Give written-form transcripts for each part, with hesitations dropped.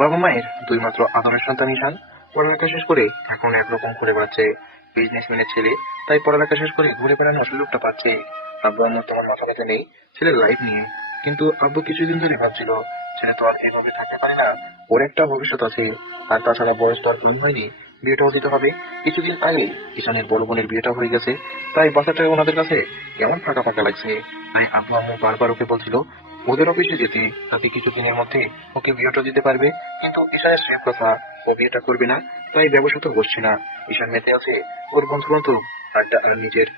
বাবা মায়ের দুই মাত্র আদরের সন্তান ঈশান পড়ালেখা শেষ করে এখন একরকম ঘুরে বেড়াচ্ছে। বিজনেসম্যানের ছেলে, তাই পড়ালেখা শেষ করে ঘুরে বেড়ানোর সুযোগটা পাচ্ছে। আব্বু আম্মু তোমার মাথা ব্যথা নেই ছেলের লাইফ নিয়ে, কিন্তু আব্বু কিছুদিন ধরে ভাবছিল ছেলে তো আর এভাবে থাকতে পারে না, ওর একটা ভবিষ্যৎ আছে। আর তাছাড়া বয়স তো আর কম হয়নি, বিয়েটাও দিতে হবে। কিছুদিন আগে ঈশানের বড় বোনের বিয়েটা হয়ে গেছে, তাই বাসাটা ওনাদের কাছে কেমন ফাঁকা ফাঁকা লাগছে। তাই আব্বু আম্মু বারবার ওকে বলছিল ওদের অফিসে যেতে, তাতে কিছুদিনের মধ্যে ওকে বিয়েটা দিতে পারবে। কিন্তু ঈশানের স্রেফ কথা, ও বিয়েটা করবে না, তাই ব্যবসা তো বসছে না। ঈশান মেতে আছে ওর বন্ধু বান্ধব আড্ডা আর নিজের।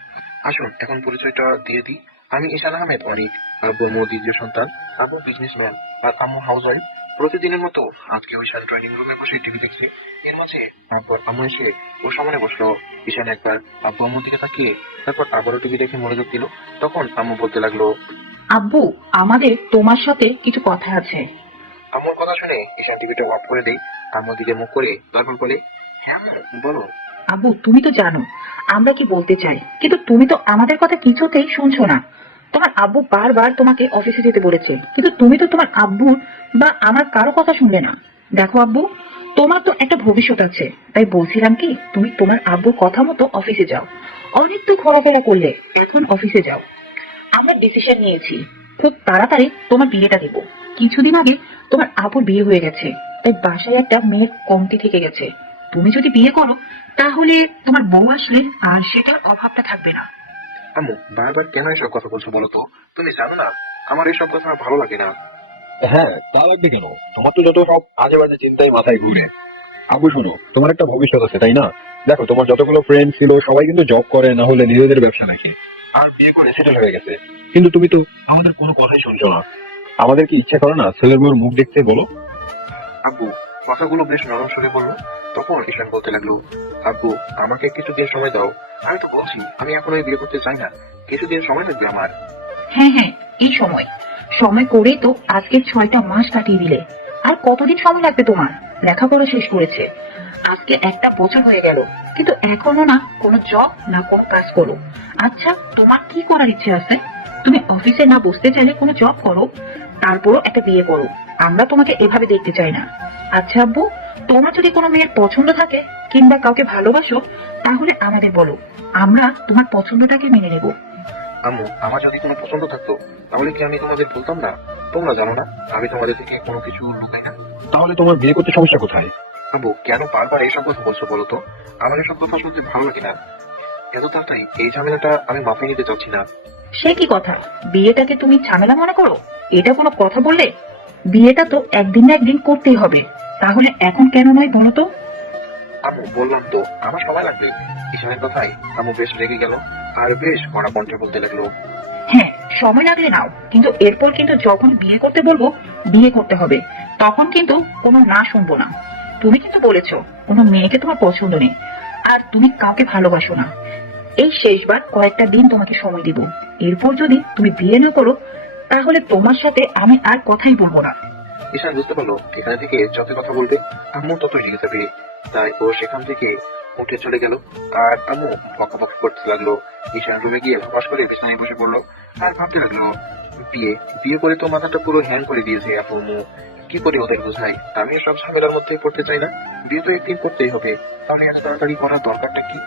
আসুন এখন পরিচয়টা দিয়ে দিই, আমি ঈশান আহমেদ অনিক। আব্বু আম্মু দ্বিতীয় সন্তান, আব্বু বিজনেসম্যান আর আম্মু হাউস ওয়াইফ। প্রতিদিনের মতো আজকে ঈশান ড্রয়িং রুমে বসে টিভি দেখছে। এর মাঝে আব্বু আম্মু এসে ওর সামনে বসলো। ঈশান একবার আব্বু আম্মুর দিকে তাকিয়ে তারপর আবারও টিভি দেখে মনোযোগ দিল। তখন আম্মু বলতে লাগলো, আব্বু, আমাদের তোমার সাথে কিছু কথা আছে। আম্মুর কথা শুনে ঈশান টিভিটা অফ করে দেয়। আম্মুর দিকে মুখ করে তারপর বলে, হ্যাঁ আম্মু বলো। আব্বু, তুমি তো জানো আমরা কি বলতে চাই, কিন্তু তুমি তো আমাদের কথা কিছুতেই শুনছো না। তোমার আব্বু বারবার তোমাকে অফিসে যেতে বলেছে, কিন্তু তুমি তো তোমার আব্বুর বা আমার কারো কথা শুনলে না। দেখো আব্বু, তোমার তো একটা ভবিষ্যৎ আছে, তাই বলছিলাম কি তুমি তোমার আব্বুর কথা মতো অফিসে যাও। অনেক তো ঘোরাফেরা করলে, এখন অফিসে যাও। আমরা ডিসিশন নিয়েছি, খুব তাড়াতাড়ি তোমার বিয়েটা দেবো। কিছুদিন আগে তোমার আব্বুর বিয়ে হয়ে গেছে, তাই বাসায় একটা মেয়ের কমতি থেকে গেছে। তুমি যদি বিয়ে করো তাহলে তোমার বউ আসলে আর সেটার অভাবটা থাকবে না। আম্মু বারবার কেন এসব কথা বলছো বলো তো? তুমি জানো না আমার এসব কথা ভালো লাগে না। হ্যাঁ, তা লাগবে কেন? তোমার তো যত সব আজে বাজে চিন্তাই মাথায় ঘুরে। আবু শোনো, তোমার একটা ভবিষ্যৎ আছে তাই না? দেখো, তোমার যতগুলো ফ্রেন্ড ছিল সবাই কিন্তু জব করে, না হলে নিজেদের ব্যবসা নাকি আর বিয়ে করে সেটেল হয়ে গেছে। কিন্তু তুমি তো আমাদের কোনো কথাই শুনছো না। আমাদের কি ইচ্ছা করে না ছেলের বউর মুখ দেখতে, বলো? আব্বু কথাগুলো বেশ নরম সুরে বললো। তখন ঈশান বলতে লাগলো, আব্বু আমাকে কিছুদিন সময় দাও। আমি তো বলছি আমি এখন ওই বিয়ে করতে চাই না, কিছুদিন সময় লাগবে আমার। হ্যাঁ হ্যাঁ, এই সময় সময় করেই তো আজকে 6টা মাস কাটিয়ে দিলে। আর কতদিন সময় লাগবে তোমার? লেখাপড়া শেষ করেছে, আজকে একটা বছর হয়ে গেল, কিন্তু এখনো না কোনো জব না কোনো কাজ করো। আচ্ছা, তোমার কি করার ইচ্ছে আছে? তুমি অফিসে না বসতে চাইলে কোনো জব করো, তারপরও একটা বিয়ে করো। আমরা তোমাকে এভাবে দেখতে চাই না। আচ্ছা আব্বু, তোমার যদি কোনো মেয়ের পছন্দ থাকে কিংবা কাউকে ভালোবাসো, তাহলে আমাদের বলো, আমরা তোমার পছন্দটাকে মেনে নেব। আম্মু আমার যদি কোনো পছন্দ থাকতো তাহলে কি আমি তোমাদের বলতাম না? তোমরা জানো না আমি তোমাদের থেকে কোনো কিছু লুকাই না। তাহলে তোমার বিয়ে করতে সমস্যা কোথায়? আব্বু কেন বারবার এইসব কথা বলছো বলো তো? আমার এসব কথা শুনতে ভালো লাগে না। এত তাড়াতাড়ি এই ঝামেলাটা আমি মাথায় নিতে চাচ্ছি না। সে কি কথা? বিয়েটাকে তুমি ঝামেলা মনে করো? এটা কোনো কথা বললে? বিয়েটা তো একদিন না একদিন করতেই হবে, তাহলে এখন কেন নয় বলো তো? আম্মু বললাম তো আমার সময় লাগবে। ঈশানের কথাই আম্মু বেশ রেগে গেল আর বেশ কড়া কণ্ঠে বলতে লাগলো, হ্যাঁ, সময় লাগলে নাও, কিন্তু এরপর কিন্তু যখন বিয়ে করতে বলবো বিয়ে করতে হবে। তখন কিন্তু কোনো না শুনবো না। তুমি কিন্তু বলেছো কোনো মেয়েকে তোমার পছন্দ নেই, আর তুমি কাউকে ভালোবাসো না। এই শেষবার কয়েকটা দিন তোমাকে সময় দিব। এরপর যদি তুমি বিয়ে না করো, তাহলে তোমার সাথে আমি আর কথাই বলবো না। ঈশান বুঝতে পারলো এখানে থেকে যত কথা বলবে আম্মু ততই রেগে যাবে। তাই ও সেখান থেকে উঠে চলে গেল আর আম্মু বকাবকি করতে লাগলো। ঈশান রুমে গিয়ে হপাস করে বিছানায় বসে পড়লো আর ভাবতে লাগলো, বিয়ে বিয়ে করে তো মাথাটা পুরো হ্যাং করে দিয়েছে আম্মু। কি করে ওদের বোঝাই আমি সব ঝামেলার মধ্যে পড়তে চাই না। বিয়ে তো একদিন করতেই হবে, তাহলে এত তাড়াতাড়ি করার দরকারটা কি?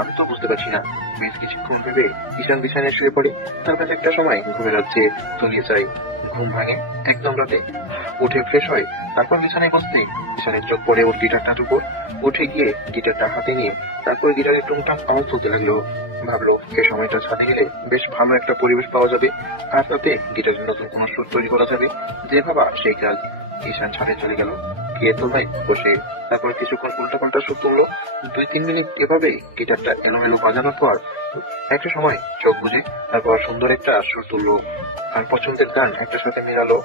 আমি তো বুঝতে পারছি না। বেশ কিছুক্ষণ ভেবে ঈশান বিছানায় শুয়ে পড়ে। তার কাছে একটা সময় ঘুমের রাজ্যে তলিয়ে যায়। ঘুম ভাঙে একদম রাতে। উঠে ফ্রেশ হয়, তারপর বিছানায় বসতে ঈশানের চোখ পড়ে ওর গিটারটার উপর। উঠে গিয়ে গিটারটা হাতে নিয়ে তারপর গিটারের টুংটাং আওয়াজ তুলতে লাগলো। ভাবলো এই সময়টা ছাদে গেলে বেশ ভালো একটা পরিবেশ পাওয়া যাবে, আর তাতে গিটারের নতুন কোনো সুর তৈরি করা যাবে। যে ভাবা সেই কাজ। ঈশান ছাদে চলে গেল, গিয়ে তোলায় বসে তারপর কিছুক্ষণ উল্টা পাল্টা সুর তুললো। 2-3 মিনিট এভাবে গিটারটা এলোমেলো বাজানোর পর একটা সময় চোখ বুঝে তারপর সুন্দর একটা সুর তুললো আর পছন্দের গান একটার সাথে মেলালো।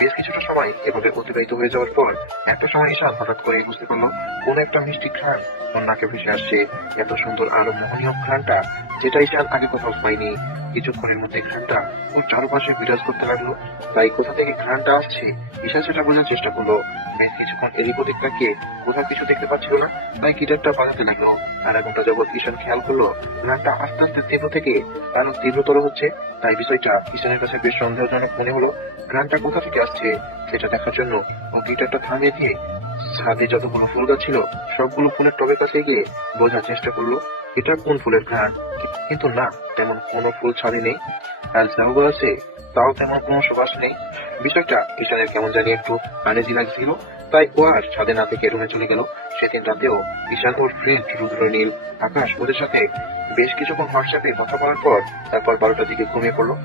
বেশ কিছুটা সময় এভাবে অতিবাহিত হয়ে যাওয়ার পর একটা সময় ঈশান হঠাৎ করে বুঝতে পারলো কোন একটা মিষ্টি ঘ্রাণ ওর নাকে ভেসে আসছে। এত সুন্দর আরো মোহনীয় ঘ্রাণটা, যেটা ঈশান আগে কোথাও পায়নি। কিছুক্ষণের মধ্যে ঘ্রাণটা ওর চারপাশে বিরাজ করতে লাগলো। তাই কোথা থেকে ঘ্রাণটা আসছে ঈশান সেটা বোঝার চেষ্টা করলো। বেশ কিছুক্ষণ এদিক ওদিক তাকিয়ে কোথাও কিছু দেখতে পাচ্ছিল না, তাই গিটারটা বাজাতে লাগলো। আর এখনটা যখন ঈশান খেয়াল করলো ঘ্রাণটা আস্তে আস্তে তীব্র থেকে আরো তীব্রতর হচ্ছে, তাই বিষয়টা ঈশানের কাছে বেশ সন্দেহজনক মনে হলো। ঘ্রাণটা কোথা থেকে আসছে সেটা দেখার জন্য ও গিটারটা থামিয়ে দিয়ে ছাদে যতগুলো ফুল গাছ ছিল সবগুলো ফুলের টবের কাছে গিয়ে বোঝার চেষ্টা করলো এটা কোন ফুলের ঘ্রাণ। কিন্তু না, তেমন কোনো ফুল ছাদে নেই। আর যাও আছে তাও তেমন কোনো সুবাস নেই। বিষয়টা ঈশানের কেমন জানি একটু আনেজি লাগছিল, তাই ও আর ছাদে না থেকে রুমে চলে গেল। সেদিন রাতেও ঈশান ওর ফ্রেন্ড রুদ্র নীল আকাশ ওদের সাথে বেশ কিছুক্ষণ হোয়াটসঅ্যাপে কথা বলার পর তারপর 12টার দিকে ঘুমিয়ে পড়লো।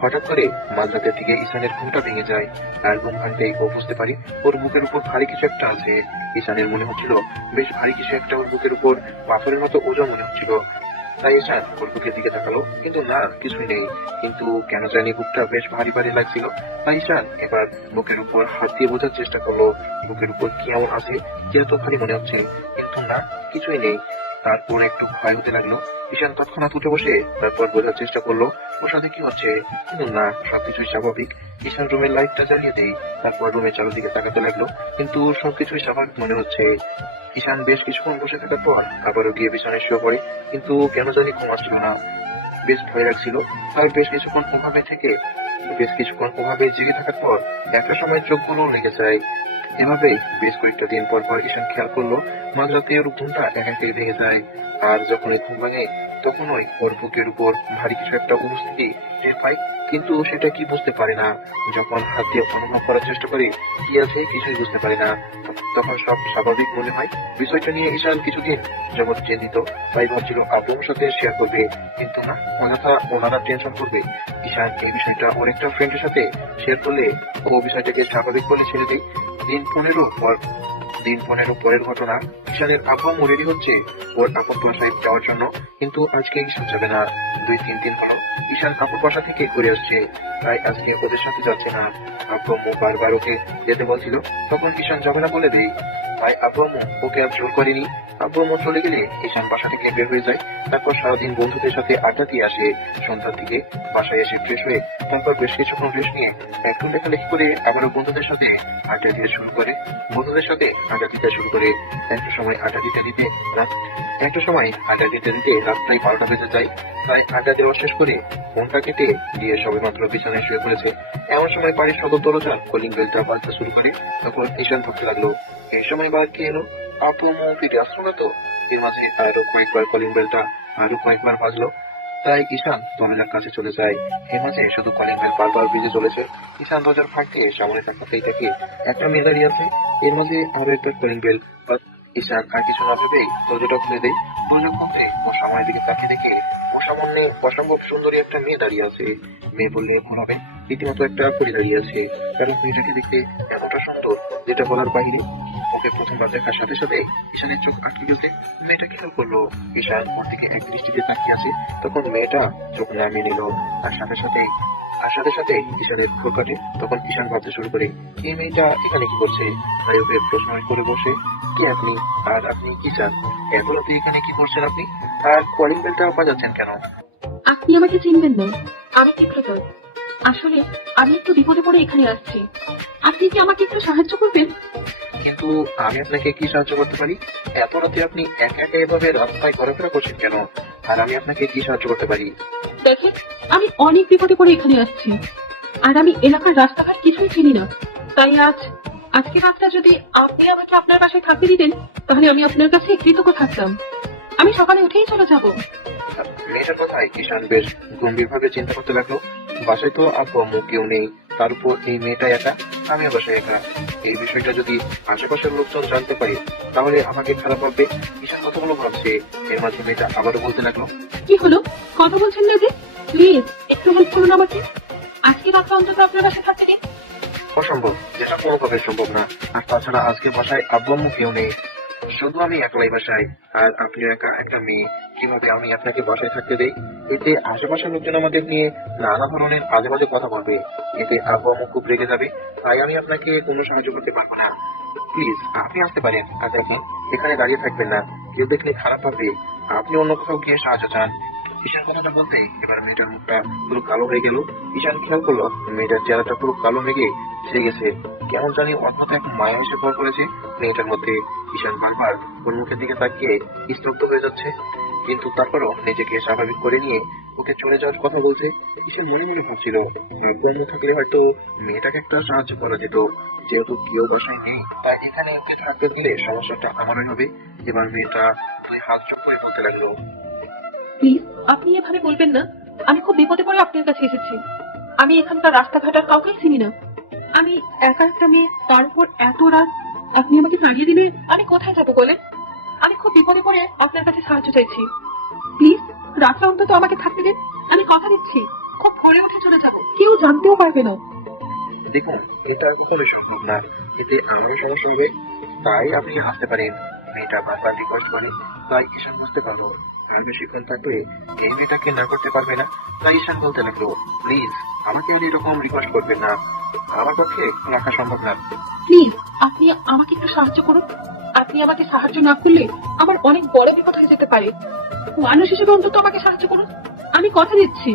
হঠাৎ করে মাঝরাতের দিকে ঈশানের ঘুমটা ভেঙে যায়। আর ঘুম ভাঙতেই ও বুঝতে পারি ওর বুকের উপর ভারী কিছু একটা আছে। ঈশানের মনে হচ্ছিল বেশ ভারী কিছু একটা ওর বুকের উপর পাথরের মতো ওজন মনে হচ্ছিল। তাই ঈশান ওর বুকের দিকে তাকালো, কিন্তু না, কিছুই নেই। কিন্তু কেন জানি বুকটা বেশ ভারী ভারী লাগছিল। তাই ঈশান এবার বুকের উপর হাত দিয়ে বোঝার চেষ্টা করলো বুকের উপর কি এমন আছে যে এত ভারী মনে হচ্ছে, কিন্তু না, কিছুই নেই। তারপর একটু ভয় হতে লাগলো। ঈশান তৎক্ষণাৎ উঠে বসে তারপর বোঝার চেষ্টা করলো ওর সাথে কি হচ্ছে, কিন্তু না, সবকিছুই স্বাভাবিক। ঈশান রুমের লাইটটা জ্বালিয়ে দেয়, তারপর রুমের চারিদিকে তাকাতে লাগলো, কিন্তু সবকিছুই স্বাভাবিক মনে হচ্ছে। ঈশান বেশ কিছুক্ষণ বসে থাকার পর আবারও গিয়ে বিছানায় শুয়ে পড়ে, কিন্তু কেন জানি ঘুম আসছিল না, বেশ ভয় লাগছিল। আর বেশ কিছুক্ষণ ওভাবে জেগে থাকার পর একটা সময় চোখগুলো লেগে যায়। এভাবে বেশ কয়েকটা দিন পর পর ঈশান খেয়াল করলো মাঝরাতে ওর ঘুমটা একা একাই ভেঙে যায়। আর যখনই ঘুম ভাঙে তখনই ওর বুকের উপর ভারী কিছু একটা উপস্থিতি টের পায়, কিন্তু সেটা কি বুঝতে পারে না। যখন হাত দিয়ে অনুভব করার চেষ্টা করি কি আছে কিছুই বুঝতে পারি না। তখন সব স্বাভাবিক মনে হয়। বিষয়টা নিয়ে ঈশান কিছুদিন যখন চিন্তিত, তাই ভাবছিল আব্বুর সাথে শেয়ার করবে, কিন্তু না, অযথা ওনারা টেনশন করবে। ঈশান এই বিষয়টা ওর একটা ফ্রেন্ডের সাথে শেয়ার করলে ও বিষয়টাকে স্বাভাবিক বলে ছেড়ে দেয়। দিন 15 পরের ঘটনা, ঈশানের আব্বু রেডি হচ্ছে ওর আপুর বাসায় যাওয়ার জন্য, কিন্তু আজকে ঈশান যাবে না। 2-3 দিন হলো ঈশান আপুর বাসা থেকে ঘুরে আসছে, তাই আজকে ওদের সাথে যাচ্ছে না। আব্বু বারবার ওকে যেতে বলছিল, তখন ঈশান যাবে না বলে দেয়। তাই আব্বু ওকে আর জোর করেনি। আব্বু চলে গেলে ঈশান বাসা থেকে বের হয়ে যায়। তারপর সারাদিন বন্ধুদের সাথে আড্ডা দিয়ে আসে। সন্ধ্যার দিকে বাসায় এসে ফ্রেশ হয়ে তারপর বেশ কিছুক্ষণ রেস্ট নিয়ে একটু লেখালেখি করে আবারও বন্ধুদের সাথে আড্ডা দিতে শুরু করে। একটা সময় আড্ডা দিতে দিতে রাত প্রায় 12টা বেজে যায়। তাই আড্ডা দেওয়া শেষ করে ফোনটা কেটে দিয়ে সবেমাত্র বিছানায় শুয়ে পড়েছে। এমন সময় বাড়ির সদর দরজার কলিং বেলটা বাজতে শুরু করে। তখন ঈশান ভাবতে লাগলো এই সময় বার কি এলো, আপু ফিরে আসলো না তো। এর মাঝে আরো কয়েকবার কলিং বেলটা বাজলো। তাই ঈশান দরজার কাছে চলে যায়। এর মাঝে শুধু কলিং বেল বারবার বেজে চলেছে। ঈশান দরজার ফাঁক দিয়ে সামনে তাকাতেই দেখে একটা মেয়ে দাঁড়িয়ে আছে। এর মাঝে আরো একটা কলিং বেল। ঈশান আর কিছু না ভেবেই দরজাটা খুলে দেয়। দরজা খুলতে ও সামনের দিকে তাকিয়ে দেখে ও সামনে অসম্ভব সুন্দরী একটা মেয়ে দাঁড়িয়ে আছে। মেয়ে বললে ভুল হবে, রীতিমতো একটা পরী দাঁড়িয়ে আছে। কারণ মেয়েটাকে দেখতে এতটা সুন্দর যেটা বলার বাইরে। ওকে প্রথমবার দেখার সাথে সাথে ঈশানের চোখ আটকে গেছে। মেয়েটা খেয়াল করলো ঈশান ওর দিকে এক দৃষ্টিতে তাকিয়ে আছে। তখন মেয়েটা চোখ নামিয়ে নিল। আর সাথে সাথে ঈশানের ভ্রু কাটে। তখন ঈশান ভাবতে শুরু করে এই মেয়েটা এখানে কি করছে। ভাই ওকে প্রশ্ন করে বসে, কি আপনি, আর আপনি কি চান, এরপর আপনি এখানে কি করছেন আপনি, আর কলিং বেলটা বাজাচ্ছেন কেন? আপনি আমাকে চিনবেন না, আমি তীব্রতা। আসলে আমি একটু বিপদে পড়ে এখানে আসছি। আপনি কি আমাকে একটু সাহায্য করবেন? কিন্তু আমি আপনাকে কি সাহায্য করতে পারি? এত রাতে আপনি একা একা এভাবে রাস্তায় ঘোরাফেরা করছেন কেন, আর আমি আপনাকে কি সাহায্য করতে পারি? দেখেন, আমি অনেক বিপদে পড়ে এখানে আসছি, আর আমি এলাকার রাস্তাঘাট কিছুই চিনি না। তাই আজকে রাতটা যদি আপনি আমাকে আপনার বাসায় থাকতে দিতেন, তাহলে আমি আপনার কাছে কৃতজ্ঞ থাকতাম। আমি সকালে উঠেই চলে যাব। মেয়েটার কথায় ঈশান বেশ গম্ভীর ভাবে চিন্তা করতে লাগলো। বাসায় তো আব্বু আম্মু কেউ নেই, তার উপর এই মেয়েটা একা, আমিও বাসায় একা। এই বিষয়টা যদি আশেপাশের লোকজন জানতে পারে তাহলে আমাকে খারাপ ভাববে। ঈশান কতগুলো ভাবছে। এর মাঝে মেয়েটা আবারও বলতে লাগলো, কি হলো, কথা বলছেন না যে? প্লিজ একটু হেল্প করুন আমাকে। আজকে রাতটা অন্তত আপনার বাসায় থাকতে দিন। অসম্ভব, যেটা কোনোভাবে সম্ভব না। আর তাছাড়া আজকে বাসায় আব্বু আম্মু কেউ নেই, শুধু আমি একলাই বাসায়, আর আপনি একা একটা মেয়ে। কিভাবে আমি আপনাকে বাসায় থাকতে দেই? এতে আশেপাশের লোকজন আমাদের নিয়ে নানা ধরনের আজে বাজে কথা বলবে। এতে আব্বু আম্মু খুব রেগে যাবে। তাই আমি আপনাকে কোনো সাহায্য করতে পারবো না। প্লিজ আপনি আসতে পারেন, আর দেখেন এখানে দাঁড়িয়ে থাকবেন না, কেউ দেখলে খারাপ ভাববে। আপনি অন্য কোথাও গিয়ে সাহায্য চান। ঈশান কথাটা বলতে এবার মেয়েটার মুখটা পুরো কালো হয়ে গেল। ঈশান খেয়াল করলো মেয়েটার চেহারাটা পুরো কালো মেঘে ছেড়ে গেছে। কেমন জানি অদ্ভুত এক মায়া এসে ভর করেছে মেয়েটার মধ্যে। ঈশান বারবার ওর মুখের দিকে তাকিয়ে স্তব্ধ হয়ে যাচ্ছে, কিন্তু তারপরও নিজেকে স্বাভাবিক করে নিয়ে ওকে চলে যাওয়ার কথা বলছে। ঈশান মনে মনে ভাবছিল বন্ধু থাকলে হয়তো মেয়েটাকে একটা সাহায্য করা যেত, যেহেতু কেউ বাসায় নেই তাই এখানে কিছু রাখতে দিলে সমস্যাটা আমারই হবে। এবার মেয়েটা দুই হাত চোখ করে বলতে লাগলো, প্লিজ আপনি এভাবে বলবেন না। আমি খুব বিপদে পড়ে আপনার কাছে এসেছি। আমি এখানকার রাস্তাঘাট আর কাউকেই চিনি না। আমি একা একটা মেয়ে, তার উপর এত রাত। আপনি আমাকে তাড়িয়ে দিলে আমি কোথায় যাবো বলেন? আমি খুব বিপদে পড়ে আপনার কাছে সাহায্য চাইছি। প্লিজ রাত্রে অন্তত আমাকে থাকতে দিন। আমি কথা দিচ্ছি খুব ভোরে উঠে চলে যাবো, কেউ জানতেও পারবে না। দেখুন এটা কখনোই সম্ভব না, এতে আমারও সমস্যা হবে। তাই আপনি আসতে পারেন। মেয়েটা বারবার রিকোয়েস্ট করে, তাই ঈশান বুঝতে পারলো আর বেশিক্ষণ থাকলে এই মেয়েটাকে না করতে পারবে না। তাই ঈশান বলতে লাগলো, প্লিজ আমাকে আর এরকম রিকোয়েস্ট করবেন না, আমার পক্ষে রাখা সম্ভব না। প্লিজ আপনি আমাকে একটু সাহায্য করুন। আপনি আমাকে সাহায্য না করলে আমার অনেক বড় বিপদ হয়ে যেতে পারে। মানুষ হিসেবে অন্তত আমাকে সাহায্য করুন। আমি কথা দিচ্ছি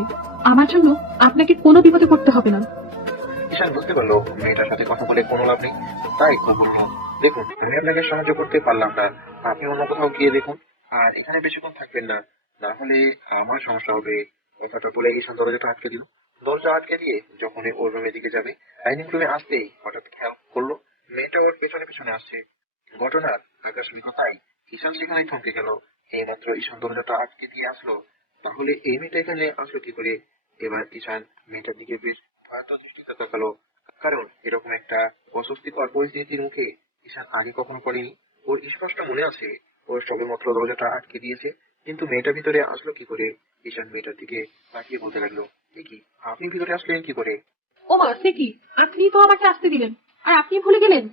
আমার জন্য আপনাকে কোনো বিপদে পড়তে হবে না। ঈশান বুঝতে পারলো মেয়েটার সাথে কথা বলে কোনো লাভ নেই, তাই খুব বললো, দেখুন আমি আপনাকে সাহায্য করতে পারলাম না, আপনি অন্য কোথাও গিয়ে দেখুন, আর এখানে বেশিক্ষণ থাকবেন না, না হলে আমার সমস্যা হবে। কথাটা বলে ঈশান দরজাটা আটকে দিল। দরজা আটকে দিয়ে যখনই ওর রুমের দিকে যাবে, ডাইনিং রুমে আসতেই হঠাৎ খেয়াল করলো মেয়েটা ওর পেছনে পেছনে আসছে। ঘটনার আকস্মিকতায় ঈশান সেখানে থমকে গেল। এইমাত্র ঈশান দরজাটা আটকে দিয়ে আসলো, তাহলে এই মেয়েটা এখানে আসলো কি করে? এবার ঈশান মেয়েটার দিকে বেশ ভয়ার্থ দৃষ্টিতে তাকালো, কারণ এরকম একটা অস্বস্তিকর পরিস্থিতির মুখে ঈশান আগে কখনো পড়েনি। ওর স্পষ্ট মনে আছে ওর সবেমাত্র দরজাটা আটকে দিয়েছে, কিন্তু মেয়েটা ভিতরে আসলো কি করে? ঈশান মেয়েটার দিকে তাকিয়ে বলতে লাগলো, এ কি, আপনি ভিতরে আসলেন কি করে? ও মা, সে কি? আপনি তো আমাকে আসতে দিলেন আর আপনি ভুলে গেলেন।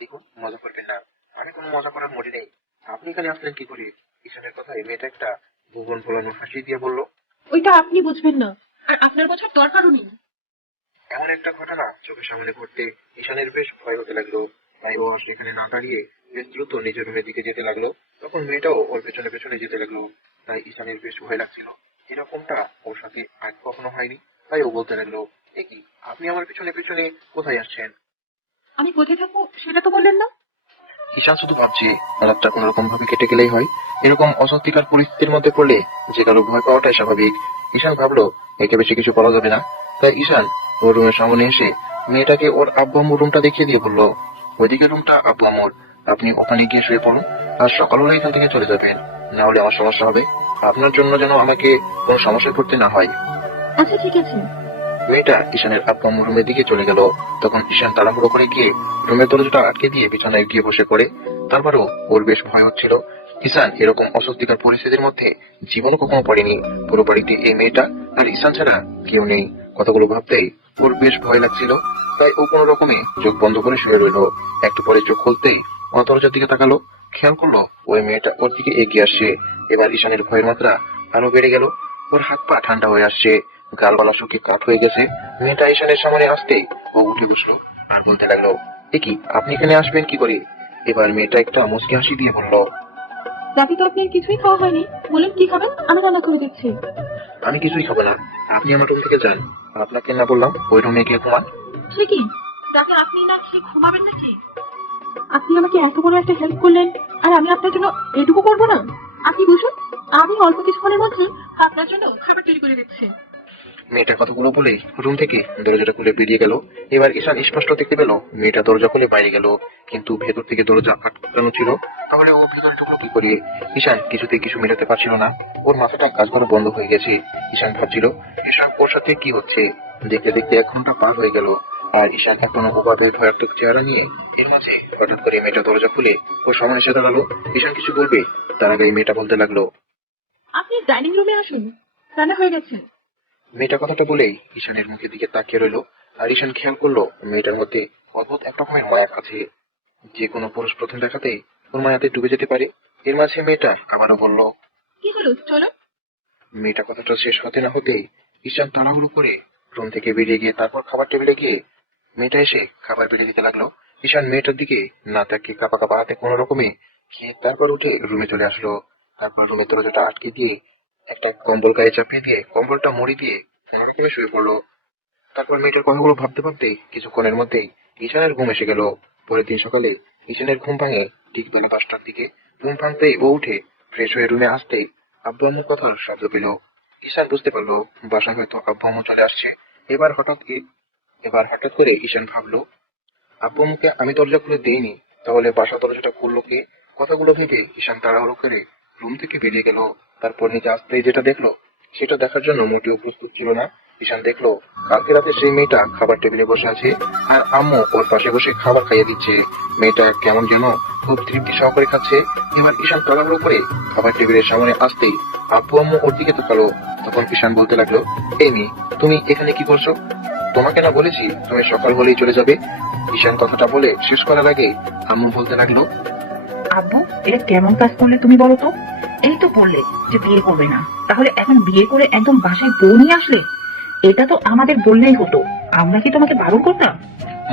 দেখুন মজা করবেন না, আমি কোনো মজা করার মোড়ে নেই। আপনি এখানে আসলেন কি করে? ঈশানের কথায় মেয়েটা একটা ভুবন ভোলানো হাসি দিয়ে বলল, ওইটা আপনি বুঝবেন না, আর আপনার বোঝার দরকারও নেই। এমন একটা ঘটনা চোখের সামনে ঘটতে ঈশানের বেশ ভয় হতে লাগলো। তাই ও সেখানে না দাঁড়িয়ে বেশ দ্রুত নিজের রুমের দিকে যেতে লাগলো। তখন মেয়েটাও ওর পেছনে পেছনে যেতে লাগলো। তাই ঈশানের বেশ ভয় লাগছিল, এরকমটা ওর সাথে আগে কখনো হয়নি। তাই ও বলতে লাগলো, এ কি, আপনি আমার পেছনে পেছনে কোথায় আসছেন? আমি কোথায় থাকবো সেটা তো বললেন না। ঈশান শুধু ভাবছে রাতটা কোন রকম ভাবে কেটে গেলেই হয়। এরকম অস্বস্তিকর পরিস্থিতির মধ্যে পড়লে যে কারো ভয় পাওয়াটাই স্বাভাবিক। ঈশান ভাবলো একে বেশি কিছু বলা যাবে না। তাই ঈশান ওর রুমের সামনে এসে মেয়েটাকে ওর আব্বু আম্মুর রুমটা দেখিয়ে দিয়ে বলল, ওইদিকে রুমটা আব্বু আম্মুর, আপনি ওখানে গিয়ে শুয়ে পড়ুন, আর সকালবেলা এখান থেকে চলে যাবেন, না হলে আমার সমস্যা হবে। আপনার জন্য যেন আমাকে কোনো সমস্যায় পড়তে না হয়। আচ্ছা ঠিক আছে। মেয়েটা ঈশানের আব্বু আম্মুর রুমের দিকে চলে গেল। তখন ঈশান তাড়াহুড়ো করে গিয়ে রুমের দরজাটা আটকে দিয়ে বিছানায় গিয়ে বসে পড়ে। তারপরও ওর বেশ ভয় হচ্ছিল। ঈশান এরকম অস্বস্তিকর পরিস্থিতির মধ্যে জীবনও কখনো পড়েনি। পুরো বাড়িতে এই মেয়েটা আর ঈশান ছাড়া কেউ নেই। কথাগুলো ভাবতেই ওর বেশ ভয় লাগছিল। তাই ও কোনো রকমে চোখ বন্ধ করে শুয়ে রইল। একটু পরে চোখ খুলতেই ও দরজার দিকে তাকালো, খেয়াল করলো ওই মেয়েটা ওর দিকে এগিয়ে আসছে। এবার ঈশানের ভয়ের মাত্রা আরো বেড়ে গেল। ওর হাত পা ঠান্ডা হয়ে আসছে, গালগলা শুকিয়ে কাঠ হয়ে গেছে। মেয়েটা ঈশানের সামনে আসতেই ও উঠে বসলো আর বলতে লাগলো, এ কি, আপনি এখানে আসবেন কি করে? এবার মেয়েটা একটা মুচকি হাসি দিয়ে বলল, রাতে তো আপনার কিছুই খাওয়া হয়নি, বলুন কি খাবেন, আমি রান্না করে দিচ্ছি। আমি কিছুই খাবো না, আপনি আমার রুম থেকে যান। আপনাকে না বললাম ওই রুমে গিয়ে ঘুমান? সে কি, রাতে আপনি না খেয়ে ঘুমাবেন নাকি? আপনি আমাকে এত বড় একটা হেল্প করলেন আর আমি আপনার জন্য এটুকু করবো না? আপনি বুঝুন, আমি অল্প কিছুক্ষণের মধ্যে আপনার জন্য খাবার তৈরি করে দিচ্ছি। মেয়েটা কথাগুলো বলে রুম থেকে দরজাটা খুলে বেরিয়ে গেল। এবার ঈশান স্পষ্ট দেখতে পেল মেয়েটা দরজা খুলে বাইরে গেল, কিন্তু ভেতর থেকে দরজা আটকানো ছিল। তাহলে ও ভেতরে ঢুকলো কি করে? ঈশান কিছুতে কিছু মেলাতে পারছিল না। ওর মাথাটা কাজ করা বন্ধ হয়ে গেছে। ঈশান ভাবছিল এসব ওর সাথে কি হচ্ছে। দেখতে দেখতে 1 ঘন্টা পার হয়ে গেল, আর ঈশান এখনো ওভাবে ভয়াত্মক চেহারা নিয়ে। এর মাঝে হঠাৎ করে মেয়েটা দরজা খুলে ওর সামনে এসে দাঁড়ালো। ঈশান কিছু বলবে তার আগে মেয়েটা বলতে লাগলো, আপনি ডাইনিং রুমে আসুন, রান্না হয়ে গেছে। মেয়েটা কথাটা বলেই ঈশানের মুখের দিকে তাকিয়ে রইলো। আর ঈশান খেয়াল করলো মেয়েটার মধ্যে অদ্ভুত এক রকমের মায়া আছে। যে কোনো পুরুষ প্রথম দেখাতেই ওর মায়াতে ডুবে যেতে পারে। এর মাঝে মেয়েটা আবারও বলল, কি হলো, চলো। মেয়েটা কথাটা শেষ হতে না হতেই ঈশান তাড়াহুড়ো করে রুম থেকে বেরিয়ে গিয়ে তারপর খাবার টেবিলে গিয়ে মেয়েটা এসে খাবার বেড়ে দিতে লাগলো। ঈশান মেয়েটার দিকে না তাকিয়ে কাঁপা কাঁপা হাতে কোনো রকমে খেয়ে তারপর উঠে রুমে চলে আসলো। তারপর রুমের দরজাটা আটকে দিয়ে একটা কম্বল গায়ে চাপিয়ে দিয়ে কম্বলটা মুড়ি দিয়ে কোনোরকমে করে শুয়ে পড়লো। তারপর মেয়েটার কথাগুলো ভাবতে ভাবতে কিছুক্ষণের মধ্যেই ঈশানের ঘুম এসে গেল। পরের দিন সকালে ঈশানের ঘুম ভাঙে ঠিক বেলা 5টার দিকে। ঘুম ভাঙতেই ও উঠে ফ্রেশ হয়ে রুমে আসতেই আব্বু আম্মুর কথার শব্দ পেল। ঈশান বুঝতে পারলো বাসায় হয়তো আব্বু আম্মু চলে আসছে। এবার হঠাৎ করে ঈশান ভাবলো, আব্বু আম্মুকে আমি দরজা খুলে দেইনি, তাহলে বাসা দরজাটা খুললো কে? কথাগুলো ভেবে ঈশান তাড়াহুড়ো করে রুম থেকে বেরিয়ে গেল। তারপর নিচে আসতেই যেটা দেখলো সেটা দেখার জন্য মোটেও প্রস্তুত ছিল না। ঈশান দেখলো কালকে রাতে সেই মেয়েটা খাবার টেবিলে বসে আছে আর আম্মু ওর পাশে বসে খাবার খাইয়ে দিচ্ছে। মেয়েটা কেমন যেন খুব তৃপ্তি সহকারে খাচ্ছে। এবার ঈশান তাড়াহুড়ো করে খাবার টেবিলের সামনে আসতেই আব্বু আম্মু ওর দিকে তাকালো। তখন ঈশান বলতে লাগলো, এই মেয়ে, তুমি এখানে কি করছো? তোমাকে না বলেছি তুমি সকাল হলেই চলে যাবে? ঈশান কথাটা বলে শেষ করার আগে আম্মু বলতে লাগলো, আব্বু, এটা কেমন কাজ করলে তুমি বলো তো? এই তো বললে যে বিয়ে করবে না, তাহলে এখন বিয়ে করে একদম বাসায় বউ নিয়ে আসলে? এটা তো আমাদের বললেই হতো, আমরা কি তোমাকে বারণ করতাম?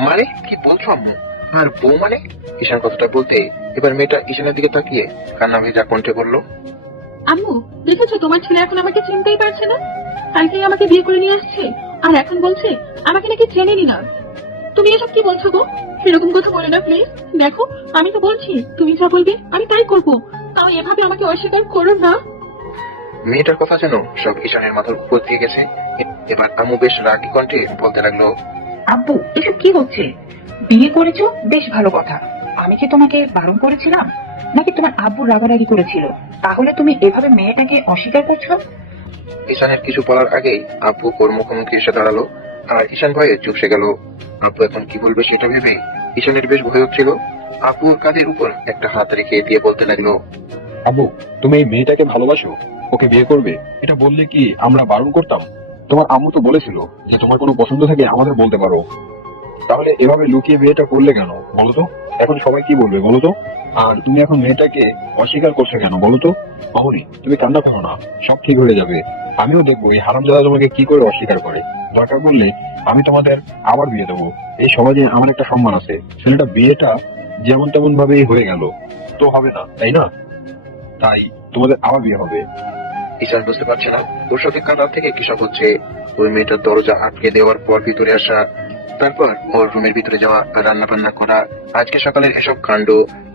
মানে কি বলছো আম্মু? আর বউ মানে? ঈশান কথাটা বলতে এবার মেয়েটা ঈশানের দিকে তাকিয়ে কান্না ভেজা কণ্ঠে বলল, আম্মু, দেখেছো তোমার ছেলে এখন আমাকে চিনতেই পারছে না। কালকেই আমাকে বিয়ে করে নিয়ে আসছে, আর এখন বলছে আমাকে নাকি চেনেনি না। তুমি এসব কি বলছো গো? এরকম কথা বলে না প্লিজ। দেখো, আমি তো বলছি তুমি যা বলবে আমি তাই করবো, তাও এভাবে আমাকে অস্বীকার করো না। মেয়েটার কথা যেন সব ঈশানের মাথার উপর দিয়ে গেছে। এবার আম্মু বেশ রাগী কণ্ঠে বলতে লাগলো, আব্বু, এসব কি হচ্ছে? বিয়ে করেছো বেশ ভালো কথা, আমি কি তোমাকে বারণ করেছিলাম? নাকি তোমার আব্বু রাগারাগি করেছিল? তাহলে তুমি এভাবে মেয়েটাকে অস্বীকার করছো? ঈশানের কিছু বলার আগেই আব্বু ওর মুখোমুখি এসে দাঁড়ালো আর ঈশান ভয়ে চুপসে গেল। আব্বু এখন কি বলবে সেটা ভেবে ঈশানের বেশ ভয় হচ্ছিল। আব্বু ওর কাঁধের উপর একটা হাত রেখে দিয়ে বলতে লাগলো, আব্বু, তুমি এই মেয়েটাকে ভালোবাসো? ওকে বিয়ে করবে? এটা বললে কি আমরা বারণ করতাম? তোমার আম্মু তো বলেছিল যে তোমার কোনো পছন্দ থাকে আমাদের বলতে পারো। তাহলে এভাবে লুকিয়ে বিয়েটা করলে কেন বলো তো? এখন সবাই কি বলবে বলো তো? আর তুমি এখন মেয়েটাকে অস্বীকার করছো কেন বলো তো? মামুনি, তুমি কান্না করো না, সব ঠিক হয়ে যাবে। আমিও দেখবো এই হারামজাদা তোমাকে কি করে অস্বীকার করে। দরকার পড়লে আমি তোমাদের আবার বিয়ে দেবো। এই সমাজে আমার একটা সম্মান আছে। ছেলেটা বিয়েটা যেমন তেমন ভাবেই হয়ে গেল তো হবে না, তাই না? তাই তোমাদের আবার বিয়ে হবে। ঈশান বুঝতে পারছে না ওর সাথে কার রাত থেকে কিসব হচ্ছে। ওই মেয়েটার দরজা আটকে দেওয়ার পর ভিতরে আসা, তারপর ওর রুমের ভিতরে যাওয়া, রান্না বান্না করা, আজকে সকালের এসব কাণ্ড,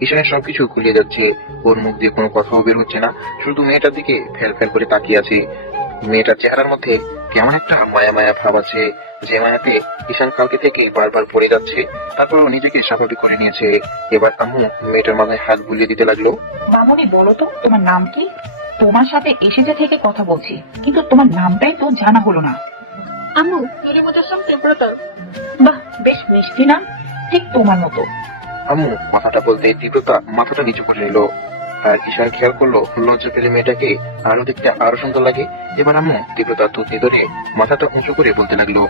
ঈশানের সবকিছু গুলিয়ে যাচ্ছে। ওর মুখ দিয়ে কোনো কথাও বের হচ্ছে না, শুধু মেয়েটার দিকে ফেল ফেল করে তাকিয়ে আছে। মেয়েটার চেহারার মধ্যে কেমন একটা মায়া মায়া ভাব আছে, যে মায়াতে ঈশান কালকে থেকে বারবার পড়ে যাচ্ছে। তারপরও নিজেকে স্বাভাবিক করে নিয়েছে। এবার আম্মু মেয়েটার মাথায় হাত বুলিয়ে দিতে লাগলো। মামুনি, বলো তো তোমার নাম কি? তোমার সাথে এসেছে থেকে কথা বলছি, কিন্তু তোমার নামটাই তো জানা হলো না। আম্মু, নূরে মুজাসসাম টেম্পারেচার। বাহ, বেশ মিষ্টি নাম, ঠিক তোমার মতো। আম্মু কথাটা বলতে তীব্রতা মাথাটা নিচু করে নিল। আর ঈশান খেয়াল করলো লজ্জা পেলে মেয়েটাকে আরো দেখতে আরো সুন্দর লাগে। এবার আম্মু তীব্রতা তুতি ধরে মাথাটা উঁচু করে বলতে লাগলো,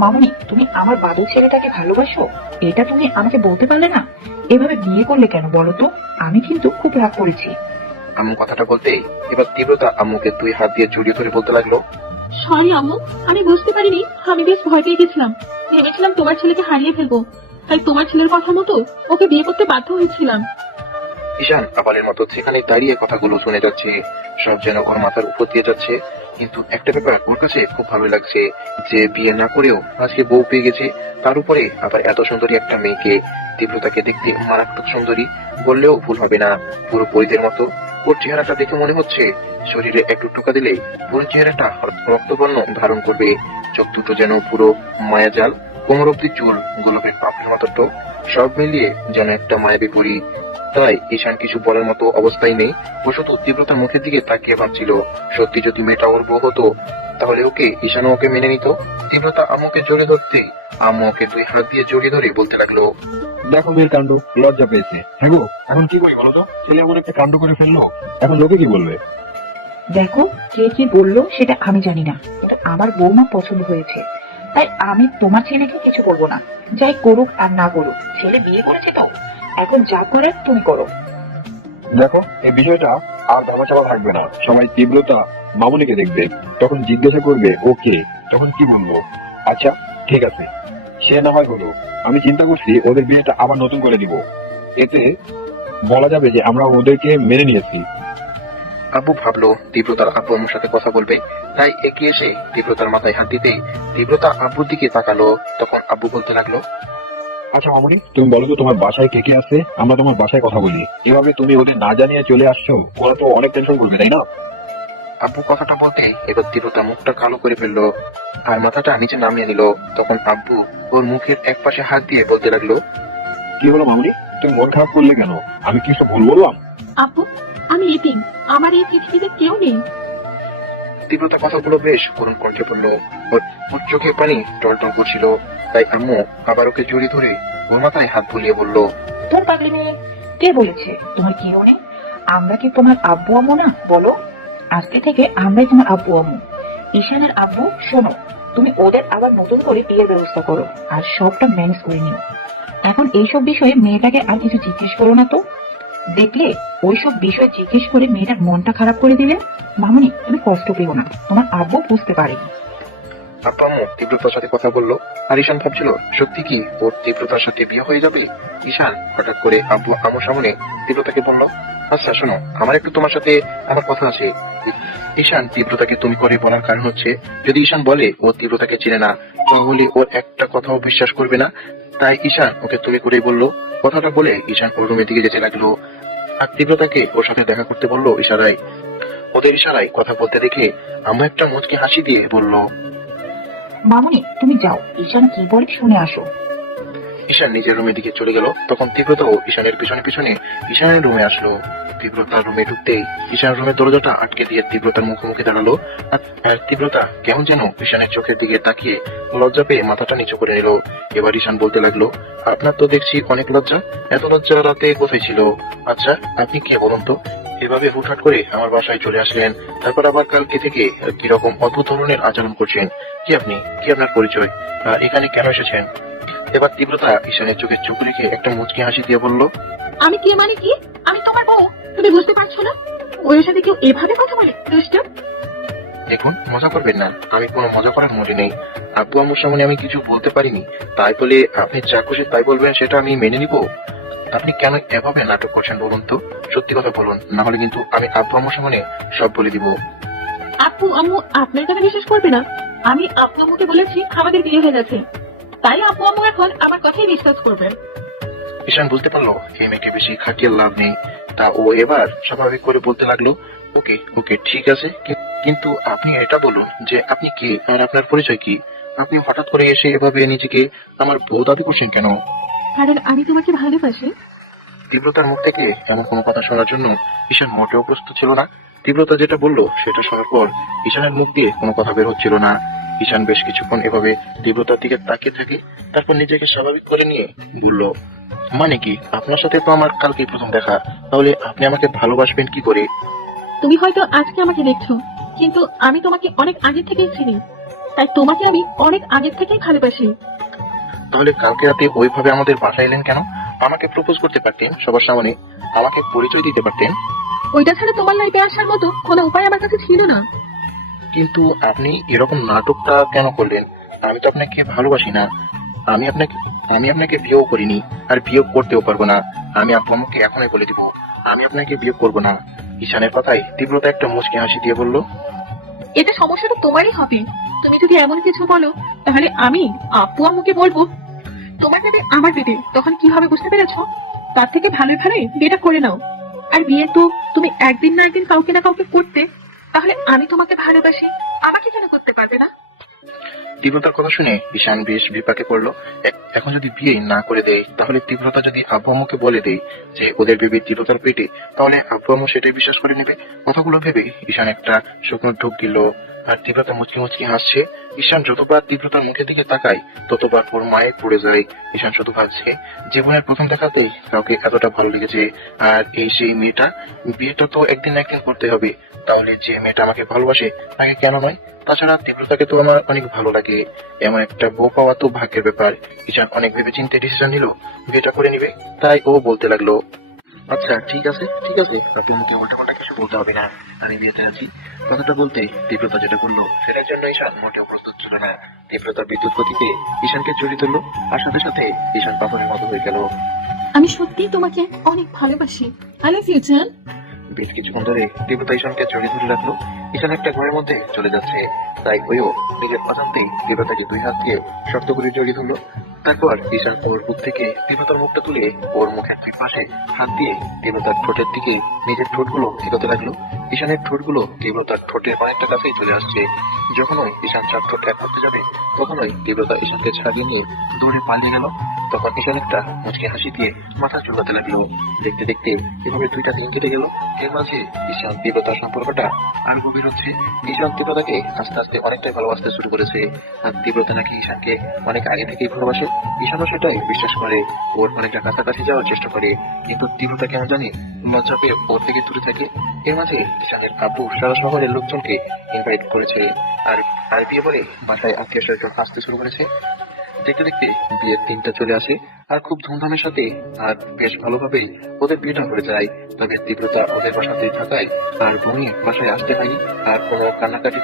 মামুনি, তুমি আমার বাদল ছেলেটাকে ভালোবাসো? এটা তুমি আমাকে বলতে পারলে না? এভাবে বিয়ে করলে কেন বলো তো? আমি কিন্তু খুব রাগ করেছি। আম্মু কথাটা বলতে এবার তীব্রতা আম্মুকে 2 হাত দিয়ে জড়িয়ে ধরে বলতে লাগলো, সরি আম্মু, আমি বুঝতে পারিনি, আমি বেশ ভয় পেয়ে গেছিলাম। ভেবেছিলাম তোমার ছেলেকে হারিয়ে ফেলবো, তাই তোমার ছেলের কথা মতো ওকে বিয়ে করতে বাধ্য হয়েছিলাম। ঈশান আবালের মতো সেখানে দাঁড়িয়ে কথাগুলো শুনে যাচ্ছে। সব যেন ওর মাথার উপর দিয়ে যাচ্ছে। কিন্তু একটা ব্যাপার ওর কাছে খুব ভালো লাগছে, যে বিয়ে না করেও আজকে বউ পেয়ে গেছে, তার উপরে আবার এত সুন্দরী একটা মেয়েকে। তীব্রতাকে দেখতে মারাত্মক সুন্দরী বললেও ভুল হবে না, পুরো পরিদের মতো। ওর চেহারাটা দেখে মনে হচ্ছে শরীরে একটু টোকা দিলে পুরো চেহারাটা রক্তবর্ণ ধারণ করবে। চোখ দুটো যেন পুরো মায়াজাল, কোমর অব্দি চুল, গোলাপের পাপড়ির মতো টোক, সব মিলিয়ে যেন একটা মায়াবী পরী। তাই ঈশান কিছু বলার মতো অবস্থায় নেই। ও শুধু তীব্রতার মুখের দিকে তাকিয়ে ভাবছিল, সত্যি যদি মেয়েটা ওর বউ হতো তাহলে ঈশানও ওকে মেনে নিত। তীব্রতা আম্মুকে জড়িয়ে ধরতে আম্মু ওকে 2 হাত দিয়ে জড়িয়ে ধরে বলতে লাগলো, দেখো মেয়ের কাণ্ড, লজ্জা পেয়েছে। হ্যাঁ গো, এখন কি করি বলো তো? ছেলে এমন একটা কাণ্ড করে ফেললো, এখন লোকে কি বলবে? দেখো, কে কি বললো সেটা আমি জানি না, কিন্তু আমার বৌমা পছন্দ হয়েছে, তাই আমি তোমার ছেলেকে কিছু বলবো না। যাই করুক আর না করুক, ছেলে বিয়ে করেছে তো, এখন যা করে তুমি করো। দেখো, এই বিষয়টা আর দামাচাপা থাকবে না। সবাই তীব্রতা মামুনিকে দেখবে, তখন জিজ্ঞাসা করবে ও কে, তখন কি বলবো? আচ্ছা ঠিক আছে, সে না হয় হলো। আমি চিন্তা করছি ওদের বিয়েটা আবার নতুন করে দিব, এতে বলা যাবে যে আমরা ওদেরকে মেনে নিয়েছি। আব্বু ভাবলো তীব্রতার আব্বু আম্মুর সাথে কথা বলবে, তাই এগিয়ে এসে তীব্রতার মাথায় হাত দিতেই তীব্রতা আব্বুর দিকে তাকালো। তখন আব্বু বলতে লাগলো, আচ্ছা মামনি, তুমি বলো তো তোমার বাসায় কে কে আছে, আমরা তোমার বাসায় কথা বলি। এভাবে তুমি ওদের না জানিয়ে চলে আসছো, ওরা তো অনেক টেনশন করবে, তাই না? আব্বু কথাটা বলতে এবার তীব্রতা মুখটা কালো করে ফেললো আর মাথাটা নিচে নামিয়ে নিল। তখন আব্বু ওর মুখের এক পাশে হাত দিয়ে বলতে লাগলো, কি হলো মামনি, তুমি মন খারাপ করলে কেন? আমি কি সব ভুল বললাম? আপু, আমি এতিম, আমার এই পৃথিবীতে কেউ নেই। তীব্রতা কথাগুলো বেশ করুণ কণ্ঠে বললো। ওর চোখে পানি টলটল করছিল, তাই আম্মু আবার ওকে জড়িয়ে ধরে ওর মাথায় হাত বুলিয়ে বলল, তোর পাগলি মেয়ে, কে বলেছে তোমার কেউ নেই? আমরা কি তোমার আব্বু আম্মু না? বলো, আজকে থেকে আমরাই তোমার আব্বু আম্মু। ঈশানের আব্বু, শোনো, তুমি ওদের আবার নতুন করে বিয়ের ব্যবস্থা করো আর সবটা ম্যানেজ করে নিও। এখন এইসব বিষয়ে মেয়েটাকে আর কিছু জিজ্ঞেস করো না তো। দেখলে ওইসব বিষয় জিজ্ঞেস করে মেয়েটার মনটা খারাপ করে দিলে। মামনি, তুমি কষ্ট পেও না, তোমার আব্বু বুঝতে পারেনি। আব্বু আম্মু তীব্রতার সাথে কথা বললো আর ঈশান ভাবছিল সত্যি কি ওর তীব্রতার সাথে বিয়ে হয়ে যাবে। ঈশান হঠাৎ করে আব্বু আম্মুর সামনে তীব্রতাকে বলল, আচ্ছা শোনো, আমার একটু তোমার সাথে আমার কথা আছে। ঈশান তীব্রতাকে তুমি করে বলার কারণ হচ্ছে, যদি ঈশান বলে ও তীব্রতাকে চিনে না তাহলে ওর একটা কথাও বিশ্বাস করবে না, তাই ঈশান ওকে তুমি করেই বললো। কথাটা বলে ঈশান ওর রুমের দিকে যেতে লাগলো আর তীব্রতাকে ওর সাথে দেখা করতে বললো ইশারায়। ওদের ইশারায় কথা বলতে দেখে আম্মু একটা মুচকি হাসি দিয়ে বলল, মামনি, তুমি যাও, ঈশান কি বলে শুনে আসো। ঈশান নিজের রুমের দিকে চলে গেল। তখন তীব্রতাও ঈশানের পিছনে পিছনে ঈশানের রুমে আসলো। তীব্রতার রুমে ঢুকতেই ঈশান রুমের দরজাটা আটকে দিয়ে তীব্রতার মুখোমুখি দাঁড়ালো আর তীব্রতা কেমন যেন ঈশানের চোখের দিকে তাকিয়ে লজ্জা পেয়ে মাথাটা নিচু করে নিল। এবার ঈশান বলতে লাগলো, আপনার তো দেখছি অনেক লজ্জা, এত লজ্জা রাতে কোথায় ছিল? আচ্ছা আপনি কে বলুন তো, এভাবে হুটহাট করে আমার বাসায় চলে আসলেন, তারপর আবার কালকে থেকে কিরকম অদ্ভুত ধরনের আচরণ করছেন? কি আপনি, কি আপনার পরিচয়, এখানে কেন এসেছেন? এবার তীব্রতা ঈশানের চোখে চোখ রেখে একটা মুচকি হাসি দিয়ে বলল, আমি কে মানে কি? আমি তোমার বউ, তুমি বুঝতে পারছো না? ওর সাথে কেউ এভাবে কথা বলে? দুষ্টু। দেখুন, মজা করবেন না, আমি কোনো মজা করার মুডে নেই। আব্বু আম্মুর সামনে আমি কিছু বলতে পারিনি, তাই বলে আপনি যা খুশি তাই বলবেন সেটা আমি মেনে নিব? আপনি কেন এভাবে নাটক করছেন বলুন তো? সত্যি কথা বলুন, না হলে কিন্তু আমি আব্বু আম্মুর সামনে সব বলে দিব। আপু আম্মু আপনার কথা বিশ্বাস করবে না। আমি আপু আম্মুকে বলেছি আমাদের বিয়ে হয়ে গেছে, তাই আপু আম্মু এখন আমার কথাই বিশ্বাস করবেন। ঈশান বুঝতে পারলো এই মেয়েকে বেশি খাটিয়ে লাভ নেই, তা ও এবার স্বাভাবিক করে বলতে লাগলো, ওকে ওকে ঠিক আছে, কিন্তু আপনি এটা বলুন যে আপনি কে আর আপনার পরিচয় কি? আপনি হঠাৎ করে এসে এভাবে নিজেকে আমার বউ দাবি করছেন কেন? কারণ আমি তোমাকে ভালোবাসি। তীব্রতার মুখ থেকে এমন কোনো কথা শোনার জন্য ঈশান মোটেও প্রস্তুত ছিল না। তীব্রতা যেটা বললো সেটা শোনার পর ঈশানের মুখ দিয়ে কোনো কথা বের হচ্ছিল না। ঈশান বেশ কিছুক্ষণ এভাবে তীব্রতার দিকে তাকিয়ে থাকে, তারপর নিজেকে স্বাভাবিক করে নিয়ে বলল, মানে কি, আপনার সাথে তো আমার কালকেই প্রথম দেখা, তাহলে আপনি আমাকে ভালোবাসবেন কি করে? তুমি হয়তো আজকে আমাকে দেখছো, কিন্তু আমি তোমাকে অনেক আগে থেকেই চিনি, তাই তোমাকে আমি অনেক আগে থেকেই ভালোবাসি। তাহলে কালকে রাতে ওইভাবে আমাদের বাসায় এলেন কেন? আমাকে প্রপোজ করতে পারতেন সবার সামনে, আমাকে পরিচয় দিতে পারতেন। ওইটা ছাড়া তোমার লাইফে আসার মতো কোনো উপায় আমার কাছে ছিল না। কিন্তু আপনি এরকম নাটকটা কেন করলেন? আমি তো আপনাকে ভালোবাসি না, আমি আপনাকে বিয়েও করিনি আর বিয়ে করতেও পারবো না। আমি আব্বু আম্মুকে এখনই বলে দিব আমি আপনাকে বিয়ে করবো না। ঈশানের কথায় তীব্রতা একটা মুচকি হাসি দিয়ে বলল, এটা সমস্যাটা তোমারই হবে। তুমি যদি এমন কিছু বলো তাহলে আমি আপু আম্মুকে বলবো তোমার সাথে আমার বিয়ে, তখন কি হবে বুঝতে পেরেছো? তার থেকে ভালো ভালোই বিয়েটা করে নাও। আর বিয়ে তো তুমি একদিন না একদিন কাউকে না কাউকে করতে, তাহলে আমি তোমাকে ভালোবাসি, আমাকে কেন করতে পারবে না? তীব্রতার কথা শুনে ঈশান বেশ বিপাকে পড়লো। এখন যদি বিয়ে না করে দেয়, তাহলে তীব্রতা যদি আব্বু আম্মুকে বলে দেয় যে ওদের বেবি তীব্রতার পেটে, তাহলে আব্বু আম্মু সেটাই বিশ্বাস করে নেবে। কথাগুলো ভেবে ঈশান একটা শুকনো ঢোক দিল আর তীব্রতা মুচকি মুচকি হাসছে। ঈশান যতবার তীব্রতার মুখের দিকে তাকায় ততবার ওর মায়ে পড়ে যায়। ঈশান শুধু ভাবছে, জীবনের প্রথম দেখাতেই কাউকে এতটা ভালো লেগেছে, আর এই সেই মেয়েটা, বিয়েটা তো একদিন না একদিন করতে হবে। তাহলে যে মেয়েটা আমাকে ভালোবাসে তাকে কেন নয়? তাছাড়া তীব্রতাকে তো আমার অনেক ভালো লাগে, এমন একটা বউ পাওয়া তো ভাগ্যের ব্যাপার। ঈশান অনেক ভেবে চিন্তে ডিসিশন নিল বিয়েটা করে নিবে। তাই ও বলতে লাগলো, আচ্ছা ঠিক আছে ঠিক আছে, আপনি মুখে উল্টাপাল্টা কিছু বলতে হবে না, আমি বিয়েতে আছি। কথাটা বলতে তীব্রতা যেটা বললো সেটার জন্য ঈশান মোটেও প্রস্তুত ছিল না। তীব্রতার বিদ্যুৎ গতিতে ঈশানকে জড়িয়ে ধরলো আর সাথে সাথে ঈশান পাথরের মতো হয়ে গেল। আমি সত্যি তোমাকে অনেক ভালোবাসি। আই লাভ ইউ জান। বেশ কিছুক্ষণ ধরে তীব্রতা ঈশানকে জড়িয়ে ধরে রাখলো। ঈশান একটা ঘরের মধ্যে চলে যাচ্ছে, তাই ওইও নিজের অজান্তেই তীব্রতাকে দুই হাত দিয়ে শক্ত করে জড়িয়ে ধরলো। তারপর ঈশান ওর বুক থেকে তীব্রতার মুখটা তুলে ওর মুখের দুই পাশে হাত দিয়ে তীব্রতার ঠোঁটের দিকে নিজের ঠোঁটগুলো এগোতে লাগলো। ঈশানের ঠোঁটগুলো তীব্রতার ঠোঁটের অনেকটা কাছেই চলে আসছে। যখনই ঈশান চার ঠোঁট এক করতে যাবে তখনই তীব্রতা ঈশানকে ছাড়িয়ে নিয়ে দৌড়ে পালিয়ে গেল। তখন ঈশান একটা মুচকি হাসি দিয়ে মাথা চুলকাতে লাগলো। দেখতে দেখতে এভাবে 2টা দিন কেটে গেল। এর মাঝে ঈশান তীব্রতার সম্পর্কটা আর গভীর হচ্ছে। ঈশান তীব্রতাকে আস্তে আস্তে অনেকটাই ভালোবাসতে শুরু করেছে। আর তীব্রতা নাকি ঈশানকে অনেক আগে থেকেই ভালোবাসে। ঈশানও সেটাই বিশ্বাস করে, ওর অনেকটা কাছাকাছি যাওয়ার চেষ্টা করে, কিন্তু তীব্রতা কেন জানি লজ্জা পেয়ে ওর থেকে দূরে থাকে। এর মাঝে ঈশানের আব্বু সারা শহরের লোকজনকে ইনভাইট করেছে আর আর বিয়ে বলে বাসায় আত্মীয় স্বজন আসতে শুরু করেছে। দেখতে দেখতে বিয়ের দিনটা চলে আসে আর খুব ধুমধামের সাথে আর বেশ ভালোভাবেই ওদের বিয়েটা হয়ে যায়। তবে তীব্রতা ওদের বাসাতেই থাকায় আর বোনই বাসায় আসতে হয়নি। আর কোনো কান্নাকাটি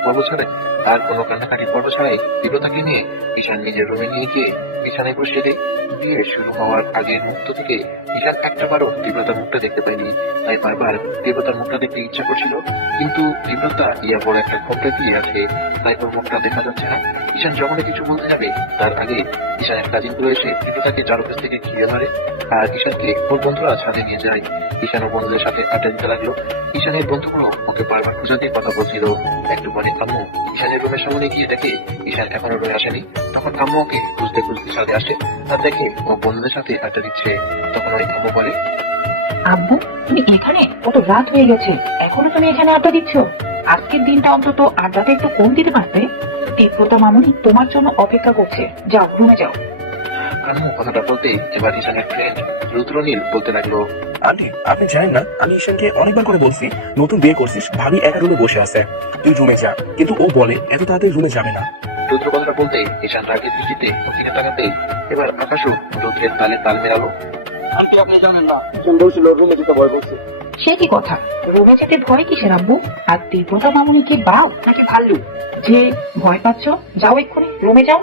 পর্ব ছাড়াই তীব্রতাকে নিয়ে ঈশান নিজের রুমে নিয়ে গিয়ে বিছানায় বসিয়ে দেয়। বিয়ে শুরু হওয়ার আগের মুহূর্ত থেকে ঈশান একটাবারও তীব্রতার মুখটা দেখতে পায়নি, তাই বারবার তীব্রতার মুখটা দেখতে ইচ্ছা করছিল, কিন্তু তীব্রতা ইয়া বড় একটা ঘোমটা দিয়ে আছে, তাই ওর মুখটা দেখা যাচ্ছে না। ঈশান যখনই কিছু বলতে যাবে তার আগে ঈশানের কাজিনগুলো এসে তীব্রতাকে চারপাশ থেকে ঘিরে ধরে আর ঈশানকে ওর বন্ধুরা ছাদে নিয়ে যায়। ঈশান ও বন্ধুদের সাথে আড্ডা দিতে লাগলো। ঈশানের বন্ধুগুলো ওকে বারবার খোঁজা দিয়ে কথা বলছিল। একটু পরে আম্মু ঈশানের রুমের সামনে গিয়ে দেখে ঈশান এখনো রুমে আসেনি। তখন আম্মু ওকে খুঁজতে খুঁজতে ছাদে আসে আর দেখে ও বন্ধুদের সাথে আড্ডা দিচ্ছে। তখন ওই আম্মু বলে, আব্বু, তুমি এখানে? কত রাত হয়ে গেছে, এখনো তুমি এখানে আড্ডা দিচ্ছ? আজকের দিনটা অন্তত আড্ডাটা একটু কম দিতে পারবে। তীব্রতা মামুনি তোমার জন্য অপেক্ষা করছে, যাও রুমে যাও। আম্মু কথাটা বলতেই এবার ঈশানের ফ্রেন্ড রুদ্রনীল বলতে লাগলো, আন্টি, আপনি জানেন না, আমি ঈশানকে অনেকবার করে বলছি নতুন বিয়ে করছিস, ভাবি একা রুমে বসে আছে, তুই রুমে যা, কিন্তু ও বলে এত তাড়াতাড়ি রুমে যাবে না। রুদ্র কথাটা বলতেই ঈশান রাগের দৃষ্টিতে ওর দিকে তাকাতেই এবার আকাশও রুদ্রের তালে তাল মেলালো। আন্টি আপনি জানেন না, ঈশান বলছিল রুমে যেতে ভয় করছে। সে কি কথা? রুমে যেতে ভয় কিসের আব্বু? আর তীব্রতা মামুনি কি বাউ নাকি ভাল্লুক যে ভয় পাচ্ছ? যাও এক্ষুনি রুমে যাও।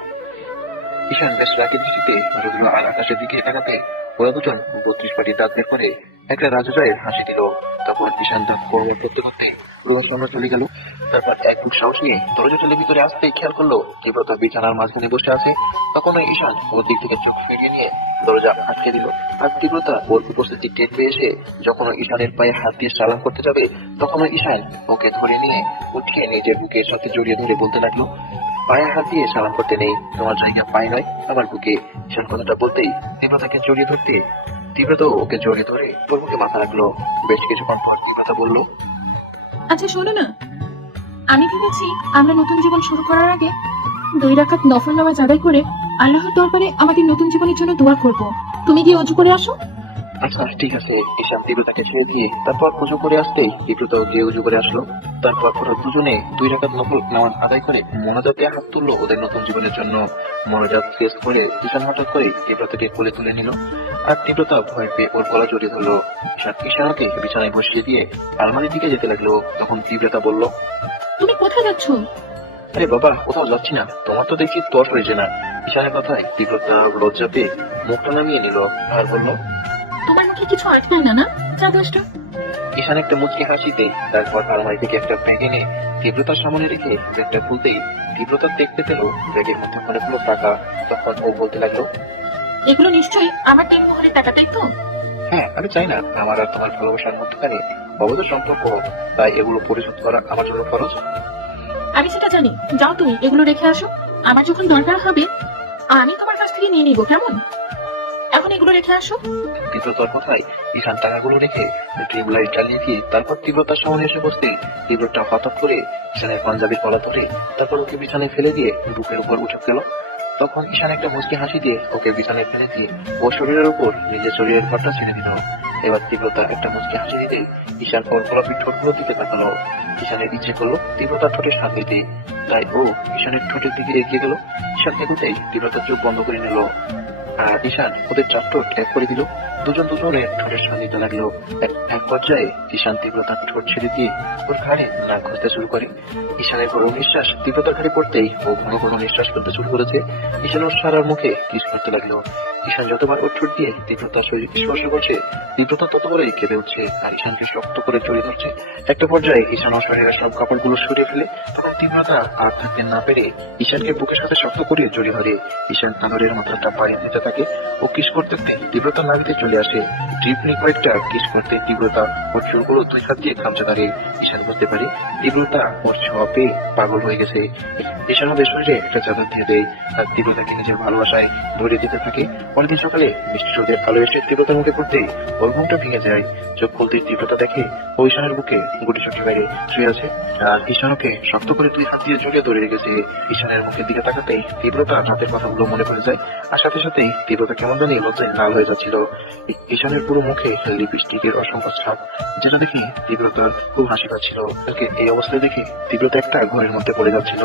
ঈশান বেশ রাগের দৃষ্টিতে রুদ্র আর আকাশের দিকে তাকাতে ওরা দুজন 32 পাটি দাঁত বের করে একটা রাজজয়ের হাসি দিল। তারপর ঈশান দাঁত ফরওয়ার্ড করতে করতে রুমের সামনে চলে গেল। তারপর এক বুক সাহস নিয়ে দরজা ঠেলে ভিতরে আসতেই খেয়াল করলো তীব্রতা বিছানার মাঝখানে বসে আছে। তখন ওই ঈশান ওর দিক থেকে চোখ ফিরিয়ে নিয়ে দরজা আটকে দিল। আর তীব্রতা ওর উপস্থিতি টের পেয়ে এসে যখন ঈশানের পায়ে হাত দিয়ে সালাম করতে যাবে তখন ওই ঈশান ওকে ধরে নিয়ে উঠিয়ে নিজের বুকের সাথে জড়িয়ে ধরে বলতে লাগলো, পায়ে হাত দিয়ে সালাম করতে নেই, তোমার জায়গা পায়ে নয় আমার বুকে। ঈশান কথাটা বলতেই তীব্রতাকে জড়িয়ে ধরতে তীব্রতা ওকে জড়িয়ে ধরে ওর বুকে মাথা রাখলো। বেশ কিছুক্ষণ পর তীব্রতা বলল, আচ্ছা শোনো না, আমি ভেবেছি আমরা নতুন জীবন শুরু করার আগে 2 রাকাত নফল নামাজ আদায় করে আল্লাহর দরবারে আমাদের নতুন জীবনের জন্য দোয়া করব। তুমি গিয়ে অজু করে আসো। আচ্ছা ঠিক আছে। ঈশান তীব্রতাকে ছেড়ে দিয়ে তারপর পুজো করে আসতেই তীব্রতাও গিয়ে উজু করে আসলো। তারপর ওরা দুজনে 2 রাকাত নফল নামাজ আদায় করে মোনাজাতে হাত তুললো ওদের নতুন জীবনের জন্য। মোনাজাত শেষ করে ঈশান হঠাৎ করে তীব্রতাকে কোলে তুলে নিল আর তীব্রতা ভয় পেয়ে ওর গলা জড়িয়ে ধরলো। ঈশান ঈশানকে বিছানায় বসিয়ে দিয়ে আলমারির দিকে যেতে লাগলো। তখন তীব্রতা বলল, তুমি কোথায় যাচ্ছ? আরে বাবা কোথাও যাচ্ছি না, তোমার তো দেখছি তর হয়েছে না। ঈশানের কথায় তীব্রতা লজ্জা পেয়ে মুখটা নামিয়ে নিল আর বলল, তোমার মুখে কিছু আসবে না না? যা দোষটা। ঈশান একটা মুচকি হাসিতে তারপর আলমারি থেকে একটা ব্যাগ এনে তীব্রতার সামনে রেখে ব্যাগটা খুলতেই তীব্রতা দেখতে পেল ব্যাগের মধ্যে অনেকগুলো টাকা। তখন ও বলতে লাগলো, এগুলো নিশ্চয়ই আমার 3 মোহরের টাকা, তাই তো? হ্যাঁ আমি চাই না আমার আর তোমার ভালোবাসার মধ্যখানে অবৈধ সম্পর্ক হোক, তাই এগুলো পরিশোধ করা আমার জন্য খরচ। আমি সেটা জানি, যাও তুমি এগুলো রেখে আসো, আমার যখন দরকার হবে আমি তোমার কাছ থেকে নিয়ে নিব, কেমন? এখন এগুলো রেখে আসো। তীব্রতার কথায় ঈশান টাকাগুলো রেখে ড্রিম লাইট জ্বালিয়ে দিয়ে তারপর তীব্রতার সামনে এসে বসতেই তীব্রতা হঠাৎ করে ঈশানের পাঞ্জাবির গলা ধরে তারপর ওকে বিছানায় ফেলে দিয়ে বুকের উপর উঠে গেল। তখন ঈশান একটা মুচকি হাসি দিয়ে ওকে বিছানায় ফেলে দিয়ে ও শরীরের উপর নিজের শরীরের ভরটা ছেড়ে দিল। এবার তীব্রতা একটা মুচকি হাসি দিতেই ঈশান ওর গোলাপি ঠোঁটগুলোর দিকে তাকালো। ঈশানের ইচ্ছে করলো তীব্রতার ঠোঁটে স্বাদ দিতে, তাই ও ঈশানের ঠোঁটের দিকে এগিয়ে গেল। ঈশান এগোতেই তীব্রতার চোখ বন্ধ করে নিল আর ঈশান ওদের 4 ঠোঁট এক করে দিল। দুজন দুজনের ঠোঁটের স্বাদ দিতে লাগলো। এক পর্যায়ে ঈশান তীব্রতার ঠোঁট ছেড়ে দিয়ে ওর ঘাড়ে নাক ঘষতে শুরু করে। ঈশানের গরম নিঃশ্বাস তীব্রতার ঘাড়ে পড়তেই ও ঘন ঘন নিঃশ্বাস ফেলতে শুরু করেছে। ঈশান ওর সারার মুখে কিস করতে লাগলো। ঈশান যতবার ওর ঠোঁট দিয়ে তীব্রতার শরীর স্পর্শ করছে, তীব্রতা ততবারই কেঁপে উঠছে আর ঈশানকে শক্ত করে জড়িয়ে ধরছে। একটা পর্যায়ে ঈশান ওর শরীরের সব কাপড়গুলো সরিয়ে ফেলে, তখন তীব্রতা আর থাকতে না পেরে ঈশানকে বুকের সাথে শক্ত করে জড়িয়ে ধরে। ঈশান আদরের মাত্রাটা বাড়িয়ে দিতে থাকে। ও কিস করতে তীব্রতা নাভিতে চলে আসে। ড্রিপ নিয়ে কয়েকটা কিস করতে তীব্রতা ওর চুলগুলো দুই হাত দিয়ে খামচে ধরে। ঈশান বুঝতে পারে তীব্রতা ওর ছোঁয়া পেয়ে পাগল হয়ে গেছে। ঈশান ওদের শরীরে একটা চাদর দিয়ে দেয় আর তীব্রতাকে নিজের ভালোবাসায় ভরিয়ে দিতে থাকে। পরদিন সকালে মিষ্টি রোদের আলো এসে তীব্রতার মুখে পড়তেই ওর ঘুমটা ভেঙে যায়। চোখ খুলতেই তীব্রতা দেখে ও ঈশানের বুকে গুটি চটি বাইরে শুয়ে আছে আর ঈশানকে শক্ত করে দুই হাত দিয়ে জড়িয়ে ধরে রেখেছে। ঈশানের মুখের দিকে তাকাতেই তীব্রতা রাতের কথাগুলো মনে পড়ে যায় আর সাথে সাথেই তীব্রতা কেমন জানি লজ্জায় লাল হয়ে যাচ্ছিল। ঈশানের পুরো মুখে লিপস্টিকের অসংখ্য ছাপ, যেটা দেখে তীব্রতার খুব হাসি পাচ্ছিল। তাকে এই অবস্থায় দেখে তীব্রতা একটা ঘরের মধ্যে পড়ে যাচ্ছিল।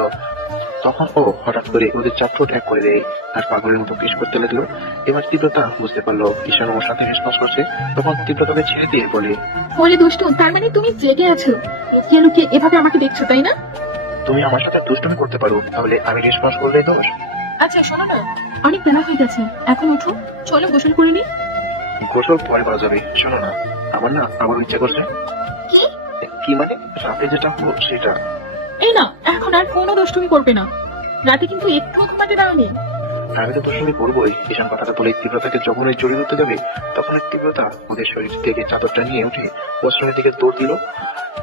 তখন ও হঠাৎ করে ওদের চাপঠোঁট এক করে দেয় আর পাগলের মতো কিস করতে লাগলো। এবার তীব্রতা বুঝতে পারলো ঈশান ওর সাথে রেসপন্স করছে। তখন তীব্রতাকে ছেড়ে দিয়ে বলে, ওরে দুষ্টু, তার মানে তুমি জেগে আছো, লুকিয়ে লুকিয়ে এভাবে আমাকে দেখছো তাই না? তুমি আমার সাথে দুষ্টুমি করতে পারো, তাহলে আমি রেসপন্স করলে দোষ? আচ্ছা শোনো না, অনেক বেলা হয়ে গেছে, এখন উঠো, চলো গোসল করে নি। গোসল পরে করা যাবে। শোনো না, আমার না আবার ইচ্ছা করছে। কি? কি মানে? রাতে যেটা হলো সেটা। এই না, এখন আর কোনো দুষ্টুমি করবে না, রাতে কিন্তু একটু ঘুমাতে দাওনি। আমি তো দুষ্টুমি করবোই। ঈশান কথাটা বলে তীব্রতাকে যখন ওই জড়িয়ে ধরতে যাবে, তখন তীব্রতা ওদের শরীর থেকে চাদরটা নিয়ে উঠে ওয়াশরুমের দিকে দৌড় দিল।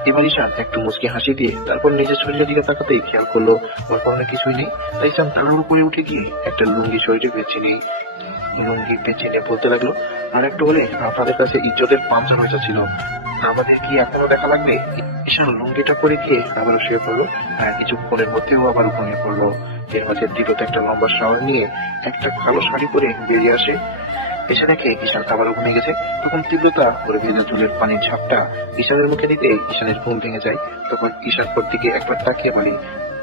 এবার ঈশান একটু মুচকি হাসি দিয়ে তারপর নিজের শরীরের দিকে তাকাতেই খেয়াল করলো ওর পরনে কিছুই নেই। তাই ঈশান তাড়াহুড়ো করে উঠে গিয়ে একটা লুঙ্গি শরীরে বেছে নেই। লুঙ্গি বেছে নিয়ে বলতে লাগলো, আর একটু হলে আপনাদের কাছে ইজ্জতের পাঞ্জা হয়ে যাচ্ছিল, আমাদের কি এখনো দেখা লাগবে? ঈশান লুঙ্গিটা পরে গিয়ে আবারও শুয়ে পড়লো আর কিছুক্ষণের মধ্যেও আবার ঘুমিয়ে পড়লো। এর মাঝে তীব্রতা একটা লম্বা শাওয়ার নিয়ে একটা কালো শাড়ি পরে বেরিয়ে আসে। এসে দেখে ঈশান আবারও ঘুমিয়ে গেছে। তখন তীব্রতা ওর ভেজা চুলের পানির ঝাপটা ঈশানের মুখে দিতে ঈশানের ঘুম ভেঙে যায়। তখন ঈশান ওর দিকে একবার তাকিয়ে বলে,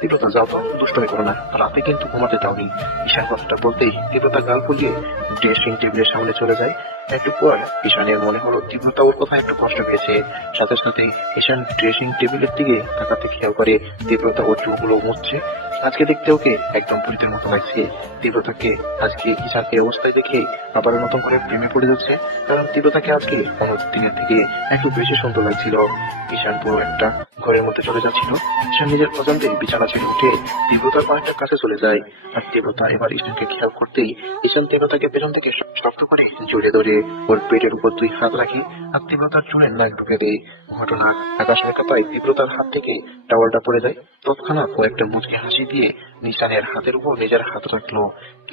তীব্রতা যাও তো, দুষ্টমি করো না, রাতে কিন্তু ঘুমাতে দাওনি। ঈশান কথাটা বলতেই তীব্রতা গাল ফুলিয়ে ড্রেসিং টেবিলের সামনে চলে যায়। একটু পর ঈশানের মনে হলো তীব্রতা ওর কথা একটু কষ্ট পেয়েছে। সাথে সাথে ঈশান ড্রেসিং টেবিলের দিকে তাকাতে খেয়াল করে তীব্রতা ওর চুলগুলো মুছছে। আজকে দেখতে ওকে একদম পরিতের মতো লাগছে। তীব্রতাকে আজকে ঈশানকে অবস্থায় দেখে আবার নতুন করে প্রেমে পড়ে যাচ্ছে, কারণ তীব্রতাকে আজকে অন্য দিনের থেকে একটু বেশি সুন্দর লাগছিল। ঈশান পুরো একটা ঘরের মধ্যে চলে যাচ্ছিল। ঈশান নিজের অজান্তে বিছানা ছেড়ে উঠে তীব্রতার অনেকটা কাছে চলে যায় আর তীব্রতা এবার ঈশানকে খেয়াল করতেই ঈশান তীব্রতাকে পেছন থেকে শক্ত করে জড়িয়ে ধরে ওর পেটের উপর দুই হাত রাখে আর তীব্রতার চুলের নাক ঢুকে দেয়। ঘটনা আকাশের কাপায় তীব্রতার হাত থেকে টাওয়ালটা পড়ে যায়। তৎক্ষণাৎ ও একটা মুচকি হাসি দিয়ে ঈশানের হাতের উপর নিজের হাত রাখলো।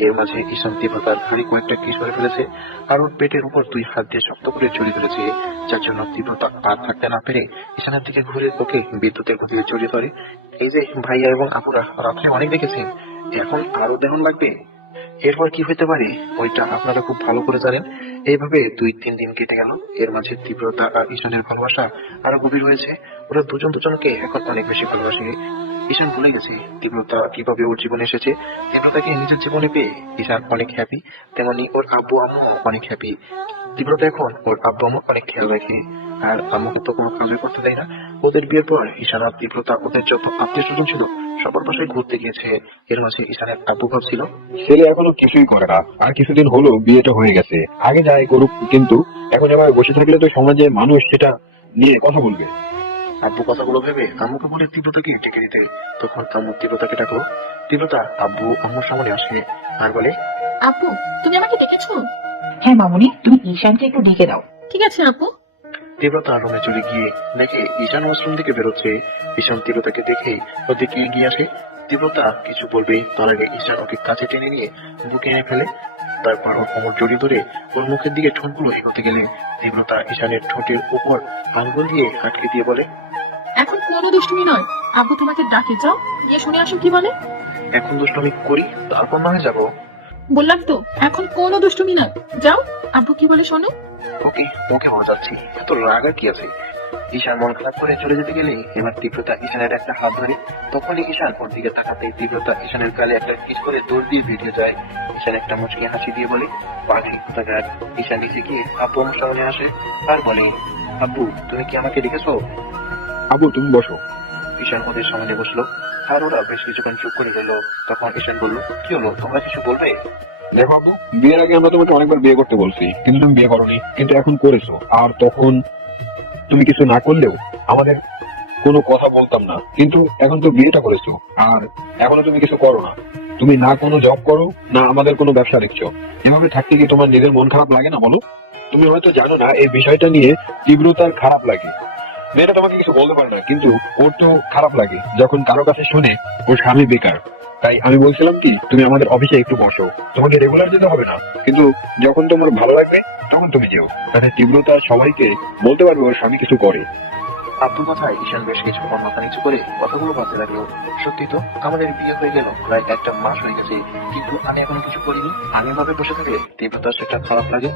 এর মাঝে ঈশান তীব্রতার ঘাড়ি কয়েকটা কিস করে ফেলেছে আর ওর পেটের উপর দুই হাত দিয়ে শক্ত করে জড়িয়ে ধরেছে, যার জন্য তীব্রতা আর থাকতে না পেরে ঈশানের দিকে ঘুরে ওকে বিদ্যুতের গতিতে জড়িয়ে ধরে। এই যে ভাইয়া এবং আপুরা রাত্রে অনেক দেখেছেন, এখন আরো দেহন লাগবে। এরপর কি হতে পারে ওইটা আপনারা খুব ভালো করে জানেন। এইভাবে 2-3 দিন কেটে গেল। এর মাঝে তীব্রতা আর ঈশানের ভালোবাসা আরো গভীর হয়েছে। ওরা দুজন দুজনকে এখন অনেক বেশি ভালোবাসে। ঈশান ভুলে গেছে তীব্রতা কিভাবে ওর জীবনে এসেছে। তীব্রতাকে নিজের জীবনে পেয়ে ঈশান অনেক হ্যাপি, তেমনি ওর আব্বু আম্মু অনেক হ্যাপি। তীব্রতা এখন ওর আব্বু আম্মু অনেক খেয়াল রাখে আর আম্মুকে তো কোনো কাজই করতে দেয় না। ওদের বিয়ের পর ঈশান আর তীব্রতা ওদের যত আত্মীয় স্বজন ছিল সবার বাসায় ঘুরতে গিয়েছে। এর মাঝে ঈশানের আব্বু ভাবছিল ছেলে এখনো কিছুই করে না, আর কিছুদিন হলো বিয়েটা হয়ে গেছে, আগে যাই করুক, কিন্তু এখন এবার বসে থাকলে তো সমাজে মানুষ সেটা নিয়ে কথা বলবে। আব্বু কথাগুলো ভেবে আম্মুকে বলে তীব্রতাকে ডেকে দিতে। তখন আম্মু তীব্রতাকে ডাকলো। তীব্রতা আব্বু আম্মুর সামনে আসে আর বলে, আপু, তুমি আমাকে ডেকেছো? হ্যাঁ মামুনি, তুমি ঈশানকে একটু ডেকে দাও। ঠিক আছে আপু। তীব্রতা রুমে চলে গিয়ে দেখে ঈশান ওয়াশরুম থেকে বেরোচ্ছে। ঈশান তীব্রতাকে দেখে ওর দিকে এগিয়ে আসে। তীব্রতা কিছু বলবে তার আগে ঈশান ওকে কাছে টেনে নিয়ে বুকে এনে ফেলে। তারপর ওর কোমর জড়িয়ে ধরে ওর মুখের দিকে ঠোঁটগুলো এগোতে গেলে তীব্রতা ঈশানের ঠোঁটের উপর আঙ্গুল দিয়ে আটকে দিয়ে বলে, এখন কোনো দুষ্টুমি নয়, আব্বু তোমাকে ডাকে, যাও গিয়ে শুনে আসো কি বলে। এখন দুষ্টুমি করি তারপর না যাবো। বললাম তো এখন কোনো দুষ্টুমি নয়, যাও আব্বু কি বলে শোনো। ওকে ওকে বোঝাচ্ছি, এত রাগ আর কি আছে। ঈশান মন খারাপ করে চলে যেতে গেলে এবার তীব্রতা ঈশানের একটা হাত ধরে। তখনই ঈশান ওর দিকে তাকাতেই তীব্রতা ঈশানের গালে একটা কিস করে দৌড় দিয়ে বেরিয়ে যায়। ঈশান একটা মুচকি হাসি দিয়ে বলে, পাগলি কোথাকার। ঈশান নিচে গিয়ে আব্বু আমার সামনে আসে আর বলে, আব্বু তুমি কি আমাকে ডেকেছো? আবু তুমি বসো। ঈশান ওদের সামনে বসলো আর ওরা বেশ কিছুক্ষণ চুপ করে রইলো। তখন ঈশান বলল, কি হলো, তোমরা কিছু বলবে? দেখো আব্বু, বিয়ের আগে আমরা তোমাকে অনেকবার বিয়ে করতে বলছি, কিন্তু তুমি বিয়ে করোনি, কিন্তু এখন করেছো। আর তখন তুমি কিছু না করলেও আমাদের কোনো কথা বলতাম না, কিন্তু এখন তো বিয়েটা করেছো আর এখনো তুমি কিছু করো না। তুমি না কোনো জব করো, না আমাদের কোনো ব্যবসা দেখছো। এভাবে থাকতে কি তোমার নিজের মন খারাপ লাগে না বলো? তুমি হয়তো জানো না এই বিষয়টা নিয়ে তীব্রতার খারাপ লাগে। মেয়েটা তোমাকে কিছু বলতে পারে না, কিন্তু ওর তো খারাপ লাগে যখন কারো কাছে শুনে ওর স্বামী বেকার। তাই আমি বলছিলাম কি, তুমি আমাদের অফিসে একটু বসো, তোমাকে রেগুলার যেতে হবে না, কিন্তু যখন তোমার ভালো লাগবে তখন তুমি যেও। তাতে তীব্রতা সবাইকে বলতে পারবে ওর স্বামী কিছু করে। আব্বুর কথায় ঈশান বেশ কিছুক্ষণ মাথা নিচু করে কথাগুলো ভাবতে লাগলো। সত্যি তো, আমাদের বিয়ে হয়ে গেল প্রায় 1 মাস হয়ে গেছে, কিন্তু আমি এখনো কিছু করিনি। আমি এভাবে বসে থাকলে তীব্রতার সেটা খারাপ লাগে।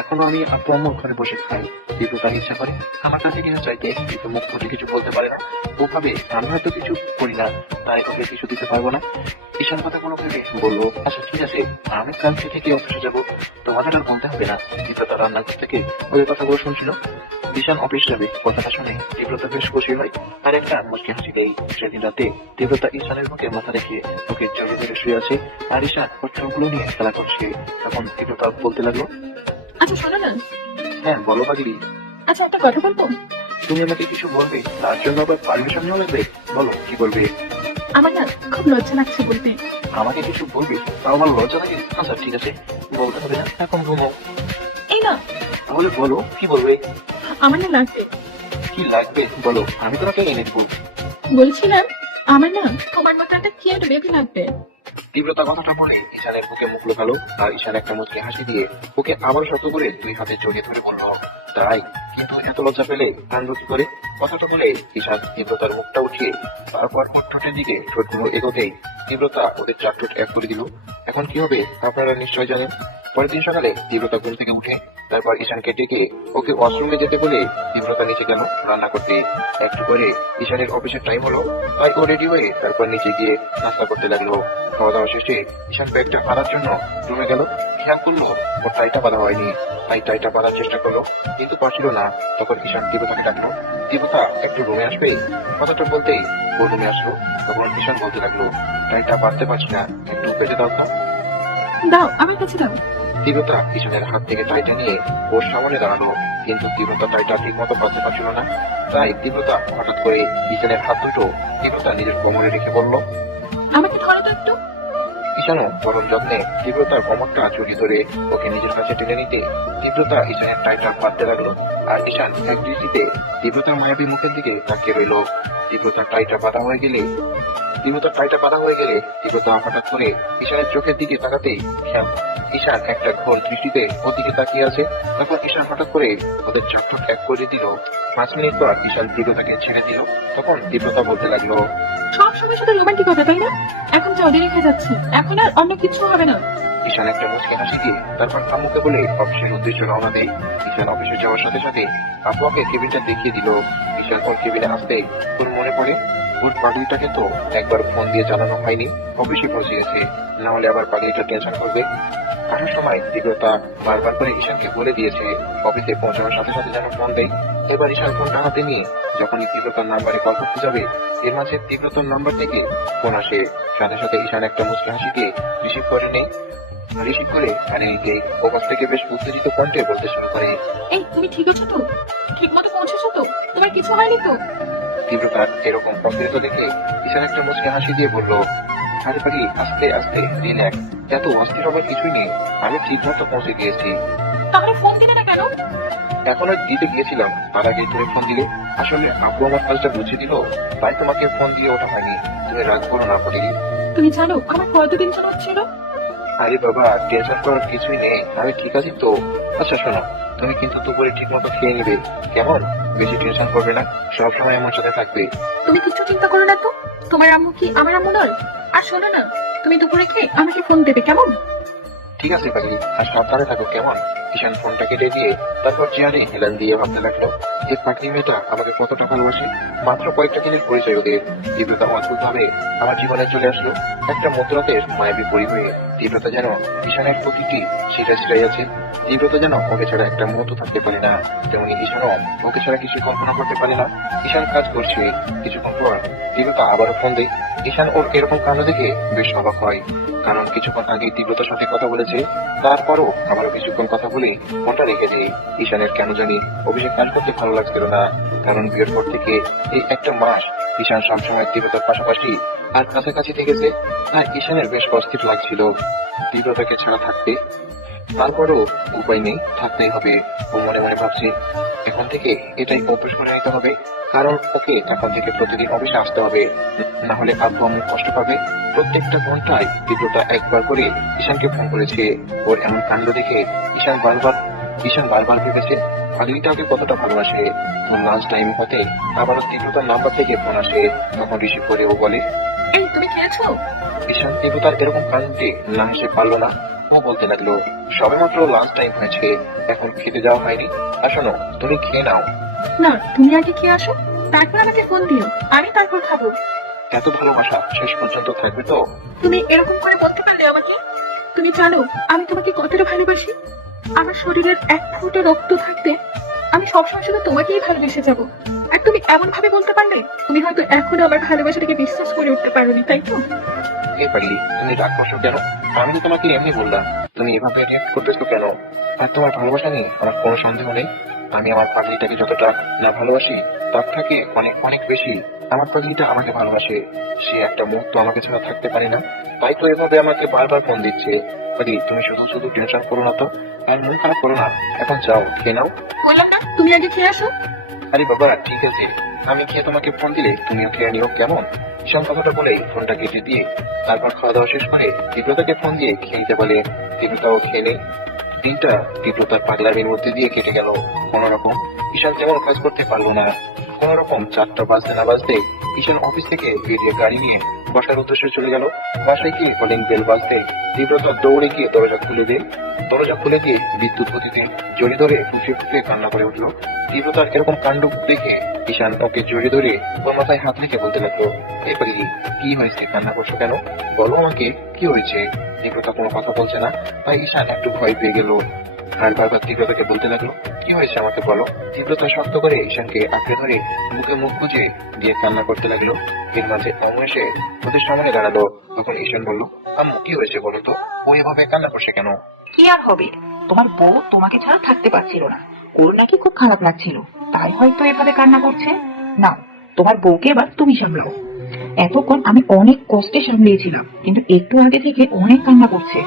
এখনো আমি আব্বু আম্মুর ঘরে বসে খাই, তীব্রতার ইচ্ছা করে আমার কাছে কিছু চাইতে, কিন্তু মুখ ফুটে কিছু বলতে পারে না। ও ভাবে আমি হয়তো কিছু করি না, তাই ওকে কিছু দিতে পারবো না। ঈশান কথাগুলো ভেবে বললো, আচ্ছা ঠিক আছে, আমি কাল থেকে অফিসে যাবো, তোমাদের আর বলতে হবে না। তীব্রতা রান্নাঘর থেকে ওদের কথাগুলো শুনছিল। ঈশান অফিস যাবে কথাটা শুনে তীব্রতা বেশ খুশি হয় আর একটা মুচকি হাসি দেয়। সেদিন রাতে তীব্রতা ঈশানের বুকে মাথা রেখে ওকে জড়িয়ে ধরে শুয়ে আছে আর ঈশান ওর চোখগুলো নিয়ে খেলা করছে। তখন তীব্রতা বলতে লাগলো, আচ্ছা শোনো না, হ্যাঁ বলো পাগলি, আচ্ছা একটা কথা বলবো। তুমি আমাকে কিছু বলবে, তার জন্য আবার পারমিশন নেওয়া লাগবে? বলো কি বলবে? আমার না খুব লজ্জা লাগছে বলতে। আমাকে কিছু বলবে, তাও আমার লজ্জা লাগে? আচ্ছা ঠিক আছে, বলতে হবে না, এখন ঘুমো। এই না, তাহলে বলো কি বলবে? আমার না লাগবে। কি লাগবে বলো, আমি তোমাকে এনে দেবো। বলছিলাম আমার না তোমার মতো একটা কিউট বেবি লাগবে। তীব্রতা কথাটা বলে ঈশানের বুকে মুখ লুকালো আর ঈশান একটা মুচকি হাসি দিয়ে ওকে আবার শক্ত করে 2 হাতে জড়িয়ে ধরে বলল, তাই? কিন্তু এত লজ্জা পেলে কান্ড কি করে? কথাটা বলে ঈশান তীব্রতার মুখটা উঠিয়ে তারপর ওর ঠোঁটের দিকে ঠোঁটগুলো এগোতেই তীব্রতা ওদের 4 ঠোঁট এক করে দিল। এখন কি হবে আপনারা নিশ্চয় জানেন। পরের দিন সকালে তীব্রতা ঘুম থেকে উঠে তারপর ঈশানকে ডেকে ওকে ওয়াশরুমে যেতে বলে তীব্রতা নিচে গেল রান্না করতে। একটু পরে ঈশানের অফিসের টাইম হলো, তাই ও রেডি হয়ে তারপর নিচে গিয়ে নাস্তা করতে লাগলো। খাওয়া দাওয়া শেষে ঈশান ব্যাগটা বাঁধার জন্য রুমে গেল। খেয়াল করলো ওর টাইটা বাঁধা হয়নি, তাই টাইটা বাঁধার চেষ্টা করলো কিন্তু পারছিল না। তখন ঈশান তীব্রতাকে ডাকলো, তীব্রতা একটু রুমে আসবে? কথাটা বলতেই ও রুমে আসলো। তখন ঈশান বলতে লাগলো, টাইটা বাঁধতে পারছি না, একটু বেঁধে দাও না। দাও আমার কাছে দাও। তীব্রতা ঈশানের হাত থেকে টাইটা নিয়ে ওর সামনে দাঁড়ালো, কিন্তু তীব্রতা টাইটা ঠিক মতো বাঁধতে পারছিল না। তাই তীব্রতা হঠাৎ করে ঈশানের হাত দুটো তীব্রতা নিজের কোমরে রেখে বলল, আমাকে ধরো তো একটু। ঈশানও পরম যত্নে তীব্রতার কোমরটা জড়িয়ে ধরে ওকে নিজের কাছে টেনে নিতে তীব্রতা ঈশানের টাইটা বাঁধতে লাগলো। আর ঈশান এক দৃষ্টিতে তীব্রতার মায়াবী মুখের দিকে তাকিয়ে রইল। তীব্রতার টাইটা বাঁধা হয়ে গেলে তীব্রতা হঠাৎ করে ঈশানের চোখের দিকে তাকাতেই খেয়াল ঈশান একটা ঘোর দৃষ্টিতে ওর দিকে তাকিয়ে আছে। তখন ঈশান হঠাৎ করে ওদের 4 ঠোঁট এক করে দিল। 5 মিনিট পর ঈশান তীব্রতাকে ছেড়ে দিল। তখন তীব্রতা বলতে লাগলো, সব সময় শুধু রোমান্টিক কথা তাই না? এখন যাও, দেরি হয়ে যাচ্ছে, এখন আর অন্য কিছু হবে না। ঈশান একটা মুচকি হাসি দিয়ে তারপর আম্মুকে বলে অফিসের উদ্দেশ্যে রওনা দেয়। ঈশান অফিসে যাওয়ার সাথে সাথে আব্বুকে কেবিনটা দেখিয়ে দিল। ঈশান ওর কেবিনে আসতেই ওর মনে পড়ে ওর পাগলিটাকে তো একবার ফোন দিয়ে জানানো হয়নি অফিসে পৌঁছে গেছে, না হলে আবার পাগলিটা টেনশন করবে। আসার সময় তীব্রতা বারবার করে ঈশানকে বলে দিয়েছে অফিসে পৌঁছানোর সাথে সাথে যেন ফোন দেয়। এবার ঈশান ফোনটা হাতে নিয়ে যখনই তীব্রতার নাম্বারে কল করতে যাবে এর মাঝে তীব্রতার নাম্বার থেকে ফোন আসে। সাথে সাথে ঈশান একটা মুচকি হাসি দিয়ে রিসিভ করে কানে নিতে ও কাছ থেকে বেশ উত্তেজিত কণ্ঠে বলতে শুরু করে, এই তুমি ঠিক আছো তো? ঠিক মতো পৌঁছেছো তো? তোমার কিছু হয়নি তো? তীব্রতার এরকম কম্পিত দেখে ঈশান একটা মুচকি হাসি দিয়ে বলল, আরে পাগলি আস্তে আস্তে রিল্যাক্স, এত অস্থির হবার কিছুই নেই, আমি ঠিক মতো পৌঁছে গিয়েছি। তাহলে ফোন দিলে না কেন? এখন আর দিতে গিয়েছিলাম, তার আগে তুমি ফোন দিলে। আসলে আব্বু আমার কাজটা বুঝিয়ে দিল, তাই তোমাকে ফোন দিয়ে ওঠা হয়নি। তুমি রাগ করো না পাগলি। তুমি জানো আমার কত টেনশন হচ্ছিল? আরে বাবা টেনশন করার কিছুই নেই, আমি ঠিক আছি তো। আচ্ছা শোনো, তুমি কিন্তু দুপুরে ঠিক মতো খেয়ে নিবে কেমন? বেশি টেনশন করবে না, সব সময় আমার সাথে থাকবে। তুমি কিছু চিন্তা করো না তো, তোমার আম্মু কি আমার আম্মু নয়? আর শোনো না, তুমি দুপুরে খেয়ে আমাকে ফোন দেবে কেমন? ঠিক আছে পাগলি, আর সাবধানে থাকো কেমন? ঈশান ফোনটা কেটে দিয়ে তারপর চেয়ারে হেলান দিয়ে ভাবতে লাগলো, এই পাগলি মেয়েটা আমাকে কতটা ভালোবাসে। মাত্র কয়েকটা দিনের পরিচয় ওদের। তীব্রতা অদ্ভুত ভাবে আমার জীবনে চলে আসলো একটা মধ্যরাতের মায়াবী পরি হয়ে। তীব্রতা যেন ঈশানের প্রতিটি শিরায় শিরাই আছে। তীব্রতা যেন ওকে ছাড়া একটা মুহূর্ত থাকতে পারে না, তেমনি ঈশানও ওকে ছাড়া কিছু কল্পনা করতে পারে না। ঈশান কাজ করছে, কিছুক্ষণ পর তীব্রতা আবারও ফোন দেয়। ঈশান ওর এরকম কাণ্ড দেখে বেশ অবাক হয়, কারণ কিছুক্ষণ আগে তীব্রতার সাথে কথা বলেছে। তারপরও আবারও কিছুক্ষণ কথা বলে ফোনটা রেখে দেয়। ঈশানের কেন জানি অফিসে কাজ করতে ভালো লাগছিল না, কারণ বিয়ের পর থেকে এই একটা মাস ঈশান সবসময় তীব্রতার পাশাপাশি আর কাছাকাছি থেকেছে। আর ঈশানের বেশ অস্থির লাগছিল তীব্রতাকে ছাড়া থাকতে। তারপরও উপায় নেই, থাকতেই হবে। ও মনে মনে ভাবছে এখন থেকে এটাই অভ্যাস করে নিতে হবে, কারণ ওকে এখন থেকে প্রতিদিন অফিসে আসতে হবে, না হলে আব্বু আম্মু কষ্ট পাবে। প্রত্যেকটা ঘন্টায় তীব্রতা একবার করে ঈশানকে ফোন করেছে। ওর এমন কাণ্ড দেখে ঈশান বারবার ভেবেছে পাগলিটা ওকে কতটা ভালোবাসে। ওর লাঞ্চ টাইম হতে আবারও তীব্রতার নাম্বার থেকে ফোন আসে, তখন রিসিভ করে ও বলে, এই তুমি খেয়েছো? ঈশান তীব্রতার এরকম কাণ্ডে না হেসে পারলো না। ও বলতে লাগলো, সবেমাত্র লাঞ্চ টাইম হয়েছে, এখন খেতে যাওয়া হয়নি। আর শোনো, তুমি খেয়ে নাও। না, তুমি আগে খেয়ে আসো, তারপর আমাকে ফোন দিও, আমি তারপর খাবো। এত ভালোবাসা শেষ পর্যন্ত থাকবে তো? তুমি এরকম করে বলতে পারলে আমাকে? তুমি জানো আমি তোমাকে কতটা ভালোবাসি। আমার শরীরের এক ফোঁটা রক্ত থাকতে আমি সবসময় শুধু তোমাকেই ভালোবেসে যাব। আর তুমি এমন ভাবে বলতে পারলে? তুমি হয়তো এখনো আমার ভালোবাসাটাকে বিশ্বাস করে উঠতে পারোনি, তাই তো? এই পাগলি, তুমি রাগ করছো কেন? আমি তো তোমাকে এমনি বললাম, তুমি এভাবে রিয়েক্ট করতেছো কেন? আর তোমার ভালোবাসা নিয়ে আমার কোনো সন্দেহ নেই। আমি আমার পাগলিটাকে যতটা না ভালোবাসি তার থেকে অনেক অনেক বেশি আমার পাগলিটা আমাকে ভালোবাসে। সে একটা মুহূর্ত আমাকে ছাড়া থাকতে পারে না, তাই তো এভাবে আমাকে বারবার ফোন দিচ্ছে। পাগলি, তুমি শুধু শুধু টেনশন করো না তো, আর মন খারাপ করো না। এখন যাও, খেয়ে নাও। বললাম না তুমি আগে খেয়ে আসো। আরে বাবা, ঠিক আছে, আমি খেয়ে তোমাকে ফোন দিলে তুমিও খেয়ে নিও কেমন? ঈশান কথাটা বলেই ফোনটা কেটে দিয়ে তারপর খাওয়া দাওয়া শেষ করে তীব্রতাকে ফোন দিয়ে খেয়ে নিতে বলে। তীব্রতাও খেয়ে নেই। দিনটা তীব্রতার পাগলামির মধ্যে দিয়ে কেটে গেল কোন রকম। ঈশান তেমন কাজ করতে পারলো না। কোন রকম 4টা বাজতে না বাজতে ঈশান অফিস থেকে বেরিয়ে গাড়ি নিয়ে বাসার উদ্দেশ্যে চলে গেল। বাসায় গিয়ে কলিং বেল বাজতে তীব্রতা দৌড়ে গিয়ে দরজা খুলে দেয়। দরজা খুলে দিয়ে বিদ্যুৎ গতিতে জড়িয়ে ধরে ফুঁপিয়ে ফুঁপিয়ে কান্না করে উঠলো। তীব্রতার এরকম কাণ্ড দেখে ঈশান ওকে জড়িয়ে ধরে ওর মাথায় হাত রেখে বলতে লাগলো, এই পাগলি, কি হয়েছে, কান্না করছো কেন? বলো আমাকে, কি হয়েছে? তীব্রতা কোনো কথা বলছে না, তাই ঈশান একটু ভয় পেয়ে গেল। আর বারবার তীব্রতাকে বলতে লাগলো, কি হয়েছে আমাকে বলো। তীব্রতা শক্ত করে ঈশানকে আঁকড়ে ধরে মুখে মুখ গুজে দিয়ে কান্না করতে লাগলো। এর মাঝে আম্মু এসে ওদের সামনে দাঁড়ালো। তখন ঈশান বলল, আম্মু কি হয়েছে বলো তো, ও এভাবে কান্না করছে কেন? কি আর হবে, তোমার বউ তোমাকে ছাড়া থাকতে পারছিল না, ওর নাকি খুব খারাপ লাগছিল, তাই হয়তো এভাবে কান্না করছে। নাও, তোমার বউকে এবার তুমি সামলাও। এতক্ষণ আমি অনেক কষ্টে সামলিয়েছিলাম, কিন্তু একটু আগে থেকে অনেক কান্না করছে,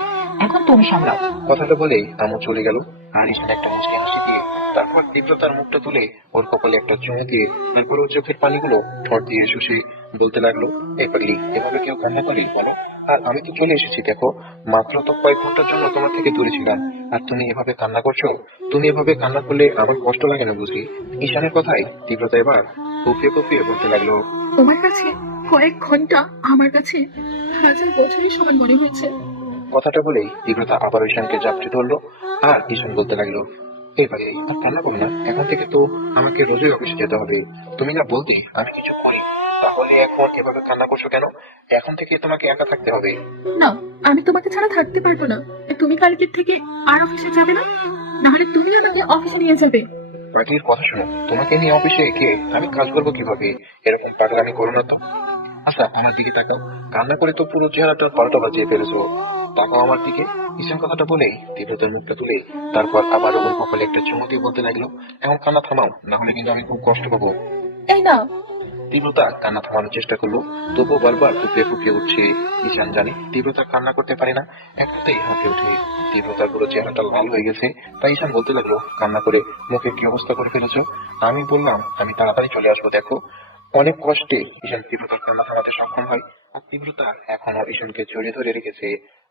এখন তুমি সামলাও। কথাটা বলেই আম্মু চলে গেল। আর ঈশান একটা মুচকি হাসি দিয়ে তারপর তীব্রতার মুখটা তুলে ওর কপালে একটা চুমু দিয়ে তারপর ওর চোখের পানিগুলো ঠোঁট দিয়ে শুষে বলতে লাগলো, এই পাগলি, এভাবে কেউ কান্না করে বলো? আর আমি তো চলে এসেছি, দেখো, মাত্র তো কয়েক ঘন্টার জন্য তোমার থেকে দূরে ছিলাম, আর তুমি এভাবে কান্না করছো? তুমি এভাবে কান্না করলে আমার কষ্ট লাগে না বুঝি? ঈশানের কথাই তীব্রতা এবার ফুপিয়ে ফুপিয়ে বলতে লাগলো, তোমার কাছে কয়েক ঘন্টা আমার কাছে হাজার বছরের সমান মনে হয়েছে। কথাটা বলেই তীব্রতা আবার ঈশানকে জাপটে ধরলো। আর ঈশান বলতে লাগলো, এই পাগলি, আর কান্না করো না, এখন থেকে তো আমাকে রোজই অফিসে যেতে হবে। তুমি না বলতে আমি কিছু করি, তাহলে এখন এভাবে কান্না করছো কেন? এখন থেকে তোমাকে একা থাকতে হবে। না, আমি তোমাকে ছাড়া থাকতে পারবো না। তুমি কালকের থেকে আর অফিসে যাবে না, নাহলে তুমি আমাকে অফিসে নিয়ে যাবে। পাগলির কথা শোনো, তোমাকে নিয়ে অফিসে গিয়ে আমি কাজ করবো কিভাবে? এরকম পাগলামি করো না তো। আচ্ছা, আমার দিকে তাকাও, কান্না করে তো পুরো চেহারাটা পাল্টা বাজিয়ে ফেলেছো। তাকাও আমার দিকে। ঈশান কথাটা বলেই তীব্রতার মুখটা তুলে তারপর আবার ওর কপালে একটা চুমু দিয়ে বলতে লাগলো, এখন কান্না থামাও, না হলে কিন্তু আমি খুব কষ্ট পাবো। এই না, তীব্রতা কান্না থামানোর চেষ্টা করলো, তবুও বারবার ফুপিয়ে ফুপিয়ে উঠছে। ঈশান জানে তীব্রতা কান্না করতে পারে না, একটাতেই হাঁপে ওঠে। তীব্রতার পুরো চেহারাটা লাল হয়ে গেছে। তাই ঈশান বলতে লাগলো, কান্না করে মুখে কি অবস্থা করে ফেলেছো? আমি বললাম আমি তাড়াতাড়ি চলে আসবো, দেখো। অনেক কষ্টে ঈশান তীব্রতার কান্না থামাতে সক্ষম হয়। আর তীব্রতা এখনো ঈশানকে জড়িয়ে ধরে রেখেছে,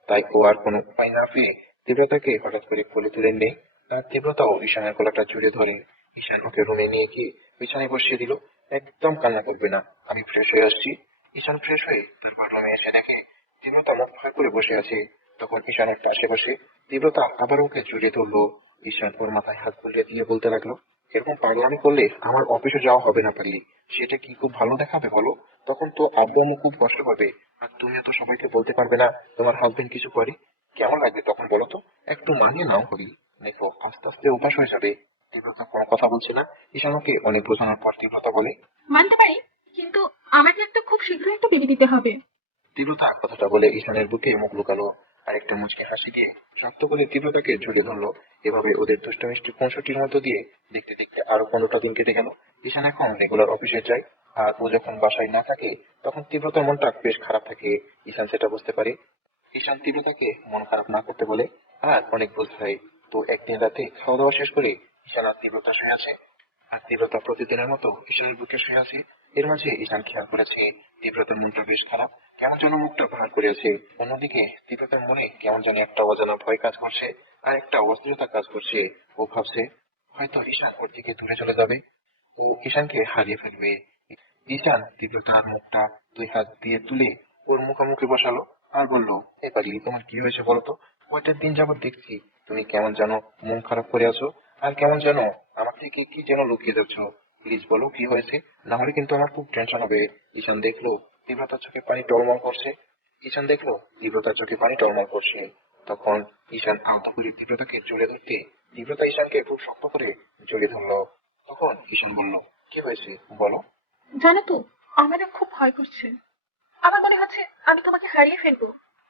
তাই ও আর কোনো উপায় না পেয়ে তীব্রতাকে হঠাৎ করে কোলে তুলে নেয়। আর তীব্রতাও ঈশানের গলাটা জড়িয়ে ধরে। ঈশান ওকে রুমে নিয়ে গিয়ে বিছানায় বসিয়ে দিল। একদম কান্না করবে না, আমি ফ্রেশ হয়ে আসছি। ঈশান ফ্রেশ হয়ে তারপর রুমে এসে দেখে তীব্রতা মুখ ফাঁকা করে বসে আছে। তখন ঈশানের পাশে বসে তীব্রতা আবার ওকে জড়িয়ে ধরলো। ঈশান ওর মাথায় হাত বুলিয়ে দিয়ে বলতে লাগলো, এরকম পাগলামি করলে আমার অফিসে যাওয়া হবে না পারলি, সেটা কি খুব ভালো দেখাবে বলো? তখন তো আব্বু আম্মু খুব কষ্ট পাবে, আর তুমিও তো সবাইকে বলতে পারবে না তোমার হাজবেন্ড কিছু করে। কেমন লাগবে তখন বলো তো? একটু মানিয়ে নাও হরি, দেখো আস্তে আস্তে অভ্যাস হয়ে যাবে। তীব্রতা কোনো কথা বলছে না। ঈশান ওকে অনেক বোঝানোর পর তীব্রতা বলে, মানতে পারি, কিন্তু আমাকে একটা খুব শীঘ্রই একটা বেবি দিতে হবে। তীব্রতা কথাটা বলে ঈশানের বুকে মুখ লুকালো আর একটা মুচকে হাসি দিয়ে শক্ত করে তীব্রতাকে জড়িয়ে ধরলো। এভাবে ওদের দুষ্ট মিষ্টি 65-র মধ্য দিয়ে দেখতে দেখতে আরো 15টা দিন কেটে গেল। ঈশান এখন রেগুলার অফিসে যায়, আর ও যখন বাসায় না থাকে তখন তীব্রতার মনটা বেশ খারাপ থাকে। ঈশান সেটা বুঝতে পারে। ঈশান তীব্রতাকে মন খারাপ না করতে বলে আর অনেক বোঝায়। তো একদিন রাতে খাওয়া দাওয়া শেষ করে ঈশান আর তীব্রতা শুয়ে আছে, আর তীব্রতা প্রতিদিনের মতো ঈশানের বুকে শুয়ে আছে। এর মাঝে ঈশান খেয়াল করেছে তীব্রতার মনটা বেশ খারাপ, কেমন যেন মুখটা ভার করে আছে। অন্যদিকে তীব্রতার মনে কেমন যেন একটা অজানা ভয় কাজ করছে আর একটা অস্থিরতা কাজ করছে। ও ভাবছে হয়তো ঈশান ওর দিকে দূরে চলে যাবে, ও ঈশানকে হারিয়ে ফেলবে। ঈশান তীব্রতার মুখটা 2 হাত দিয়ে তুলে ওর মুখোমুখি বসালো আর বলল, এবারে তোমার কি হয়েছে বলো তো? কয়টা দিন যাবত দেখছি তুমি কেমন যেন মন খারাপ করে আছো, আর কেমন যেন আমার থেকে কি যেন লুকিয়ে যাচ্ছ। প্লিজ বলো কি হয়েছে, না হলে কিন্তু আমার খুব টেনশন হবে। ঈশান দেখলো তীব্রতার চোখে পানি টলমল করছে। তখন ঈশান আলতো করে তীব্রতাকে জড়িয়ে ধরতে তীব্রতা ঈশানকে খুব শক্ত করে জড়িয়ে ধরলো। তখন ঈশান বলল, কি হয়েছে বলো? জানো তো, আমার না খুব ভয় করছে। আমার মনে হচ্ছে আমি তোমাকে হারিয়ে ফেলবো।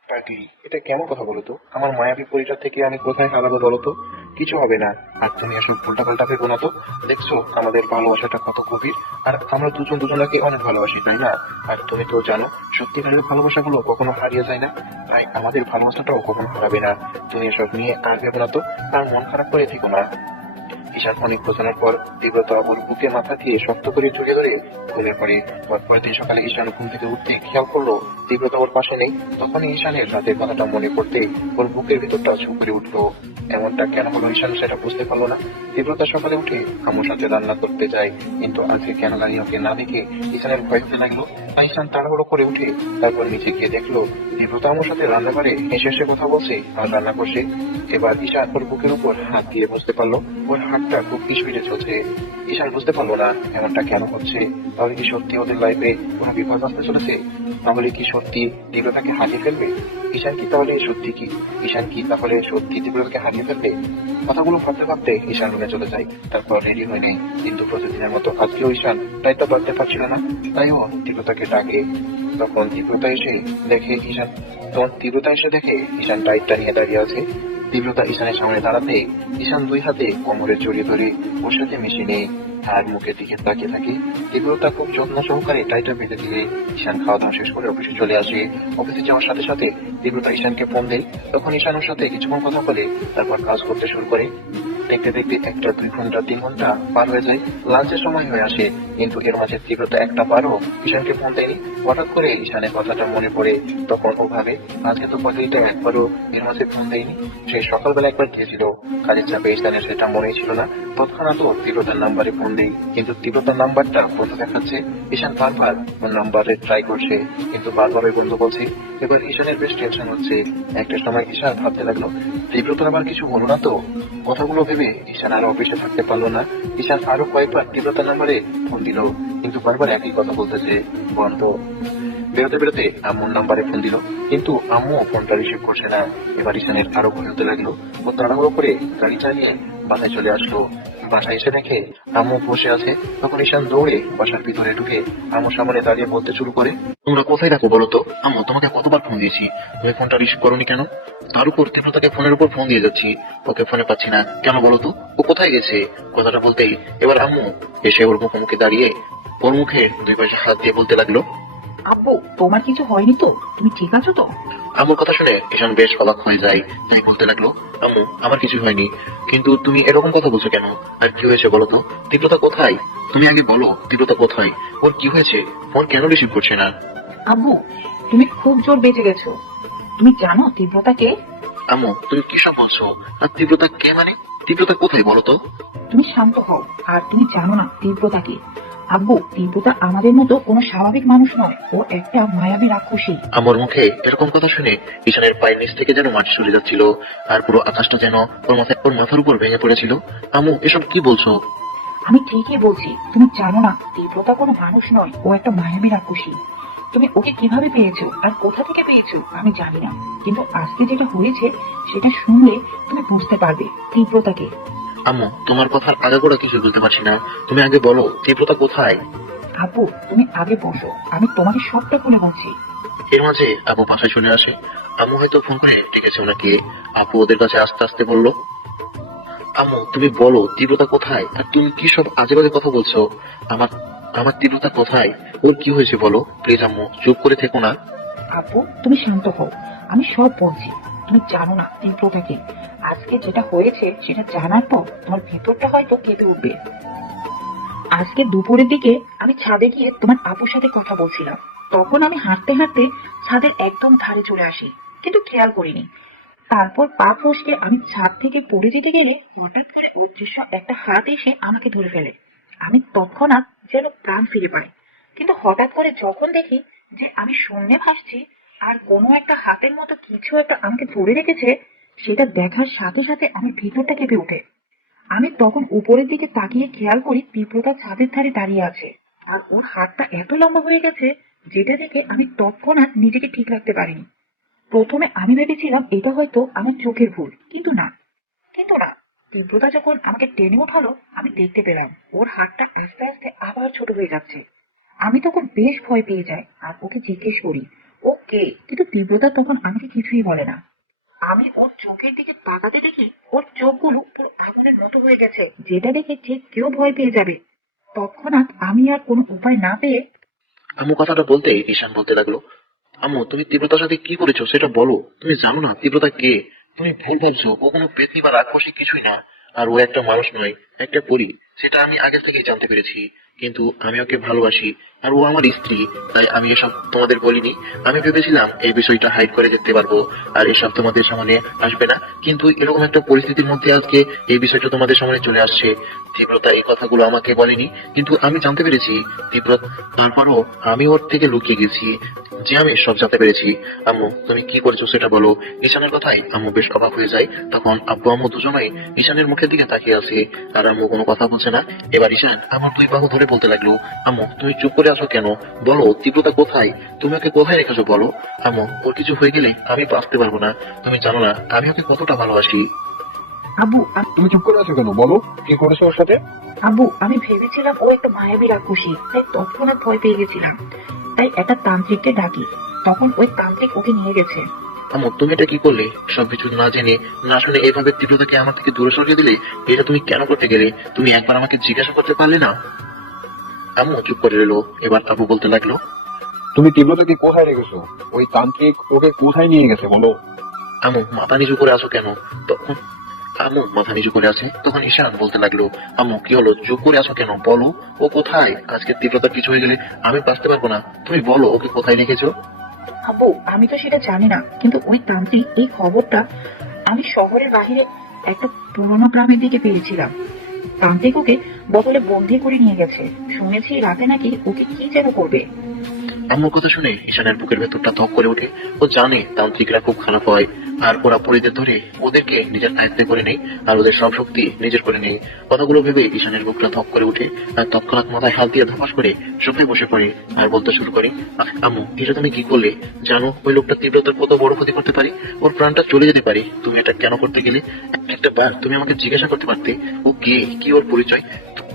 পাগলি, এটা কেমন কথা বলো তো? আমার মায়াবী পরিচয় থেকে আমি কোথায় হারাবো বলো তো? কিছু হবে না, আর তুমি এসব উল্টা পাল্টা ভেবো না তো। দেখছো আমাদের ভালোবাসাটা কত গভীর, আর আমরা দুজন দুজনকে অনেক ভালোবাসি তাই না? আর তুমি তো জানো সত্যিকারের ভালোবাসাগুলো কখনো হারিয়ে যায় না, তাই আমাদের ভালোবাসাটাও কখনো হারাবে না। তুমি এসব নিয়ে আর ভেবো না তো, আর মন খারাপ করে থেকো না। ঈশান অনেক বোঝানোর পর তীব্রতা ওর বুকে মাথা দিয়ে শক্ত করে জড়িয়ে ধরে ঘুমিয়ে পড়ে। পরের দিন সকালে ঈশান ঘুম থেকে উঠতে খেয়াল করলো তীব্রতা ওর পাশে নেই। তখনই ঈশানের রাতের কথাটা মনে পড়তে ওর বুকের ভিতরটা চুপ করে উঠলো। এমনটা কেন হলো ঈশান সেটা বুঝতে পারলো না। তীব্রতা সকালে উঠে আম্মুর সাথে রান্না করতে যায়, কিন্তু আজকে কেন জানি ওকে না দেখে ঈশানের ভয় হতে লাগলো। তাই ঈশান তাড়াহুড়ো করে উঠে তারপর নিচে গিয়ে দেখলো তীব্রতা আম্মুর সাথে রান্না করে হেসে হেসে কথা বলছে আর রান্না করছে। এবার ঈশান ওর বুকের উপর হাত দিয়ে বুঝতে পারলো ওর হাতটা খুব স্পিডে চলছে। ঈশান বুঝতে পারলো না এমনটা কেন হচ্ছে। তাহলে কি সত্যি ওদের লাইফে কোনো বিপদ আসতে চলেছে? তাহলে কি সত্যি তীব্রতাকে হারিয়ে ফেলবে? ঈশান কি তাহলে সত্যি তীব্রতাকে হারিয়ে ফেলবে? কথাগুলো ভাবতে ভাবতে ঈশান রুমে চলে যায়। তারপর রেডি হয়ে নেয়, কিন্তু প্রতিদিনের মতো আজকেও ঈশান টাইটটা বাঁধতে পারছিল না, তাই ও তীব্রতাকে ডাকে। তখন তীব্রতা এসে দেখে ঈশান টাইটটা নিয়ে দাঁড়িয়ে আছে। তীব্রতা ঈশানের সামনে দাঁড়াতে ঈশান 2 হাতে কোমরে জড়িয়ে ধরে ওর সাথে মিশে নেয় আর মুখের দিকে তাকিয়ে থাকে। তীব্রতা খুব যত্ন সহকারে টাইটা বেঁধে দিলে ঈশান খাওয়া দাওয়া শেষ করে অফিসে চলে আসে। অফিসে যাওয়ার সাথে সাথে তীব্রতা ঈশানকে ফোন দেয়। তখন ঈশান ওর সাথে কিছুক্ষণ কথা বলে তারপর কাজ করতে শুরু করে। দেখতে দেখতে 1টা 2 ঘন্টা 3 ঘন্টা পার হয়ে যায়, লাঞ্চের সময় হয়ে আসে, কিন্তু এর মাঝে তীব্রতা একটা বারও ঈশানকে ফোন দেয়নি। হঠাৎ করে ঈশানের কথাটা মনে পড়ে। তখন ও ভাবে আজকে তো পদ্ধতিটা একবারও এর মাঝে ফোন দেয়নি, সেই সকালবেলা একবার দিয়েছিল, কাজের চাপে ঈশানের সেটা মনেই ছিল না। তৎক্ষণাৎ তীব্রতার নাম্বারে ফোন দেই, কিন্তু তীব্রতার নাম্বারটা বন্ধ দেখাচ্ছে। ঈশান বারবার ওর নাম্বারে ট্রাই করছে, কিন্তু বারবারই বন্ধ বলছে। এবার ঈশানের বেশ টেনশন হচ্ছে। একটা সময় ঈশান ভাবতে লাগলো তীব্রতার আবার কিছু বলো না তো। কথাগুলো ভেবে ঈশান আর অফিসে থাকতে পারলো না। ঈশান আরো কয়েকবার তীব্রতার নাম্বারে ফোন দিল, কিন্তু বারবার একই কথা বলতেছে, বন্ধ। বেরোতে বেরোতে আম্মুর নাম্বারে ফোন দিল, কিন্তু আম্মু ফোনটা রিসিভ করছে না। এবার ঈশানের আরো ভয় হতে লাগলো। ও তাড়াহুড়ো করে গাড়ি চালিয়ে বাসায় চলে আসলো। বাসায় এসে দেখে আম্মু বসে আছে। তখন ঈশান দৌড়ে বাসার ভিতরে ঢুকে আম্মুর সামনে দাঁড়িয়ে বলতে শুরু করে, তোমরা কোথায় রাখো বলো তো? আম্মু তোমাকে কতবার ফোন দিয়েছি, তুমি ফোনটা রিসিভ করোনি কেন? তার উপর তীব্রতাকে ফোনের উপর ফোন দিয়ে যাচ্ছি, ওকে ফোনে পাচ্ছি না কেন বলো তো? ও কোথায় গেছে? কথাটা বলতেই এবার আম্মু এসে ওর মুখোমুখি দাঁড়িয়ে ওর মুখে 2 পাশে হাত দিয়ে বলতে লাগলো, আব্বু তোমার কিছু হয়নি তো? তুমি ঠিক আছো তো? আম্মুর কথা শুনে ঈশান বেশ অবাক হয়ে যায়। তাই বলতে লাগলো, আম্মু আমার কিছু হয়নি, কিন্তু তুমি এরকম কথা বলছো কেন? আর কি হয়েছে বলো তো? তীব্রতা কোথায়? তুমি আগে বলো তীব্রতা কোথায়, ওর কি হয়েছে, ফোন কেন রিসিভ করছে না? আব্বু তুমি খুব জোর বেঁচে গেছো। তুমি জানো তীব্রতাকে? আম্মু তুমি কি সব বলছো? আর তীব্রতা কে মানে? তীব্রতা কোথায় বলো তো? তুমি শান্ত হও। আর তুমি জানো না তীব্রতাকে? আব্বু, তীব্রতা আমাদের মতো কোনো স্বাভাবিক মানুষ নয়, ও একটা মায়াবী রাক্ষসী। আমার মুখে এরকম কথা শুনে ঈশানের পায়ের নিচ থেকে যেন মাটি সরে যাচ্ছিল, আর পুরো আকাশটা যেন ওর মাথার উপর ভেঙে পড়েছিল। আম্মু, এসব কি বলছো? আমি ঠিকই বলছি, তুমি জানো না তীব্রতা কোনো মানুষ নয়, ও একটা মায়াবী রাক্ষসী। তুমি ওকে কিভাবে পেয়েছো আর কোথা থেকে পেয়েছো আমি জানি না, কিন্তু আজকে যেটা হয়েছে সেটা শুনলে তুমি বুঝতে পারবে তীব্রতাকে। আম্মু, তোমার কথার আগাগোড়া কিছু বলতে পারছি না, তুমি আগে বলো তীব্রতা কোথায়? আব্বু, তুমি আগে বসো, আমি তোমাকে সবটা খুলে বলছি। এর মাঝে আপু বাসায় চলে আসে। আম্মু হয়তো ফোন করে ডেকেছে ওনাকে। আপু ওদের কাছে আস্তে আস্তে বলল, আম্মু তুমি বলো তীব্রতা কোথায়, আর তুমি কি সব আজে বাজে কথা বলছো? আমার আমার তীব্রতা কোথায়? ওর কি হয়েছে বলো প্লিজ। আম্মু চুপ করে থেকো না। আব্বু, তুমি শান্ত হও, আমি সব বলছি। তুমি জানো না তীব্রতাকে, আজকে যেটা হয়েছে সেটা জানার পর তোমার ভেতরটা হয়তো কেঁপে উঠবে। আজকে দুপুরের দিকে আমি ছাদে গিয়ে তোমার আপুর সাথে কথা বলছিলাম, তখন আমি হাঁটতে হাঁটতে ছাদের একদম ধারে চলে আসি, কিন্তু খেয়াল করিনি। তারপর পা ফসকে আমি ছাদ থেকে পড়ে যেতে গেলে হঠাৎ করে অদৃশ্য একটা হাত এসে আমাকে ধরে ফেলে। আমি তৎক্ষণাৎ যেন প্রাণ ফিরে পাই, কিন্তু হঠাৎ করে যখন দেখি যে আমি শূন্যে ভাসছি আর কোনো একটা হাতের মতো কিছু একটা আমাকে ধরে রেখেছে, সেটা দেখার সাথে সাথে আমার ভিতরটা কেঁপে ওঠে। আমি তখন উপরের দিকে তাকিয়ে খেয়াল করি তীব্রতা ছাদের ধারে দাঁড়িয়ে আছে, আর ওর হাতটা এত লম্বা হয়ে গেছে যেটা দেখে আমি তৎক্ষণাৎ নিজেকে ঠিক রাখতে পারিনি। প্রথমে আমি ভেবেছিলাম এটা হয়তো আমার চোখের ভুল, কিন্তু না। তীব্রতা যখন আমাকে টেনে ওঠালো আমি দেখতে পেলাম ওর হাতটা আস্তে আস্তে আবার ছোট হয়ে যাচ্ছে। আমি তখন বেশ ভয় পেয়ে যাই আর ওকে জিজ্ঞেস করি ও কে, কিন্তু তীব্রতা তখন আমাকে কিছুই বলে না। আমি ওর চোখের দিকে তাকাতে দেখি ওর চোখগুলো পুরো আগুনের মতো হয়ে গেছে, যেটা দেখে যে কেউ ভয় পেয়ে যাবে। তৎক্ষণাৎ আমি আর কোনো উপায় না পেয়ে আম্মু কথাটা বলতে ঈশান বলতে লাগলো, আম্মু তুমি তীব্রতার সাথে কি করেছো সেটা বলো। তুমি জানো না তীব্রতা কে? তুমি ভুল ভাবছো, ও কোনো পেতনি বা রাক্ষসী কিছুই না। আর ও একটা মানুষ নয়, একটা পরী। সেটা আমি আগে থেকেই জানতে পেরেছি, কিন্তু আমি ওকে ভালোবাসি আর ও আমার স্ত্রী, তাই আমি এসব তোমাদের বলিনি। আমি ভেবেছিলাম এই বিষয়টা হাইড করে যেতে পারবো আর এসব তোমাদের সামনে আসবে না, কিন্তু এরকম একটা পরিস্থিতির মধ্যে আজকে এই বিষয়টা তোমাদের সামনে চলে আসছে। তীব্রতা এই কথাগুলো আমাকে বলেনি, কিন্তু আমি জানতে পেরেছি তীব্রতা। তারপরও আমি ওর থেকে লুকিয়ে গেছি যে আমি সব জানতে পেরেছি। আম্মু তুমি কি করেছো সেটা বলো। ঈশানের কথাই আম্মু বেশ অবাক হয়ে যায়। তখন আব্বু আম্মু দুজনেই ঈশানের মুখের দিকে তাকিয়ে আছে, আর আম্মু কোনো কথা বলছে না। এবার ঈশান আমার দুই বাহু ধরে বলতে লাগলো, আম্মু তুমি চুপ করে আছো কেন? বলো তীব্রতা কোথায়? তুমি ওকে কোথায় রেখেছো বলো। আম্মু ওর কিছু হয়ে গেলে আমি বাঁচতে পারবো না। তুমি জানো না আমি ওকে কতটা ভালোবাসি। আব্বু তুমি চুপ করে আছো কেন? বলো কি করেছো ওর সাথে? আব্বু আমি ভেবেছিলাম ও একটা মায়াবী রাক্ষসী, তাই তৎক্ষণাৎ ভয় পেয়ে গেছিলাম, তাই একটা তান্ত্রিককে ডাকি, তখন ওই তান্ত্রিক ওকে নিয়ে গেছে। আম্মু তুমি এটা কি করলে? সবকিছু না জেনে না শুনে এভাবে তীব্রতাকে আমার থেকে দূরে সরিয়ে দিলে। এটা তুমি কেন করতে গেলে? তুমি একবার আমাকে জিজ্ঞাসা করতে পারলে না? আম্মু চুপ করে রইলো। এবার আব্বু বলতে লাগলো, তুমি তীব্রতাকে কোথায় রেখেছো? ওই তান্ত্রিক ওকে কোথায় নিয়ে গেছে বলো। আম্মু মাথা নিচু করে আছো কেন? তখন আম্মু মাথা নিচু করে আছে। তখন ঈশান বলতে লাগলো, আম্মু কি হলো? চুপ করে আছো কেন? বলো ও কোথায়? আজকে তীব্রতার কিছু হয়ে গেলে আমি বাঁচতে পারবো না। তুমি বলো ওকে কোথায় রেখেছো? আব্বু আমি তো সেটা জানি না, কিন্তু ওই তান্ত্রিক এই খবরটা আমি শহরের বাইরে একটা পুরোনো গ্রামের দিকে পেয়েছিলাম। তান্ত্রিক ওকে বোতলে বন্দি করে নিয়ে গেছে, শুনেছি রাতে নাকি ওকে কি যেন করবে। আম্মুর কথা শুনে ঈশানের বুকের ভেতরটা ধক করে ওঠে। ও জানে তান্ত্রিকরা খুব খারাপ হয়, আর ওরা পরিদের ধরে ওদেরকে নিজের আয়ত্তে করে নেয় আর ওদের সব শক্তি নিজের করে নেয়। কথাগুলো ভেবে ঈশানের বুকটা ধক করে ওঠে, আর তৎক্ষণাৎ মাথায় হাত দিয়ে ধপাস করে সোফায় বসে পড়ে আর বলতে শুরু করে, আম্মু এটা তুমি কি করলে? জানো ওই লোকটা তীব্রতার কত বড় ক্ষতি করতে পারে, ওর প্রাণটা চলে যেতে পারে। তুমি এটা কেন করতে গেলে? একটা বার তুমি আমাকে জিজ্ঞাসা করতে পারতে ও কে, কি ওর পরিচয়।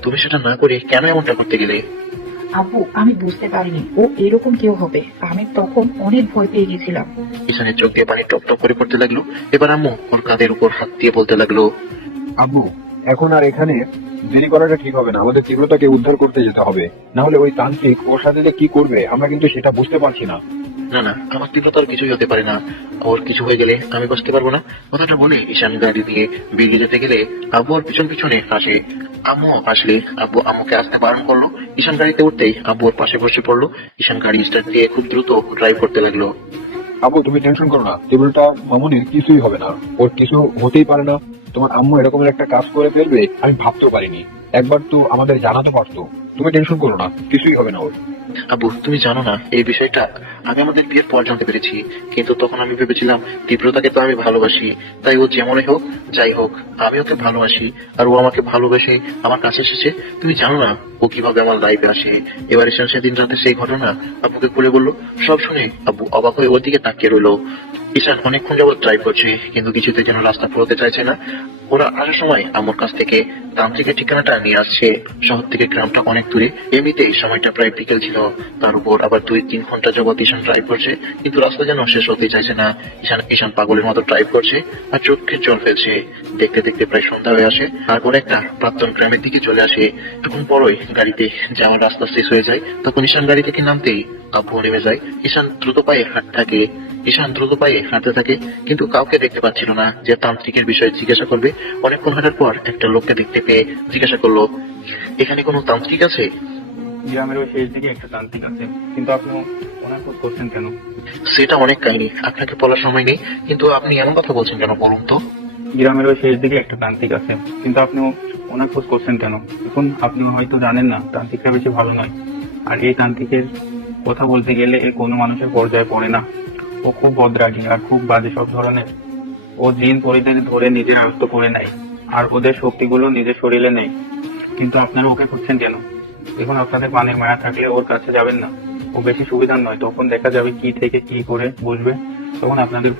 তুমি সেটা না করে কেন এমনটা করতে গেলে? আব্বু আমি বুঝতে পারিনি ও এরকম কেউ হবে, আমি তখন অনেক ভয় পেয়ে গেছিলাম। ঈশানের চোখ দিয়ে পানি টপ টপ করে পড়তে লাগলো। এবার আম্মু ওর কাঁধের উপর হাত দিয়ে বলতে লাগলো, আব্বু এখন আর এখানে দেরি করাটা ঠিক হবে না, আমাদের তীব্রতাকে উদ্ধার করতে যেতে হবে, না হলে ওই তান্ত্রিক ওর সাথে যে কি করবে আমরা কিন্তু সেটা বুঝতে পারছি না। না না আমার তীব্রতার কিছুই হতে পারে না, ওর কিছু হয়ে গেলে আমি বাঁচতে পারবো না। কথাটা বলে ঈশান গাড়ি দিয়ে বেরিয়ে যেতে গেলে আব্বু ওর পিছন পিছনে আসে। আম্মু আসলে আব্বু আম্মুকে আসতে বারণ করলো। ঈশান গাড়িতে উঠতেই আব্বু ওর পাশে বসে পড়লো। ঈশান গাড়ি স্টার্ট দিয়ে খুব দ্রুত ড্রাইভ করতে লাগলো। আব্বু তুমি টেনশন করো না, তীব্রতা মামুনির কিছুই হবে না, ওর কিছু হতেই পারে না। তোমার আম্মু এরকম একটা কাজ করে ফেলবে আমি ভাবতেও পারিনি। একবার তো আমাদের জানাতে পারতো। তুমি টেনশন করো না, কিছুই হবে না ওর। আব্বু তুমি জানো না এই বিষয়টা আমি আমাদের বিয়ের পর জানতে পেরেছি, কিন্তু তখন আমি ভেবেছিলাম তীব্রতাকে তো আমি ভালোবাসি, তাই ও যেমনই হোক যাই হোক আমি ওকে ভালোবাসি, আর ও আমাকে ভালোবেসে আমার কাছে এসেছে। তুমি জানো না ও কিভাবে আমার লাইফে আসে। এবার এসে সেদিন রাতে সেই ঘটনা আব্বুকে খুলে বললো। সব শুনে আব্বু অবাক হয়ে ওর দিকে তাকিয়ে রইলো। ঈশান অনেকক্ষণ যাবত ট্রাই করছে কিন্তু কিছুতে যেন রাস্তা ফুরোতে চাইছে না। ওরা আসার সময় আমার কাছ থেকে তান্ত্রিকের ঠিকানাটা নিয়ে আসছে। শহর থেকে গ্রামটা অনেক দূরে, এমনিতেই সময়টা প্রায় বিকেল ছিল। তার উপর আবার 2-3 ঘন্টা যাবত ঈশান ড্রাইভ করছে কিন্তু রাস্তা যেন শেষ হতে চাইছে না। ঈশান পাগলের মতো ড্রাইভ করছে আর চোখে জল ফেলছে। দেখতে দেখতে প্রায় সন্ধ্যা হয়ে আসে আর ওরা একটা প্রাক্তন গ্রামের দিকে চলে আসে। এখন পরই গাড়িতে যাওয়ার রাস্তা শেষ হয়ে যায়। তখন ঈশান গাড়ি থেকে নামতেই আব্বু নেমে যায়। ঈশান দ্রুত পায়ে হাঁটতে থাকে কিন্তু কাউকে দেখতে পাচ্ছিল না যে তান্ত্রিকের বিষয়ে জিজ্ঞাসা করবে। অনেকক্ষণ হাঁটার পর একটা লোককে দেখতে পেয়ে জিজ্ঞাসা করলো, এখানে কোনো তান্ত্রিক আছে? গ্রামের ওই শেষ দিকে একটা তান্ত্রিক আছে, কিন্তু আপনি ওনার খোঁজ করছেন কেন? সেটা অনেক কাহিনী, আপনাকে বলার সময় নেই, কিন্তু আপনি এমন কথা বলছেন কেন বলুন তো? গ্রামের ওই শেষ দিকে একটা তান্ত্রিক আছে, কিন্তু আপনি ওনার খোঁজ করছেন কেন? এখন আপনি হয়তো জানেন না তান্ত্রিকরা বেশি ভালো নয়, আর এই তান্ত্রিকের কথা বলতে গেলে এ কোনো মানুষের পর্যায়ে পড়ে না। ও খুব বদরাগী আর খুব বাজে সব ধরনের। ও জিন পরিদের ধরে নিজের আয়ত্ত করে নেয় আর ওদের শক্তিগুলো নিজের শরীরে নেয়। কিন্তু আপনারা ওকে খুঁজছেন কেন? এখন আপনাদের পানির মায়া থাকলে ওর কাছে যাবেন না। ও বেশি সুবিধার নয়, তখন দেখা যাবে কি থেকে কি করে বসবে, তখন আপনাদের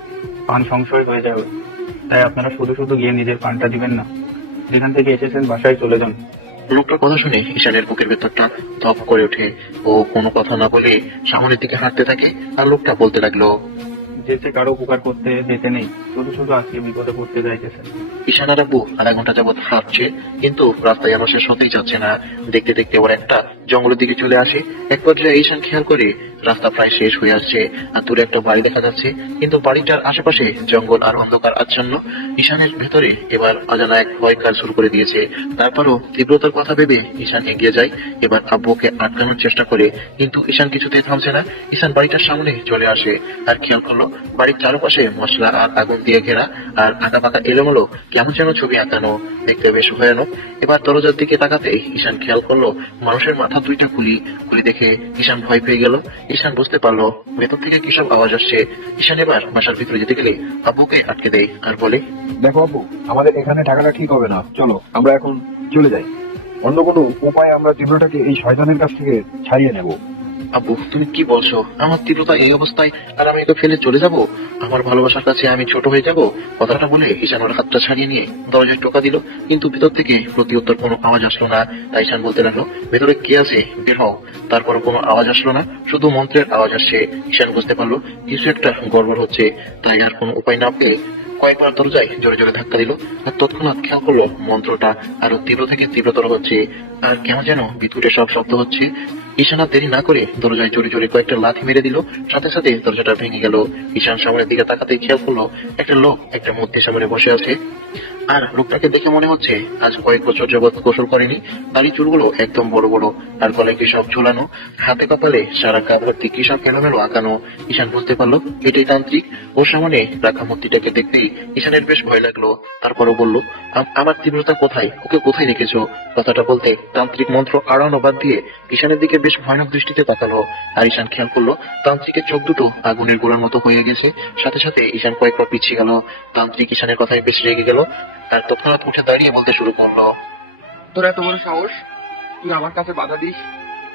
পান সংশয় হয়ে যাবে। তাই আপনারা শুধু শুধু গিয়ে নিজের পানটা দিবেন না, যেখান থেকে এসেছেন বাসায় চলে যান। লোকটার কথা শুনে ঈশানের বুকের ভেতরটা ধপ করে ওঠে। ও কোনো কথা না বলে সামনের দিকে হাঁটতে থাকে আর লোকটা বলতে লাগলো, যেতে কারো উপকার করতে যেতে নেই, শুধু শুধু আজকে বিপদে পড়তে যাইতেছে। ঈশান আর আব্বু আধা ঘন্টা যাবত হাঁটছে কিন্তু রাস্তায় আমার শেষ হতেই যাচ্ছে না। দেখতে দেখতে ওরা একটা জঙ্গলের দিকে চলে আসে। এক পর্যায়ে ঈশান খেয়াল করে রাস্তা প্রায় শেষ হয়ে আসছে আর দূরে একটা বাড়ি দেখা যাচ্ছে, কিন্তু বাড়িটার আশেপাশে জঙ্গল আর অন্ধকার আচ্ছন্ন। ঈশানের ভেতরে এবার অজানা এক ভয় কাজ শুরু করে দিয়েছে। তারপরও তীব্রতার কথা ভেবে ঈশান এগিয়ে যায়। এবার আব্বুকে আটকানোর চেষ্টা করে কিন্তু ঈশান কিছুতেই থামছে না। ঈশান বাড়িটার সামনে চলে আসে আর খেয়াল করলো বাড়ির চারপাশে মশলা আর আগুন দিয়ে ঘেরা আর আঁকা পাকা এলোমেলো কেমন যেন ছবি আঁকানো, দেখতে বেশ ভয়ানক। এবার দরজার দিকে তাকাতে ঈশান খেয়াল করলো মানুষের মাথা দুইটা খুলি দেখে ঈশান ভয় পেয়ে গেল। ঈশান বুঝতে পারলো ভেতর থেকে কিসব আওয়াজ আসছে। ঈশান এবার বাসার ভিতরে যেতে গেলে আব্বুকে আটকে দেয় আর বলে, দেখো আব্বু, আমাদের এখানে থাকাটা ঠিক হবে না, চলো আমরা এখন চলে যাই। অন্য কোনো উপায়ে আমরা তীব্রটাকে এই শয়তানের কাছ থেকে ছাড়িয়ে নেব। আব্বু তুমি কি বলছো? আমার তীব্রতা এই অবস্থায় আর আমি একে ফেলে চলে যাব? আমার ভালোবাসার কাছে আমি ছোট হয়ে যাব? কথাটা বলে ঈশান ওর হাতটা ছাড়িয়ে নিয়ে দরজায় টোকা দিল, কিন্তু ভিতর থেকে প্রতি উত্তর কোনো আওয়াজ আসলো না। তাই ঈশান বলতে লাগলো, ভেতরে কে আছে, বের হও। তারপর কোনো আওয়াজ আসলো না, শুধু মন্ত্রের আওয়াজ আসছে। ঈশান বুঝতে পারলো কিছু একটা গড়বড় হচ্ছে, তাই আর কোনো উপায় না পেয়ে কয়েকবার দরজায় জোরে জোরে ধাক্কা দিল আর তৎক্ষণাৎ খেয়াল করলো মন্ত্রটা আরো তীব্র থেকে তীব্রতর হচ্ছে আর কেমন যেন বিদ্যুতের সব শব্দ হচ্ছে। ঈশান আর দেরি না করে দরজায় জোরে জোরে কয়েকটা লাথি মেরে দিল, সাথে সাথে দরজাটা ভেঙে গেল। ঈশান সামনের দিকে তাকাতেই খেয়াল করলো একটা লোক একটা মূর্তির সামনে বসে আছে আর লোকটাকে দেখে মনে হচ্ছে আজ কয়েক বছর যাবৎ গোসল করেনি। দাড়ি চুলগুলো একদম বড় বড় আর গলায় কি সব ঝুলানো, হাতে কপালে সারা গা ভর্তি কি সব এলোমেলো আঁকানো। ঈশান বুঝতে পারলো এটাই তান্ত্রিক। ওর সামনে রাখা মূর্তিটাকে দেখতেই ঈশানের বেশ ভয় লাগলো। তারপরও বলল, আমার তীব্রতা কোথায়, ওকে কোথায় রেখেছো? কথাটা বলতে তান্ত্রিক মন্ত্র আড়ানো বাদ দিয়ে ঈশানের দিকে বেশ ভয়ানক দৃষ্টিতে তাকালো আর ঈশান খেয়াল করলো তান্ত্রিকের চোখ দুটো আগুনের গোড়ার মতো হয়ে গেছে। সাথে সাথে ঈশান কয়েকবার পিছিয়ে গেল। তান্ত্রিক ঈশানের কথায় বেশ রেগে গেল আর তৎক্ষণাৎ উঠে দাঁড়িয়ে বলতে শুরু করলো, তোর এত বড় সাহস, তুই আমার কাছে বাধা দিস?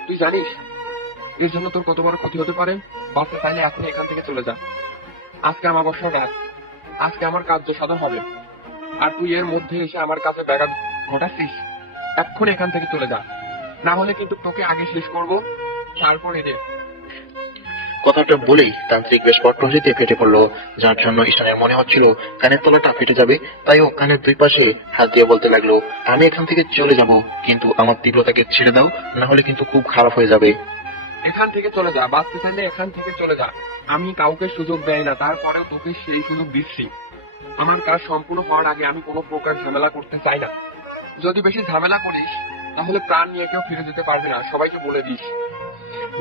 তুই জানিস এর জন্য তোর কত বড় ক্ষতি হতে পারে? বাচ্চা চাইলে এখন এখান থেকে চলে যা। আজকে আমার বর্ষার রাত, আজকে আমার কার্য সাধন হবে, আর তুই এর মধ্যে এসে আমার কাছে ব্যাঘাত ঘটাচ্ছিস। এখন এখান থেকে চলে যা, না হলে কিন্তু তোকে আগে শেষ করবো, তারপর এদের। কথাটা বলেই তান্ত্রিক বেশ পট্টহাসিতে ফেটে পড়লো, যার জন্য ঈশানের মনে হচ্ছিল কানের তলাটা ফেটে যাবে। তাই ও কানের দুই পাশে হাত দিয়ে বলতে লাগলো, আমি এখান থেকে চলে যাব, কিন্তু আমার তীব্রতাকে ছেড়ে দাও, না হলে কিন্তু খুব খারাপ হয়ে যাবে। এখান থেকে চলে যা, বাঁচতে চাইলে এখান থেকে চলে যা। আমি কাউকে সুযোগ দেয় না, তারপরেও তোকে সেই সুযোগ দিচ্ছি। আমার কাজ সম্পূর্ণ হওয়ার আগে আমি কোনো প্রকার ঝামেলা করতে চাই না। যদি বেশি ঝামেলা করিস তাহলে প্রাণ নিয়ে কেউ ফিরে যেতে পারবে না, সবাইকে বলে দিস।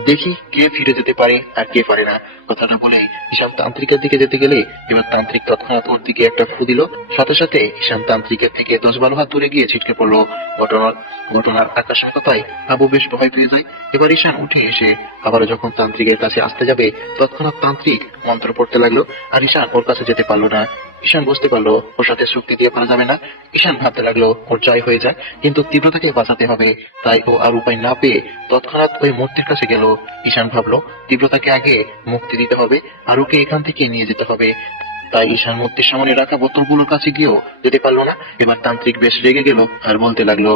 দেখি কে ফিরে যেতে পারে আর কে পারে না। কথাটা বলে ঈশান তান্ত্রিকের দিকে যেতে গেলে এবার তান্ত্রিক তৎক্ষণাৎ ওর দিকে একটা ফু দিল। সাথে সাথে ঈশান তান্ত্রিকের থেকে 10-12 হাত দূরে গিয়ে ছিটকে পড়লো। ঘটনার ঘটনার আকস্মিকতায় আবু বেশ ভয় পেয়ে যায়। এবার ঈশান উঠে এসে আবারও যখন তান্ত্রিকের কাছে আসতে যাবে তৎক্ষণাৎ তান্ত্রিক মন্ত্র পড়তে লাগলো আর ঈশান ওর কাছে যেতে পারলো না। ঈশান বুঝতে পারলো ওর সাথে শক্তি দিয়ে পারা যাবে না। ঈশান ভাবতে লাগলো ওর জয় হয়ে যায়, কিন্তু তীব্রতাকে বাঁচাতে হবে। তাই ও আর উপায় না পেয়ে তৎক্ষণাৎ ওই মূর্তির কাছে গেল। ঈশান ভাবলো তীব্রতাকে আগে মুক্তি দিতে হবে আর ওকে এখান থেকে নিয়ে যেতে হবে। তাই ঈশান মূর্তির সামনে রাখা বোতলগুলোর কাছে গিয়েও যেতে পারলো না। এবার তান্ত্রিক বেশ রেগে গেল আর বলতে লাগলো,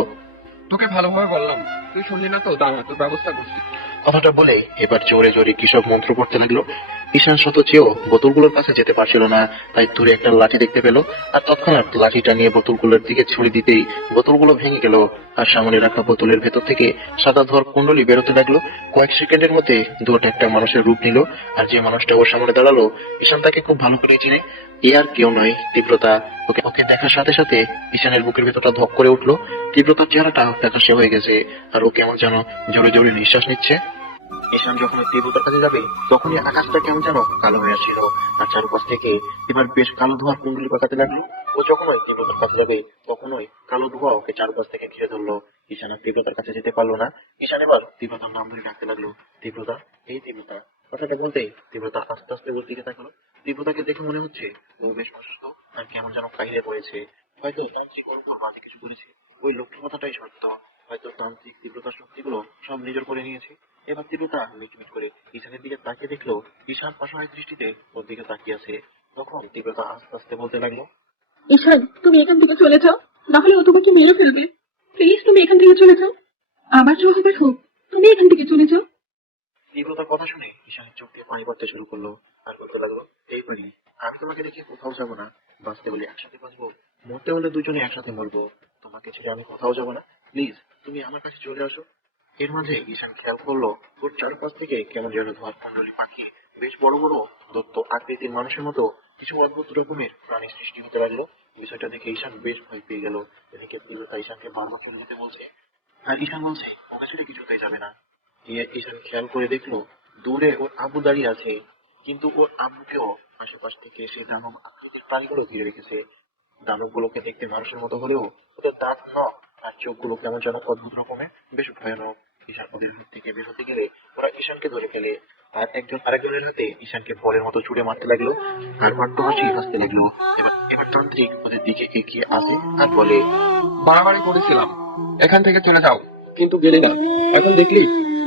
তোকে ভালোভাবে বললাম, তুই শুনলি না তো, দাঁড়া তোর ব্যবস্থা করছি। কথাটা বলে এবার জোরে জোরে কি সব মন্ত্র পড়তে লাগলো। ঈশান শত চেয়েও বোতলগুলোর কাছে যেতে পারছিল না। তাই দূরে একটা লাঠি দেখতে পেল আর তৎক্ষণাৎ লাঠিটা নিয়ে বোতলগুলোর দিকে ছুড়ে দিতেই বোতলগুলো ভেঙে গেল আর সামনে রাখা বোতলের ভেতর থেকে সাদা ধোঁয়ার কুণ্ডলী বেরোতে লাগলো। কয়েক সেকেন্ডের মধ্যে ধোঁয়াটা একটা মানুষের রূপ নিল আর যে মানুষটা ওর সামনে দাঁড়ালো ঈশান তাকে খুব ভালো করে চিনে। এ আর কেউ নয়, তীব্রতা। ওকে ওকে দেখার সাথে সাথে ঈশানের বুকের ভেতরটা ধক করে উঠলো। তীব্রতার চেহারাটা ফ্যাকাশে হয়ে গেছে আর ও কেমন যেন জোরে জোরে নিঃশ্বাস নিচ্ছে। ঈশান যখন ওই তীব্রতার কাছে যাবে তখনই আকাশটা কেমন যেন কালো হয়ে আসছিল আর চারপাশ থেকে এবার বেশ কালো ধোঁয়ার কুণ্ডলি পাকাতে লাগলো। ও যখন ওই তীব্রতার কাছে যাবে তখন ওই কালো ধোঁয়া ওকে চারপাশ থেকে ঘিরে ধরলো। ঈশান আর তীব্রতার কাছে যেতে পারলো না। ঈশান এবার তীব্রতার নাম ধরে ডাকতে লাগলো, তীব্রতা, এই তীব্রতা। কথাটা বলতে তীব্রতা আস্তে আস্তে ওর দিকে তাকালো। তীব্রতাকে দেখে মনে হচ্ছে ও বেশ অসুস্থ আর কেমন যেন কাহিলে পড়েছে। হয়তো তান্ত্রিক ওর উপর বাজে কিছু করেছে। ওই লক্ষ্য কথাটাই সত্য। হয়তো তান্ত্রিক তীব্রতার শক্তিগুলো সব নিজের করে নিয়েছে। এবার তীব্রতা মিটমিট করে ঈশানের দিকে তাকিয়ে দেখলো ঈশান অসহায় দৃষ্টিতে ওর দিকে তাকিয়ে আছে। তখন তীব্রতা আস্তে আস্তে বলতে লাগলো, ঈশান, তুমি এখান থেকে চলে যাও, না হলে ও তোমাকে মেরে ফেলবে। প্লিজ তুমি এখান থেকে চলে যাও, আবার যা হবার হোক, তুমি এখান থেকে চলে যাও। তীব্রতার কথা শুনে ঈশানের চোখ দিয়ে পানি পড়তে শুরু করলো আর বলতে লাগলো, এই পারি, আমি তোমাকে রেখে কোথাও যাবো না। বাঁচতে হলে একসাথে বাঁচবো, মরতে হলে দুজনে একসাথে মরবো। তোমাকে ছেড়ে আমি কোথাও যাবো না। প্লিজ তুমি আমার কাছে চলে আসো। এর মাঝে ঈশান খেয়াল করলো ওর চারপাশ থেকে কেমন যেন ধোঁয়ার কুণ্ডলী পাখি বেশ বড় বড় দত্ত আকৃতির মানুষের মতো কিছু অদ্ভুত রকমের প্রাণী সৃষ্টি হতে লাগলো। বিষয়টা দেখে ঈশান বেশ ভয় পেয়ে গেল। এদিকে তীব্রতা ঈশানকে বারবার চলে যেতে বলছে আর ঈশান বলছে ওকে ছেড়ে কিছুতেই যাবে না। ঈশান খেয়াল করে দেখলো দূরে ওর আব্বু দাঁড়িয়ে আছে, কিন্তু ওর আব্বুকেও আশেপাশ থেকে সে দানব আকৃতির প্রাণীগুলো ঘিরে রেখেছে। দানবগুলোকে দেখতে মানুষের মতো হলেও ওদের দাঁত, নখ আর চোখগুলো কেমন যেন অদ্ভুত রকমের, বেশ ভয়ানক। ঈশান ওদের হাত থেকে বের হতে গেলে ওরা ঈশানকে ধরে ফেলে আর একজন আরেকজনের হাতে ঈশানকে বলের মতো ছুড়ে মারতে লাগলো আর হাসি হাসতে লাগলো। এবার এবার তান্ত্রিক ওদের দিকে এগিয়ে আসে আর বলে, বাড়াবাড়ি করেছিলাম, এখান থেকে চলে যাও, কিন্তু গেলি না। এখন দেখলি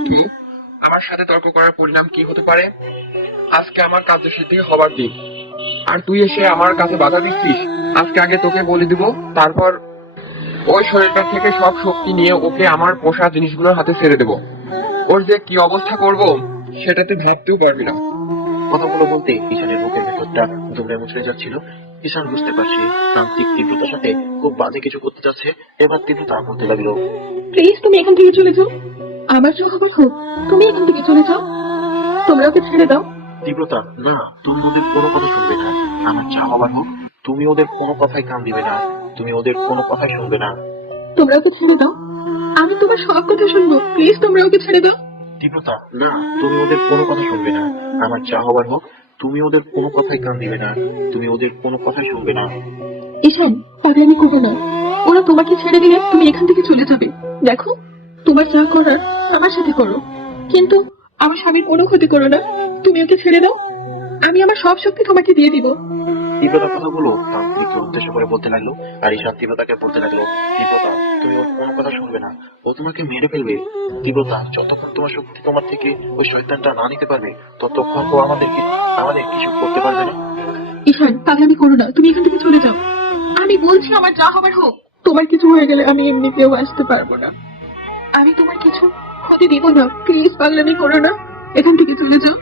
কি আমার সাথে তর্ক করার পরিণাম কি হতে পারে। আজকে আমার কার্যসিদ্ধি হবার দিন, আর তুই এসে আমার কাছে বাধা দিচ্ছিস। আজকে আগে তোকে বলে দিব, তারপর ওই শরীরটা থেকে সব শক্তি নিয়ে ওকে আমার পোষা জিনিসগুলোর হাতে ছেড়ে দেব। ওর যে কি অবস্থা করব সেটা তুই ভাবতেও পারবি না। কথাগুলো বলতে ঈশানের বুকের ভেতরটা দুমড়ে মুচড়ে যাচ্ছিল। ঈশান বুঝতে পারছে তান্ত্রিক তীব্রতার সাথে খুব বাজে কিছু করতে যাচ্ছে। এবার তীব্রতা বলতে লাগলো, প্লিজ তুমি এখান থেকে চলে যাও, আবার যা হবার হোক, তুমি এখান থেকে চলে যাও। তোমরা ওকে ছেড়ে দাও। তীব্রতা, না, তুমি ওদের কোনো কথা শুনবে না। আমার যা হবার হোক, তুমি ওদের কোনো কথাই কান দিবে না। তুমি ওদের কোনো কথাই শুনবে না। তোমরা ওকে ছেড়ে দাও, আমি তোমার সব কথা শুনবো। প্লিজ তোমরা ওকে ছেড়ে দাও। তীব্রতা, না, তুমি ওদের কোনো কথা শুনবে না। আমার যা হবার হোক, তুমি ওদের কোনো কথাই কান দিবে না। তুমি ওদের কোনো কথাই শুনবে না। ঈশান, পাগলামি করো না, ওরা তোমাকে ছেড়ে দিলে তুমি এখান থেকে চলে যাবে। দেখো, তোমার যা করার আমার সাথে করো, কিন্তু আমার স্বামীর কোনো ক্ষতি করো না। তুমি ওকে ছেড়ে দাও, আমি আমার সব শক্তি তোমাকে দিয়ে দিব। তীব্রতার কথাগুলো তান্ত্রিককে উদ্দেশ্য করে বলতে লাগলো আর ঈশান তীব্রতাকে বলতে লাগলো, তীব্রতা, তুমি ওর কোনো কথা শুনবে না। ও তোমাকে মেরে ফেলবে। তীব্রতা, যতক্ষণ তোমার শক্তি তোমার থেকে ওই শয়তানটা না নিতে পারবে ততক্ষণ ও আমাদের কিছু করতে পারবে না। ঈশান, পাগলামি করো না, তুমি এখান থেকে চলে যাও। আমি বলছি আমার যা হবার হোক, তোমার কিছু হয়ে গেলে আমি এমনিতেও আসতে পারবো না। আমি তোমার কিছু ক্ষতি দিব না। প্লিজ পাগলামি করো না, এখান থেকে চলে যাও।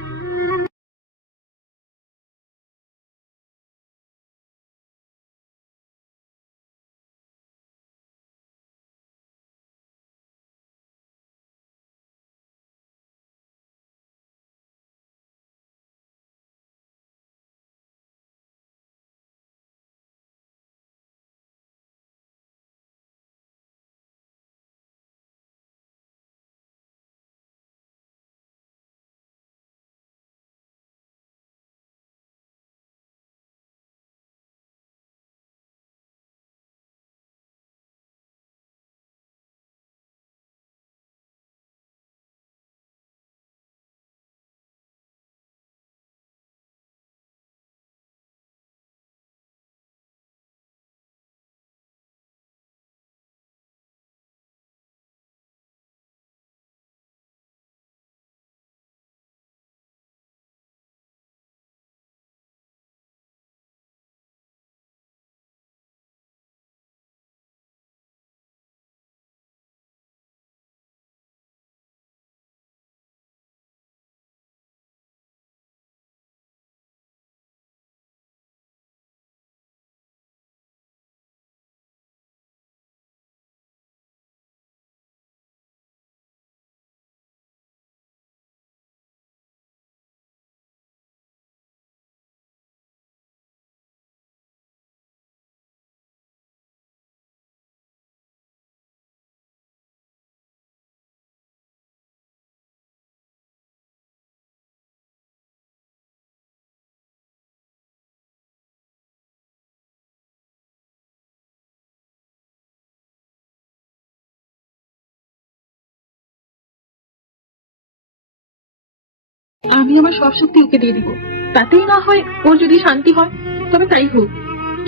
আমি আমার সব শক্তি ওকে দিয়ে দিব, তাতেই না হয় ওর যদি শান্তি হয় তবে তাই হোক,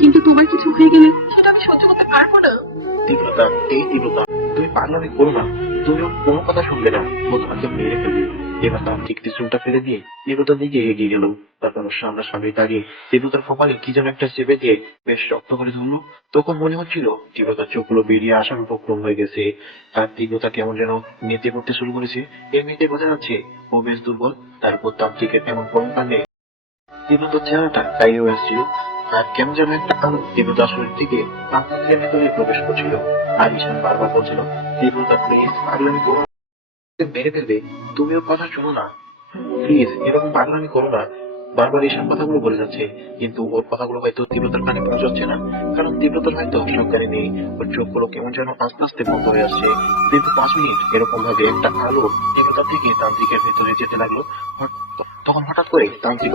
কিন্তু তোমার কিছু হয়ে গেলে সেটা আমি সহ্য করতে পারবো না। তীব্রতা, এই তীব্রতা, তুমি পাগলামি করো না। তুমি ওর কোনো কথা শুনবে না, ও তোমাকে মেরে ফেলবে। এবার তান্ত্রিক ত্রিশূলটা ফেলে দিয়ে তীব্রতার দিকে এগিয়ে গেল। তারপর ওর সামনাসামনি দাঁড়িয়ে তীব্রতার কপালে কি যেন একটা চেপে দিয়ে বেশ শক্ত করে ধরলো। তখন মনে হচ্ছিল তীব্রতার চোখগুলো বেরিয়ে আসার উপক্রম হয়ে গেছে। আর তীব্রতা কেমন যেন নেতে পড়তে শুরু করেছে। এমনিতে বোঝা যাচ্ছে ও বেশ দুর্বল। তারপর তান্ত্রিকের এমন কর্মকাণ্ডে তীব্রতার চেহারাটা গায়ে হয়ে আসছিল। আর কেমন যেন একটা আলো তীব্রতার শরীর থেকে তান্ত্রিকের ভেতরে প্রবেশ করছিল। আর ঈশান বারবার বলছিল, তীব্রতা প্লিজ পাগলামি করো না, মেরে ফেলবে। তুমি ওর কথা শোনো না, প্লিজ এরকম পাগলামি করো না। বারবার ঈশান কথাগুলো বলে যাচ্ছে, কিন্তু ওর কথাগুলো হয়তো তীব্রতার কানে পৌঁছাচ্ছে না, কারণ তীব্রতার হয়তো সজ্ঞানে নেই। ওর চোখগুলো কেমন যেন আস্তে আস্তে বন্ধ হয়ে আসছে। দীর্ঘ 5 মিনিট এরকম ভাবে একটা আলো তীব্রতার থেকে তান্ত্রিকের ভেতরে যেতে লাগলো। তখন হঠাৎ করে তান্ত্রিক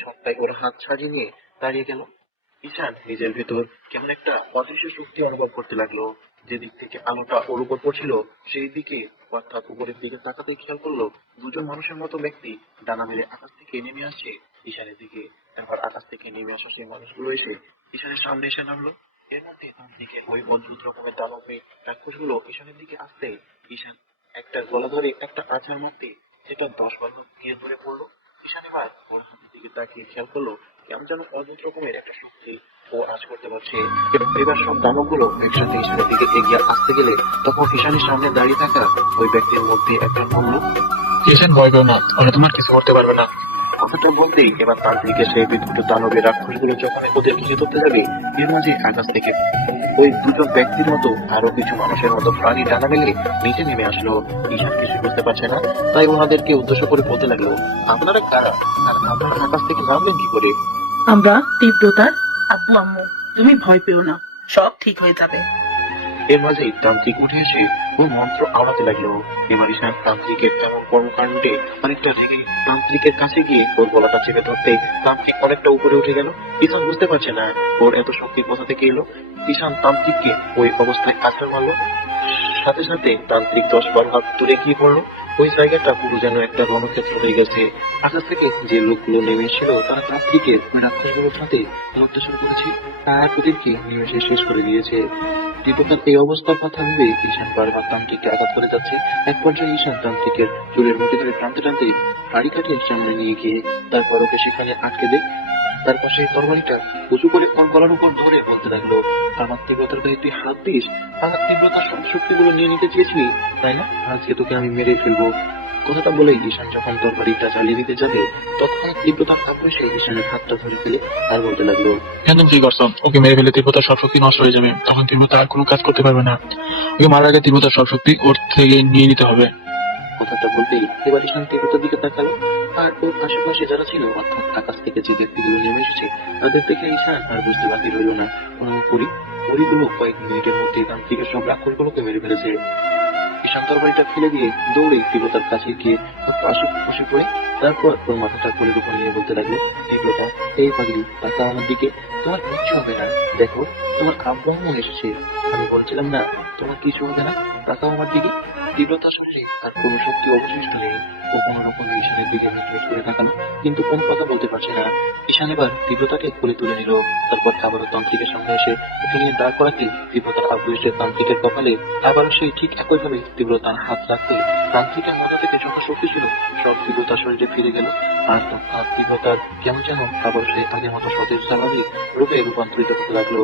ছটকায় ওর হাত ছাড়িয়ে নিয়ে দাঁড়িয়ে গেল। ঈশান নিজের ভেতর কেমন একটা অদৃশ্য শক্তি অনুভব করতে লাগলো। যেদিক থেকে আলোটা ওর উপর পড়ছিল সেই দিকে, অর্থাৎ উপরের দিকে তাকাতেই খেয়াল করলো দুজন মানুষের মতো ব্যক্তি ডানা মেলে আকাশ থেকে নেমে আসছে ঈশানের দিকে। এবার আকাশ থেকে নেমে আসা সেই মানুষগুলো এসে ঈশানের সামনে এসে নামলো। এর মধ্যে তার দিকে ওই অদ্ভুত রকমের দানবে রাক্ষসগুলো ঈশানের দিকে আসতে ঈশান একটা গলা ধরে একটা আছাড় মারতে সেটা 10-12 গিয়ে ধরে পড়লো। ঈশান এবার ওর হাতের দিকে তাকিয়ে খেয়াল করলো কেমন যেন অদ্ভুত রকমের একটা শক্তি ও আজ করতে পারছে। এবার সব দানবগুলো একসাথে ঈশানের দিকে এগিয়ে আসতে গেলে তখন ঈশানের সামনে দাঁড়িয়ে থাকা ওই ব্যক্তির মধ্যে একটা বলল, ঈশান ভয় পেও না, ওরা তোমার কিছু করতে পারবে না। কথাটা বলতেই এবার তান্ত্রিক এসে বিদ্যুৎ দানবের রাক্ষসগুলো যখন ওদের ঘিরে ধরতে যাবে, এর মাঝে আকাশ থেকে ওই দুজন ব্যক্তির মতো আরো কিছু মানুষের মতো প্রাণী ডানা মেলে নিচে নেমে আসলো। ঈশান কিছু বুঝতে পারছে না, তাই ওনাদেরকে উদ্দেশ্য করে বলতে লাগলো, আপনারা কারা আর আপনারা আকাশ থেকে নামলেন কি করে? আমরা তীব্রতার আব্বু আম্মু। তুমি ভয় পেও না, সব ঠিক হয়ে যাবে। এর মাঝেই তান্ত্রিক উঠে এসে ও মন্ত্র আওড়াতে লাগলো। এবার ঈশান তান্ত্রিকের এমন কর্মকাণ্ডে অনেকটা রেগে তান্ত্রিকের কাছে গিয়ে ওর গলাটা চেপে ধরতে তান্ত্রিক অনেকটা উপরে উঠে গেল। ঈশান বুঝতে পারছে না ওর এত শক্তি কোথা থেকে এলো। ঈশান তান্ত্রিককে ওই অবস্থায় আছাড় মারলো। সাথে সাথে তান্ত্রিক 10-12 হাত দূরে গিয়ে পড়লো। ওই জায়গাটা পুরো যেন একটা রণক্ষেত্র হয়ে গেছে। আকাশ থেকে যে লোকগুলো নেমে এসেছিল তারা তান্ত্রিকের ওই রাক্ষসগুলোর সাথে লড়তে শুরু করেছে, আর ওদেরকে নিমেষে শেষ করে দিয়েছে। তীব্রতার এই অবস্থার কথা ভেবে ঈশান বারবার তান্ত্রিককে আঘাত করে যাচ্ছে। এক পর্যায়ে ঈশান তান্ত্রিকের চুলের মুঠি ধরে টানতে টানতে হাড়ি কাটিয়ে সামনে নিয়ে গিয়ে তারপর ওকে সেখানে আটকে দেয়। তারপর সেই তরবারিটা উঁচু করে ওর গলার উপর ধরে বলতে লাগলো, আমার তীব্রতার গায়ে তুই হাত দিস, আমার তীব্রতার সব শক্তিগুলো নিয়ে নিতে চেয়েছিলি তাই না, আজকে তোকে আমি মেরে ফেলবো। কথাটা বলে ঈশান যখন তরবারিটা চালিয়ে দিতে যাবে তখন তীব্রতার আক্রোশে ঈশানের হাতটা ধরে ফেলে আর বলতে লাগলো, কেন তুমি কি করছো? ওকে মেরে ফেলে তীব্রতার সব শক্তি নষ্ট হয়ে যাবে, তখন তীব্রতা আর কোনো কাজ করতে পারবে না। ওকে মারার আগে তীব্রতার সব শক্তি ওর থেকে নিয়ে নিতে হবে। কথাটা বলতেই এবার ঈশান তীব্রতার দিকে তাকালো, আর ওর আশেপাশে যারা ছিল অর্থাৎ আকাশ থেকে যে ব্যক্তিগুলো নেমে এসেছে তাদের দেখে ঈশান আর বুঝতে বাকি রইল না পরিগুলো কয়েক মিনিটের মধ্যে তান্ত্রিকের সব রাক্ষসগুলোকে মেরে ফেলেছে। ঈশান তরবারিটা ফেলে দিয়ে দৌড়ে তীব্রতার কাছে গিয়ে ওর পাশে বসে পড়ে তারপর ওর মাথাটা কোলের উপর নিয়ে বলতে লাগলো, তীব্রতা, এই পাগলি, তাকাও আমার দিকে, তোমার কিচ্ছু হবে না, দেখো তোমার আব্বু আম্মু এসেছে, আমি বলছিলাম না তোমার কিছু হবে না, তাকাও আমার দিকে। তীব্রতার শরীরে আর কোনো শক্তি অবশিষ্ট নেই, ও কোনো রকম ঈশানের দিকে মিটমিট করে তাকানো, কিন্তু কোনো কথা বলতে পারছে না। ঈশান এবার তীব্রতাকে কোলে তুলে নিল, তারপর আবারও তান্ত্রিকের সামনে এসে ওকে নিয়ে দাঁড় করাতে তীব্রতার আব্বু এসে তান্ত্রিকের কপালে আবারও সেই ঠিক একইভাবে তীব্রতার হাত রাখতে তান্ত্রিকের মধ্যে থেকে যত শক্তি ছিল সব তীব্রতার শরীরে ফিরে গেল। আর তখন তীব্রতার কেমন যেন আবার সেই আগের মতো সতেজ স্বাভাবিক রূপে রূপান্তরিত হতে লাগলো।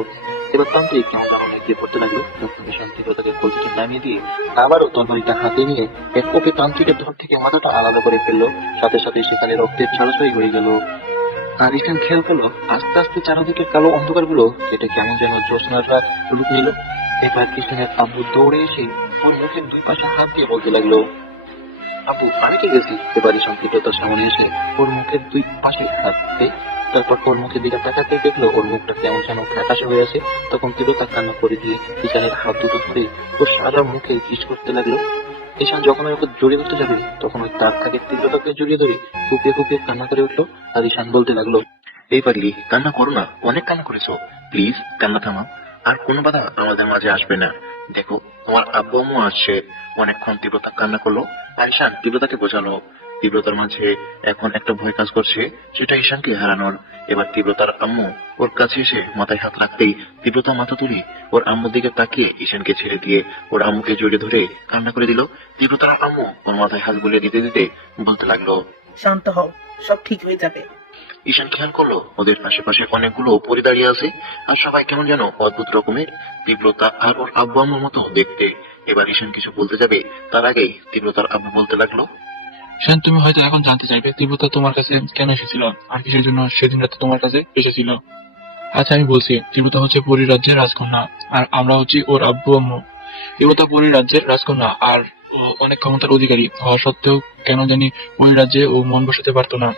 এবার তান্ত্রিক কেমন যেন এগিয়ে পড়তে লাগলো, যখন ঈশান তীব্রতাকে কোল থেকে নামিয়ে দিয়ে আবারও তরবারিটা হাতে নিয়ে এক কোপে তান্ত্রিকের ধর থেকে মাথাটা আলাদা করে ফেললো, সাথে সাথে সেখানে রক্তের ছড়াছড়ি হয়ে গেল। আর ঈশান খেয়াল করলো আস্তে আস্তে চারদিকে কালো অন্ধকার গুলো কেটে কেমন যেন জ্যোৎস্নার রাত রূপ নিল। এবার ঈশানের আব্বু দৌড়ে এসে ওর মুখের দুই পাশে হাত দিয়ে বলতে লাগলো, আব্বু আমি কি গেছি? এবার ঈশান তীব্রতার সামনে এসে ওর মুখের দুই পাশে হাত দিয়ে তারপর ওর মুখের দিকে তাকাতে দেখলো ওর মুখটা কেমন যেন ফ্যাকাশে হয়ে আছে। তখন তীব্রতা কান্না করে দিয়ে ঈশানের হাত দুটো ধরে ওর সারা মুখে কিস করতে লাগলো। ঈশান যখন ওর উপর জড়িয়ে ধরতে যাবে তখন ওই তার থেকে তীব্রতাকে জড়িয়ে ধরে ফুপিয়ে ফুপিয়ে কান্না করে উঠলো। আর ঈশান বলতে লাগলো, এই পাগলি, কান্না করো না, অনেক কান্না করেছো, প্লিজ কান্না থামাও, আর কোনো বাধা আমাদের মাঝে আসবে না, দেখো তোমার আব্বু আম্মু আসছে। অনেকক্ষণ তীব্রতা কান্না করলো আর ঈশান তীব্রতাকে বোঝালো। তীব্রতার মাঝে এখন একটা ভয় কাজ করছে, সেটা ঈশানকে হারানোর। এবার তীব্রতার আম্মু ওর কাছে এসে মাথায় হাত রাখতেই তীব্রতা মাথা তুলে ওর আম্মুর দিকে তাকিয়ে ঈশানকে ছেড়ে দিয়ে ওর আম্মুকে জড়িয়ে ধরে কান্না করে দিল। তীব্রতার আম্মু ওর মাথায় হাত বুলিয়ে দিতে দিতে বলতে লাগলো, শান্ত হও, সব ঠিক হয়ে যাবে। ঈশান খেয়াল করলো ওদের আশেপাশে অনেকগুলো পরি দাঁড়িয়ে আছে, আর সবাই কেমন যেন অদ্ভুত রকমের, তীব্রতা আর ওর আব্বু আম্মুর মতো দেখতে। এবার ঈশান কিছু বলতে যাবে তার আগেই তীব্রতার আব্বু বলতে লাগলো, সেন, তুমি হয়তো এখন জানতে চাইবে তীব্রতা তোমার কাছে কেন এসেছিল আর কিসের জন্য সেদিন রাতে তোমার কাছে এসেছিল। আচ্ছা, আমি বলছি, তীব্রতা হচ্ছে পরী রাজ্যের রাজকন্যা আর আমরা হচ্ছি ওর আব্বু আম্মু। তীব্রতা পরী রাজ্যের রাজকন্যা আর ও অনেক ক্ষমতার অধিকারী হওয়া সত্ত্বেও কেন জানি ওই রাজ্যে ও মন বসাতে পারতো না।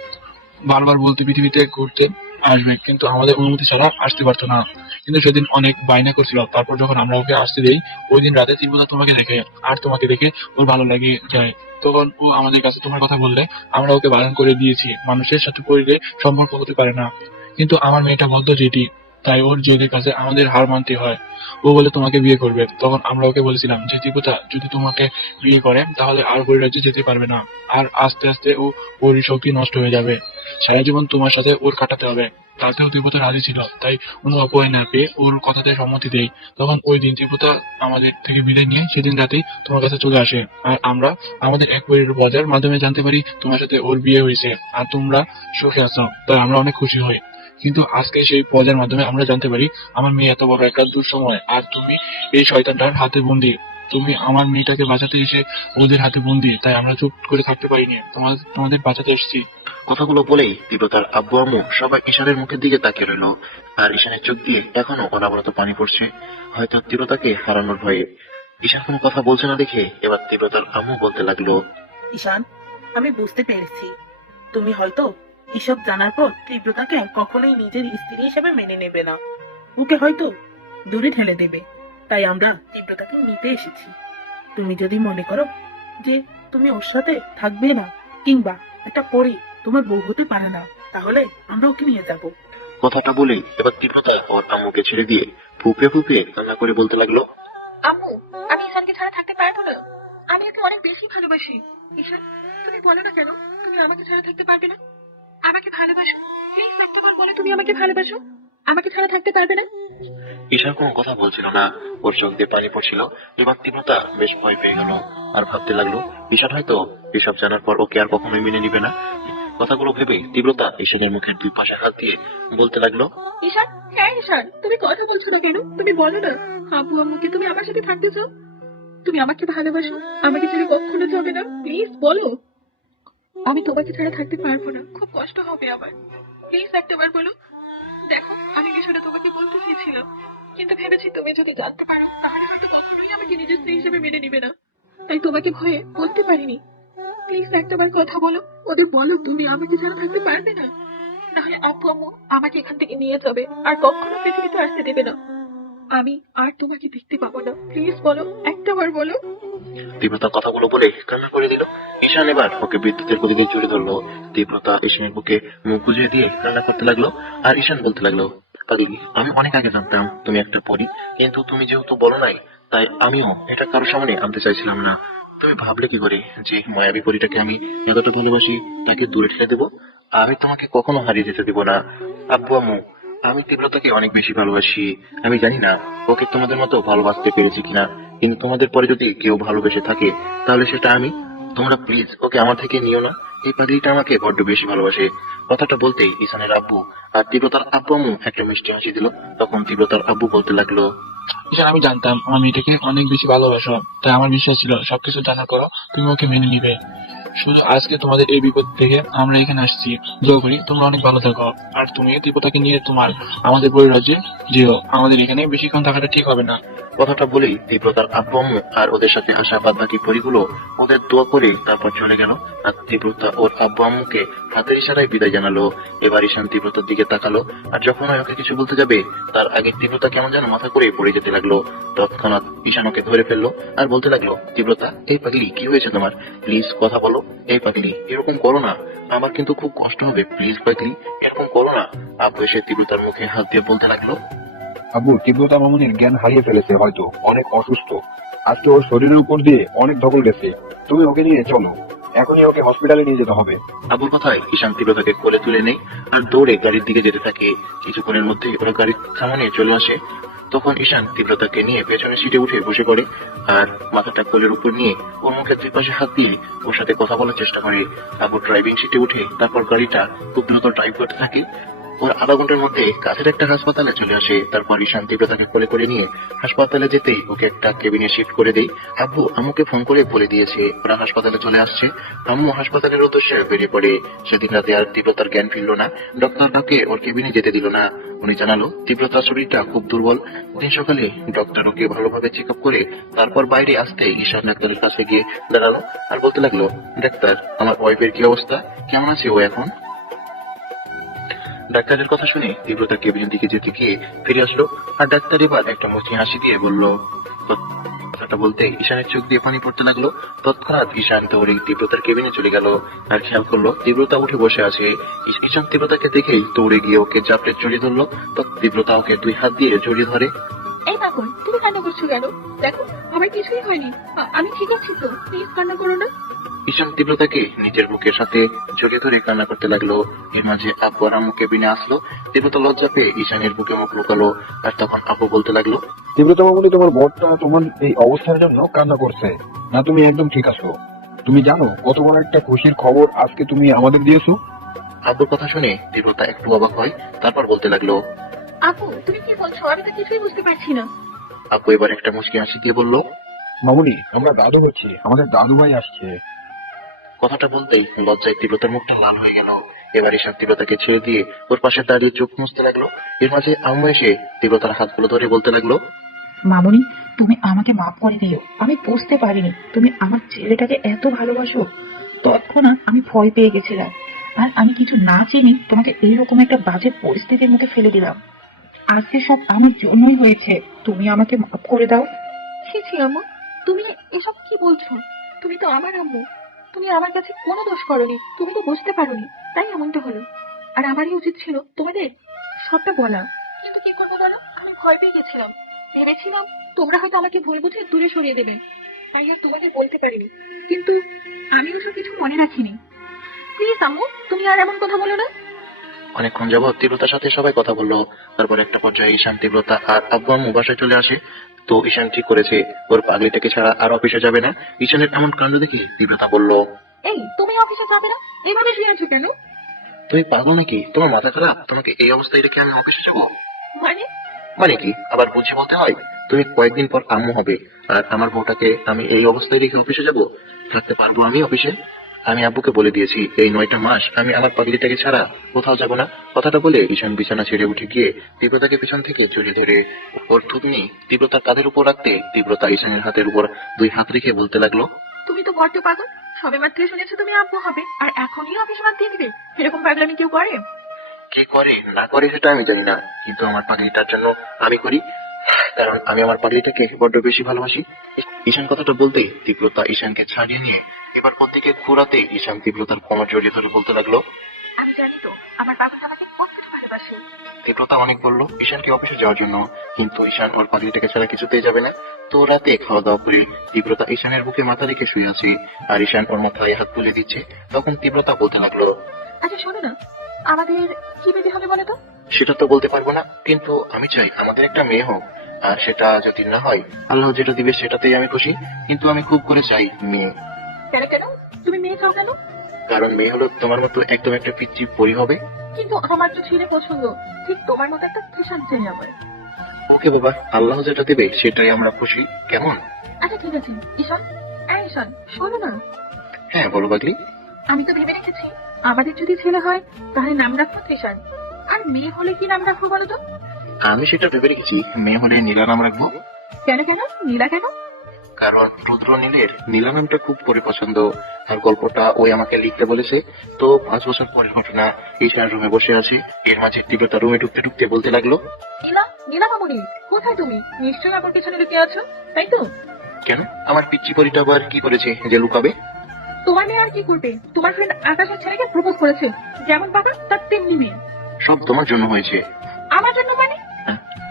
বারবার বলতে পৃথিবীতে ঘুরতে আসবে, কিন্তু আমাদের অনুমতি ছাড়া আসতে পারতো না। কিন্তু সেদিন অনেক বায়না করছিল, তারপর যখন আমরা ওকে আসতে দেই ওই দিন রাতে তীব্রতা তোমাকে দেখে আর তোমাকে দেখে ওর ভালো লাগে যায়। তখন ও আমাদের কাছে তোমার কথা বললে আমরা ওকে বারণ করে দিয়েছি, মানুষের সাথে পরিলে সম্পর্ক হতে পারে না। কিন্তু আমার মেয়েটা বদ্ধ জেদি, তাই ওর জেদের কাছে আমাদের হার মানতে হয়। ও বলে তোমাকে বিয়ে করবে। তখন আমরা ওকে বলেছিলাম যে তীব্রতা যদি তোমাকে বিয়ে করে তাহলে আর পরিরাজ্যে যেতে পারবে না, আর আস্তে আস্তে ও ওর শক্তি নষ্ট হয়ে যাবে, সারা জীবন তোমার সাথে ওর কাটাতে হবে। তাতেও তীব্রতা রাজি ছিল, তাই কোনো উপায় না পেয়ে ওর কথাতে সম্মতি দেই। তখন ওই দিন তীব্রতা আমাদের থেকে বিদায় নিয়ে সেদিন রাতেই তোমার কাছে চলে আসে, আর আমরা আমাদের এক পরিবারের বাজার মাধ্যমে জানতে পারি তোমার সাথে ওর বিয়ে হয়েছে আর তোমরা সুখে আছো, তাই আমরা অনেক খুশি হই। কিন্তু আজকে সেই পর্যায়ের মাধ্যমে আমরা জানতে পারি আমার মেয়ে এত বড় একটা দুঃসময় আর তুমি এই শয়তানটার হাতে বন্দী। তুমি আমার মেয়েটাকে বাঁচাতে এসে ওদের হাতে বন্দী, তাই আমরা চুপ করে থাকতে পারিনি, তোমাদের বাঁচাতে এসেছি। কথাগুলো বলেই তীব্রতার আব্বু আম্মু সবাই ঈশানের মুখের দিকে তাকিয়ে রইল, আর ঈশানের চোখ দিয়ে এখনো অনাবরত পানি পড়ছে, হয়তো তীব্রতাকে হারানোর ভয়ে। ঈশান কোনো কথা বলছে না দেখে এবার তীব্রতার আম্মু বলতে লাগলো, ঈশান, আমি বুঝতে পেরেছি তুমি হয়তো এসব জানার পর তীব্রতাকে কখনোই নিজের স্ত্রী হিসেবে মেনে নেবে না, ওকে হয়তো দূরে ঠেলে দেবে, তাই আমরা তীব্রতাকে নিতে এসেছি। তুমি যদি মনে করো যে তুমি ওর সাথে থাকবে না কিংবা একটা পরে তোমার বউ হতে পারে না, তাহলে আমরা ওকে নিয়ে যাব। কথাটা বলেই এবার তীব্রতা ওর আম্মুকে ছেড়ে দিয়ে ফুপে ফুপে কান্না করে বলতে লাগলো, আম্মু, আমি ঈশানকে ছাড়া থাকতে পারবো না, আমি ওকে অনেক বেশি ভালোবাসি। ঈশান, তুমি বলো না কেন তুমি আমাকে ছাড়া থাকতে পারবে না? আমাকে ভালোবাসো, প্লিজ একটাবার বলে তুমি আমাকে ভালোবাসো, আমাকে ছাড়া থাকতে পারবে না? ঈশান কোনো কথা বলছিল না, ওর চোখ দিয়ে পানি পড়ছিল। এবার তীব্রতা বেশ ভয় পেয়ে গেল আর ভাবতে লাগলো ঈশান হয়তো এসব জানার পর ওকে আর কখনোই মেনে নিবে না। কথাগুলো ভেবে তীব্রতা ঈশানের মুখের দুই পাশে হাত দিয়ে বলতে লাগলো, ঈশান, হ্যাঁ ঈশান, তুমি কথা বলছো না কেন? তুমি বলো না আব্বু আম্মুকে তুমি আমার সাথে থাকতে চাও, তুমি আমাকে ভালোবাসো, আমাকে ছেড়ে কখনো যাবে না, প্লিজ বলো। আমি তোমাকে ছাড়া থাকতে পারবো না, খুব কষ্ট হবে আমার, প্লিজ একটাবার বলো। দেখো, আমি বিষয়টা তোমাকে বলতে চেয়েছিলাম, কিন্তু ভেবেছি তুমি যদি জানতে পারো তাহলে হয়তো কখনোই আমাকে নিজের স্ত্রী হিসেবে মেনে নিবে না, তাই তোমাকে ভয়ে বলতে পারিনি। প্লিজ একটাবার কথা বলো, ওদের বলো তুমি আমাকে ছাড়া থাকতে পারবে না, নাহলে আব্বু আম্মু আমাকে এখান থেকে নিয়ে যাবে আর কখনো পৃথিবীতে আসতে দেবে না, আমি আর তোমাকে দেখতে পাবো না, প্লিজ বলো, একটাবার বলো। তীব্রতার কথাগুলো বলে কান্না করে দিল। ঈশান এবার ওকে বিদ্যুতের গতিতে জড়িয়ে ধরলো। তীব্রতা ঈশানের বুকে মুখ গুজে দিয়ে কান্না করতে লাগলো। আর ঈশান বলতে লাগলো, পাগলি, আমি অনেক আগে জানতাম তুমি একটা পরী, কিন্তু তুমি যেহেতু বলো নাই, তাই আমিও এটা কারোর সামনে আনতে চাইছিলাম না। তুমি ভাবলে কি করে যে মায়াবী পরীটাকে আমি এতটা ভালোবাসি তাকে দূরে ঠেলে দেবো? আমি তোমাকে কখনো হারিয়ে যেতে দেবো না। আব্বু আম্মু, আমি তীব্রতাকে অনেক বেশি ভালোবাসি। আমি জানি না ওকে তোমাদের মতো ভালোবাসতে পেরেছি কিনা, কিন্তু তোমাদের পরে যদি কেউ ভালোবেসে থাকে তাহলে সেটা আমি। তোমরা প্লিজ ওকে আমার থেকে নিও না। এই পাগলিটা আমাকে বড্ড বেশি ভালোবাসে। কথাটা বলতেই ঈশানের আব্বু আর তীব্রতার আব্বু আম্মু একটা মিষ্টি হাসি দিল। তখন তীব্রতার আব্বু বলতে লাগলো, ঈশান, আমি জানতাম আমার মেয়েটাকে অনেক বেশি ভালোবাসো, তাই আমার বিশ্বাস ছিল সবকিছু জানার পরও তুমি ওকে মেনে নিবে। শুধু আজকে তোমাদের এই বিপদ থেকে আমরা এখানে আসছি। দোয়া করি তোমরা অনেক ভালো থাকো, আর তুমি দীপতাকে নিয়ে তোমার আমাদের পরিরাজ্যে যেও। আমাদের এখানে বেশিক্ষণ থাকাটা ঠিক হবে না। কথাটা বলেই তীব্রতার আব্বু আম্মু আর ওদের সাথে আসা বাদ বাকি পরিগুলো ওদের দোয়া করে তারপর চলে গেল। আর তীব্রতা ওর আব্বু আম্মুকে হাতের ইশারায় বিদায় জানালো। এবার ঈশান তীব্রতার দিকে তাকালো, আর যখন ওকে কিছু বলতে যাবে তার আগে তীব্রতা কেমন যেন মাথা করে পড়ে যেতে লাগলো। তৎক্ষণাৎ ঈশান ওকে ধরে ফেললো আর বলতে লাগলো, তীব্রতা, এই পাগলি, কি হয়েছে তোমার? প্লিজ কথা বলো। এই পাগলি, এরকম করো না, আমার কিন্তু খুব কষ্ট হবে। প্লিজ পাগলি, এরকম করো না। আব্বু এসে তীব্রতার মুখে হাত দিয়ে বলতে লাগলো, আব্বু, তীব্রতা মামুনির জ্ঞান হারিয়ে ফেলেছে, হয়তো অনেক অসুস্থ। আজকে ওর শরীরের উপর দিয়ে অনেক ধকল গেছে। তুমি ওকে নিয়ে চলো, এখনই ওকে হসপিটালে নিয়ে যেতে হবে। আবুর কথায় ঈশান তীব্রতাকে কোলে তুলে নেই আর দৌড়ে গাড়ির দিকে যেতে থাকে। কিছুক্ষণের মধ্যেই ওরা গাড়ির সামনে চলে আসে। তখন ঈশান তীব্রতাকে নিয়ে পেছনের সিটে উঠে বসে পড়ে আর মাথাটা কোলের উপর নিয়ে ওর মুখে দুই পাশে হাত দিয়ে ওর সাথে কথা বলার চেষ্টা করে। আবু ড্রাইভিং সিটে উঠে তারপর গাড়িটা খুব দ্রুত ড্রাইভ করতে থাকে। ওর আধা ঘন্টার মধ্যে কাছের একটা হাসপাতালে চলে আসে। তারপর ঈশান তীব্রতাকে কোলে করে নিয়ে হাসপাতালে যেতেই ওকে একটা কেবিনে শিফট করে দেয়। আব্বু আম্মুকে ফোন করে বলে দিয়েছে ওরা হাসপাতালে চলে আসছে। আম্মু হাসপাতালের উদ্দেশ্যে বেরিয়ে পড়ে। সেদিন রাতে আর তীব্রতার জ্ঞান ফিরল না। ডক্টর তাকে ওর কেবিনে যেতে দিল না। উনি জানালো তীব্রতার শরীরটা খুব দুর্বল। দিন সকালে ডক্টর ওকে ভালোভাবে চেক আপ করে তারপর বাইরে আসতে ঈশান ডাক্তারের কাছে গিয়ে দাঁড়ালো আর বলতে লাগলো, ডাক্তার, আমার ওয়াইফের কি অবস্থা? কেমন আছে ও এখন? ডাক্তারের কথা শুনে তীব্রতা কেবিনের দিকে যেতে গিয়ে ফিরে আসলো। আর ডাক্তার এবার একটা মুচকি হাসি দিয়ে বলল, কথাটা বলতে ঈশানের চোখ দিয়ে পানি পড়তে লাগলো। তৎক্ষণাৎ ঈশান দৌড়ে তীব্রতার কেবিনে চলে গেল আর খেয়াল করলো তীব্রতা উঠে বসে আছে। ঈশান তীব্রতাকে দেখেই দৌড়ে গিয়ে ওকে জাপড়ে জড়িয়ে ধরলো। তীব্রতা ওকে দুই হাত দিয়ে জড়িয়ে ধরে। এই পাগল, তুমি কান্না করছো কেন? দেখো, আমার কিছুই হয়নি, আমি ঠিক আছি তো, প্লিজ কান্না করো না। ঈশান তীব্রতাকে নিজের বুকের সাথে জড়িয়ে ধরে কান্না করতে লাগলো। এর মাঝে আব্বু আর আম্মু কেবিনে আসলো। তীব্রতা লজ্জা পেয়ে ঈশানের বুকে মুখ লুকালো। আর তখন আব্বু বলতে লাগলো, তীব্রতা মামুনি, তোমার বরটা তোমার এই অবস্থার জন্য কান্না করছে না, তুমি একদম ঠিক আছো। তুমি জানো কত বড় একটা খুশির খবর আজকে তুমি আমাদের দিয়েছো? আব্বুর কথা শুনে তীব্রতা একটু অবাক হয়। তারপর বলতে লাগলো, আপু, তুমি কি বলছো? আমি তো কিছুই বুঝতে পারছি না। আব্বু এবার একটা মুচকি হাসি দিয়ে বলল, মামুনি, আমরা দাদু হচ্ছি, আমাদের দাদু ভাই আসছে। কথাটা বলতেই লজ্জায় তীব্রতার মুখটা লাল হয়ে গেল। এবার ঈশান তীব্রতাকে ছেড়ে দিয়ে ওর পাশে দাঁড়িয়ে চোখ মুছতে লাগলো। এর মাঝে আম্মু এসে তীব্রতার হাতগুলো ধরে বলতে লাগলো, মামুনি, তুমি আমাকে মাফ করে দিও। আমি বুঝতে পারিনি তুমি আমার ছেলেটাকে এত ভালোবাসো। তৎক্ষণাৎ আমি ভয় পেয়ে গেছিলাম, আর আমি কিছু না চিনি তোমাকে এইরকম একটা বাজে পরিস্থিতির মুখে ফেলে দিলাম। আজকে সব আমার জন্যই হয়েছে, তুমি আমাকে মাফ করে দাও। ছি ছি আম্মু, তুমি এসব কি বলছো? তুমি তো আমার আম্মু, তুমি আমার কাছে কোনো দোষ করোনি, তুমি তো বুঝতে পারোনি, তাই এমনটা হলো। আর আমারই উচিত ছিল তোমাদের সবটা বলা, কিন্তু কি করবো বলো, আমি ভয় পেয়ে গেছিলাম। ভেবেছিলাম তোমরা হয়তো আমাকে ভুল বুঝে দূরে সরিয়ে দেবে, তাই আর তোমাদের বলতে পারিনি। কিন্তু আমি ওসব কিছু মনে রাখিনি। প্লিজ আম্মু, তুমি আর এমন কথা বলো না। অনেকক্ষণ যাবৎ তীব্রতার সাথে সবাই কথা বললো। তারপর একটা পর্যায়ে ঈশান, তীব্রতা আর আব্বু আম্মু বাসায় চলে আসে। তো ঈশান ঠিক করেছে ওর পাগলিটাকে ছাড়া আর অফিসে যাবে না। ঈশানের এমন কাণ্ড দেখে তীব্রতা বলল, এই, তুমি অফিসে যাবে না? এভাবে শুয়ে আছো কেন? তুমি পাগল নাকি? তোমার মাথা খারাপ? তোমাকে এই অবস্থায় রেখে আমি অফিসে যাবো? মানে? মানে কি আবার বুঝে বলতে হয়? তুমি কয়েকদিন পর আম্মু হবে, আর আমার বউটাকে আমি এই অবস্থায় রেখে অফিসে যাব? থাকতে পারবো আমি অফিসে? আমি আব্বুকে বলে দিয়েছি এই 9টা মাস আমি আমার পাগলিটাকে ছাড়া কোথাও যাব না। কথাটা বলে ঈশান বিছানা ছেড়ে উঠে গিয়ে তীব্রতাকে পিছন থেকে জড়িয়ে ধরে ওর থুতনি তীব্রতার কাঁধের উপর রাখতে তীব্রতা ঈশানের হাতের উপর দুই হাত রেখে বলতে লাগলো, তুমি তো বড্ড পাগল। সবে মাত্র শুনেছো তুমি আব্বু হবে, আর এখনই অফিস বাদ দিয়ে দিবে? এরকম পাগলামি কেউ করে? কি করে না করে সেটা আমি জানি না, কিন্তু আমার পাগলিটার জন্য আমি করি। কারণ আমি আমার পাগলিটাকে বড্ড বেশি ভালোবাসি। ঈশান কথাটা বলতে তীব্রতা ঈশানকে ছাড়িয়ে নিয়ে এবার ওর দিকে ঘোরাতে ঈশান তীব্রতার কোমর জড়িয়ে ধরে বলতে লাগলো, আমি জানি তো আমার বাবা আমাকে কতটা ভালোবাসে। তীব্রতা অনেক বললো ঈশানকে অফিসে যাওয়ার জন্য, কিন্তু ঈশান ওর পাগলিটাকে ছাড়া কিছুতেই যাবে না। তো রাতে খাওয়া দাওয়া করে তীব্রতা ঈশানের বুকে মাথা রেখে শুয়ে আছে, আর ঈশান ওর মাথায় হাত তুলে দিচ্ছে। তখন তীব্রতা বলতে লাগলো, আচ্ছা শোনো না, আমাদের কি বেবি হবে বলো তো? সেটা তো বলতে পারবো না, কিন্তু আমি চাই আমাদের একটা মেয়ে হোক। আর সেটা যদি না হয়, আল্লাহ যেটা দিবে সেটাতেই আমি খুশি, কিন্তু আমি খুব করে চাই মেয়ে। কেন কেন তুমি মেয়ে চাও কেন? কারণ মেয়ে হলো তোমার মতো একদম একটা পিচ্চি পরি হবে। কিন্তু আমার তো ছেলে পছন্দ, ঠিক তোমার মতো একটা কিষান চাই আমার। ওকে বাবা, আল্লাহ যেটা দেবে সেটাই আমরা খুশি, কেমন? আচ্ছা ঠিক আছে ঈশান, ঈশান শোনো না, হ্যাঁ বলো পাগলি। আমি তো ভেবে রেখেছি আমাদের যদি ছেলে হয় তাহলে নাম রাখবো ত্রিশান, আর মেয়ে হলে কি নাম রাখবো বলো তো? আমি সেটা ভেবে রেখেছি, মেয়ে হলে নীলা নাম রাখবো। কেন কেন নীলা কেন? কারণ রুদ্র নীলের নীলা নামটা খুব করে পছন্দ, আর গল্পটা ওই আমাকে লিখতে বলেছে। তো 5 বছর পরের ঘটনা, ঈশান রুমে বসে আছে, এর মাঝে তীব্রতা রুমে ঢুকতে ঢুকতে বলতে লাগলো, নীলা, নীলা মামুনি কোথায় তুমি? নিশ্চয়ই আমার পেছনে লুকিয়ে আছো, তাই তো? কেন আমার পিচ্চি পরিটা আবার কি করেছে যে লুকাবে? তোমার মেয়ে আর কি করবে? তোমার ফ্রেন্ড আকাশের ছেলেকে প্রপোজ করেছে, যেমন বাবা তার তেমনি মেয়ে। সব তোমার জন্য হয়েছে। আমার জন্য মানে?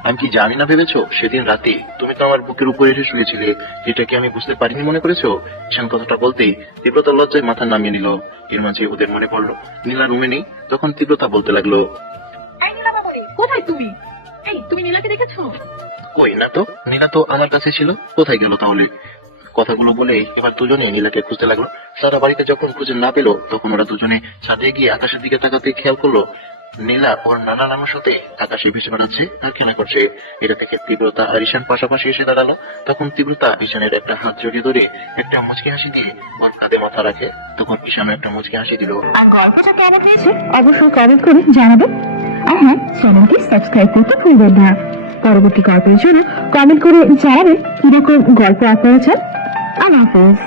আমি কি জানি না ভেবেছো? সেদিন রাতে তুমি তো আমার বুকের উপরে এসে শুয়েছিলে, এটা কি আমি বুঝতে পারিনি মনে করেছো? ঈশান কথাটা বলতেই তীব্রতা লজ্জায় মাথা নামিয়ে নিল। এর মাঝে ওদের মনে পড়লো নীলা রুমে নেই। তখন তীব্রতা বলতে লাগলো, এই নীলা মামুনি কোথায় তুমি? এই তুমি নীলাকে দেখেছো? কই না তো, নীলা তো আমার কাছে ছিল, কোথায় গেল তাহলে? কথাগুলো বলে এবার দুজনে নীলাকে খুঁজতে লাগলো। সারা বাড়িতে যখন খুঁজে না পেলো, তখন ওরা দুজনে ছাদে গিয়ে আকাশের দিকে তাকাতে খেয়াল করলো নীলা ওর নানা নানুর সাথে আকাশে ভেসে বেড়াচ্ছে আর খেলা করছে। এটা থেকে তীব্রতা আর ঈশান পাশাপাশি এসে দাঁড়ালো। তখন তীব্রতা ঈশানের একটা হাত জড়িয়ে ধরে একটা মুচকি হাসি দিয়ে ওর কাঁধে মাথা রাখে। তখন ঈশানও একটা মুচকি হাসি দিল। আর গল্পটা কেমন হয়েছে অবশ্যই কমেন্ট করে জানাবেন। আর হ্যাঁ, চ্যানেলটি সাবস্ক্রাইব করতে ভুলবেন না। পরবর্তী গল্পের জন্য কমেন্ট করে জানাবেন কিরকম গল্প আপনারা চান। আল্লাহ হাফেজ।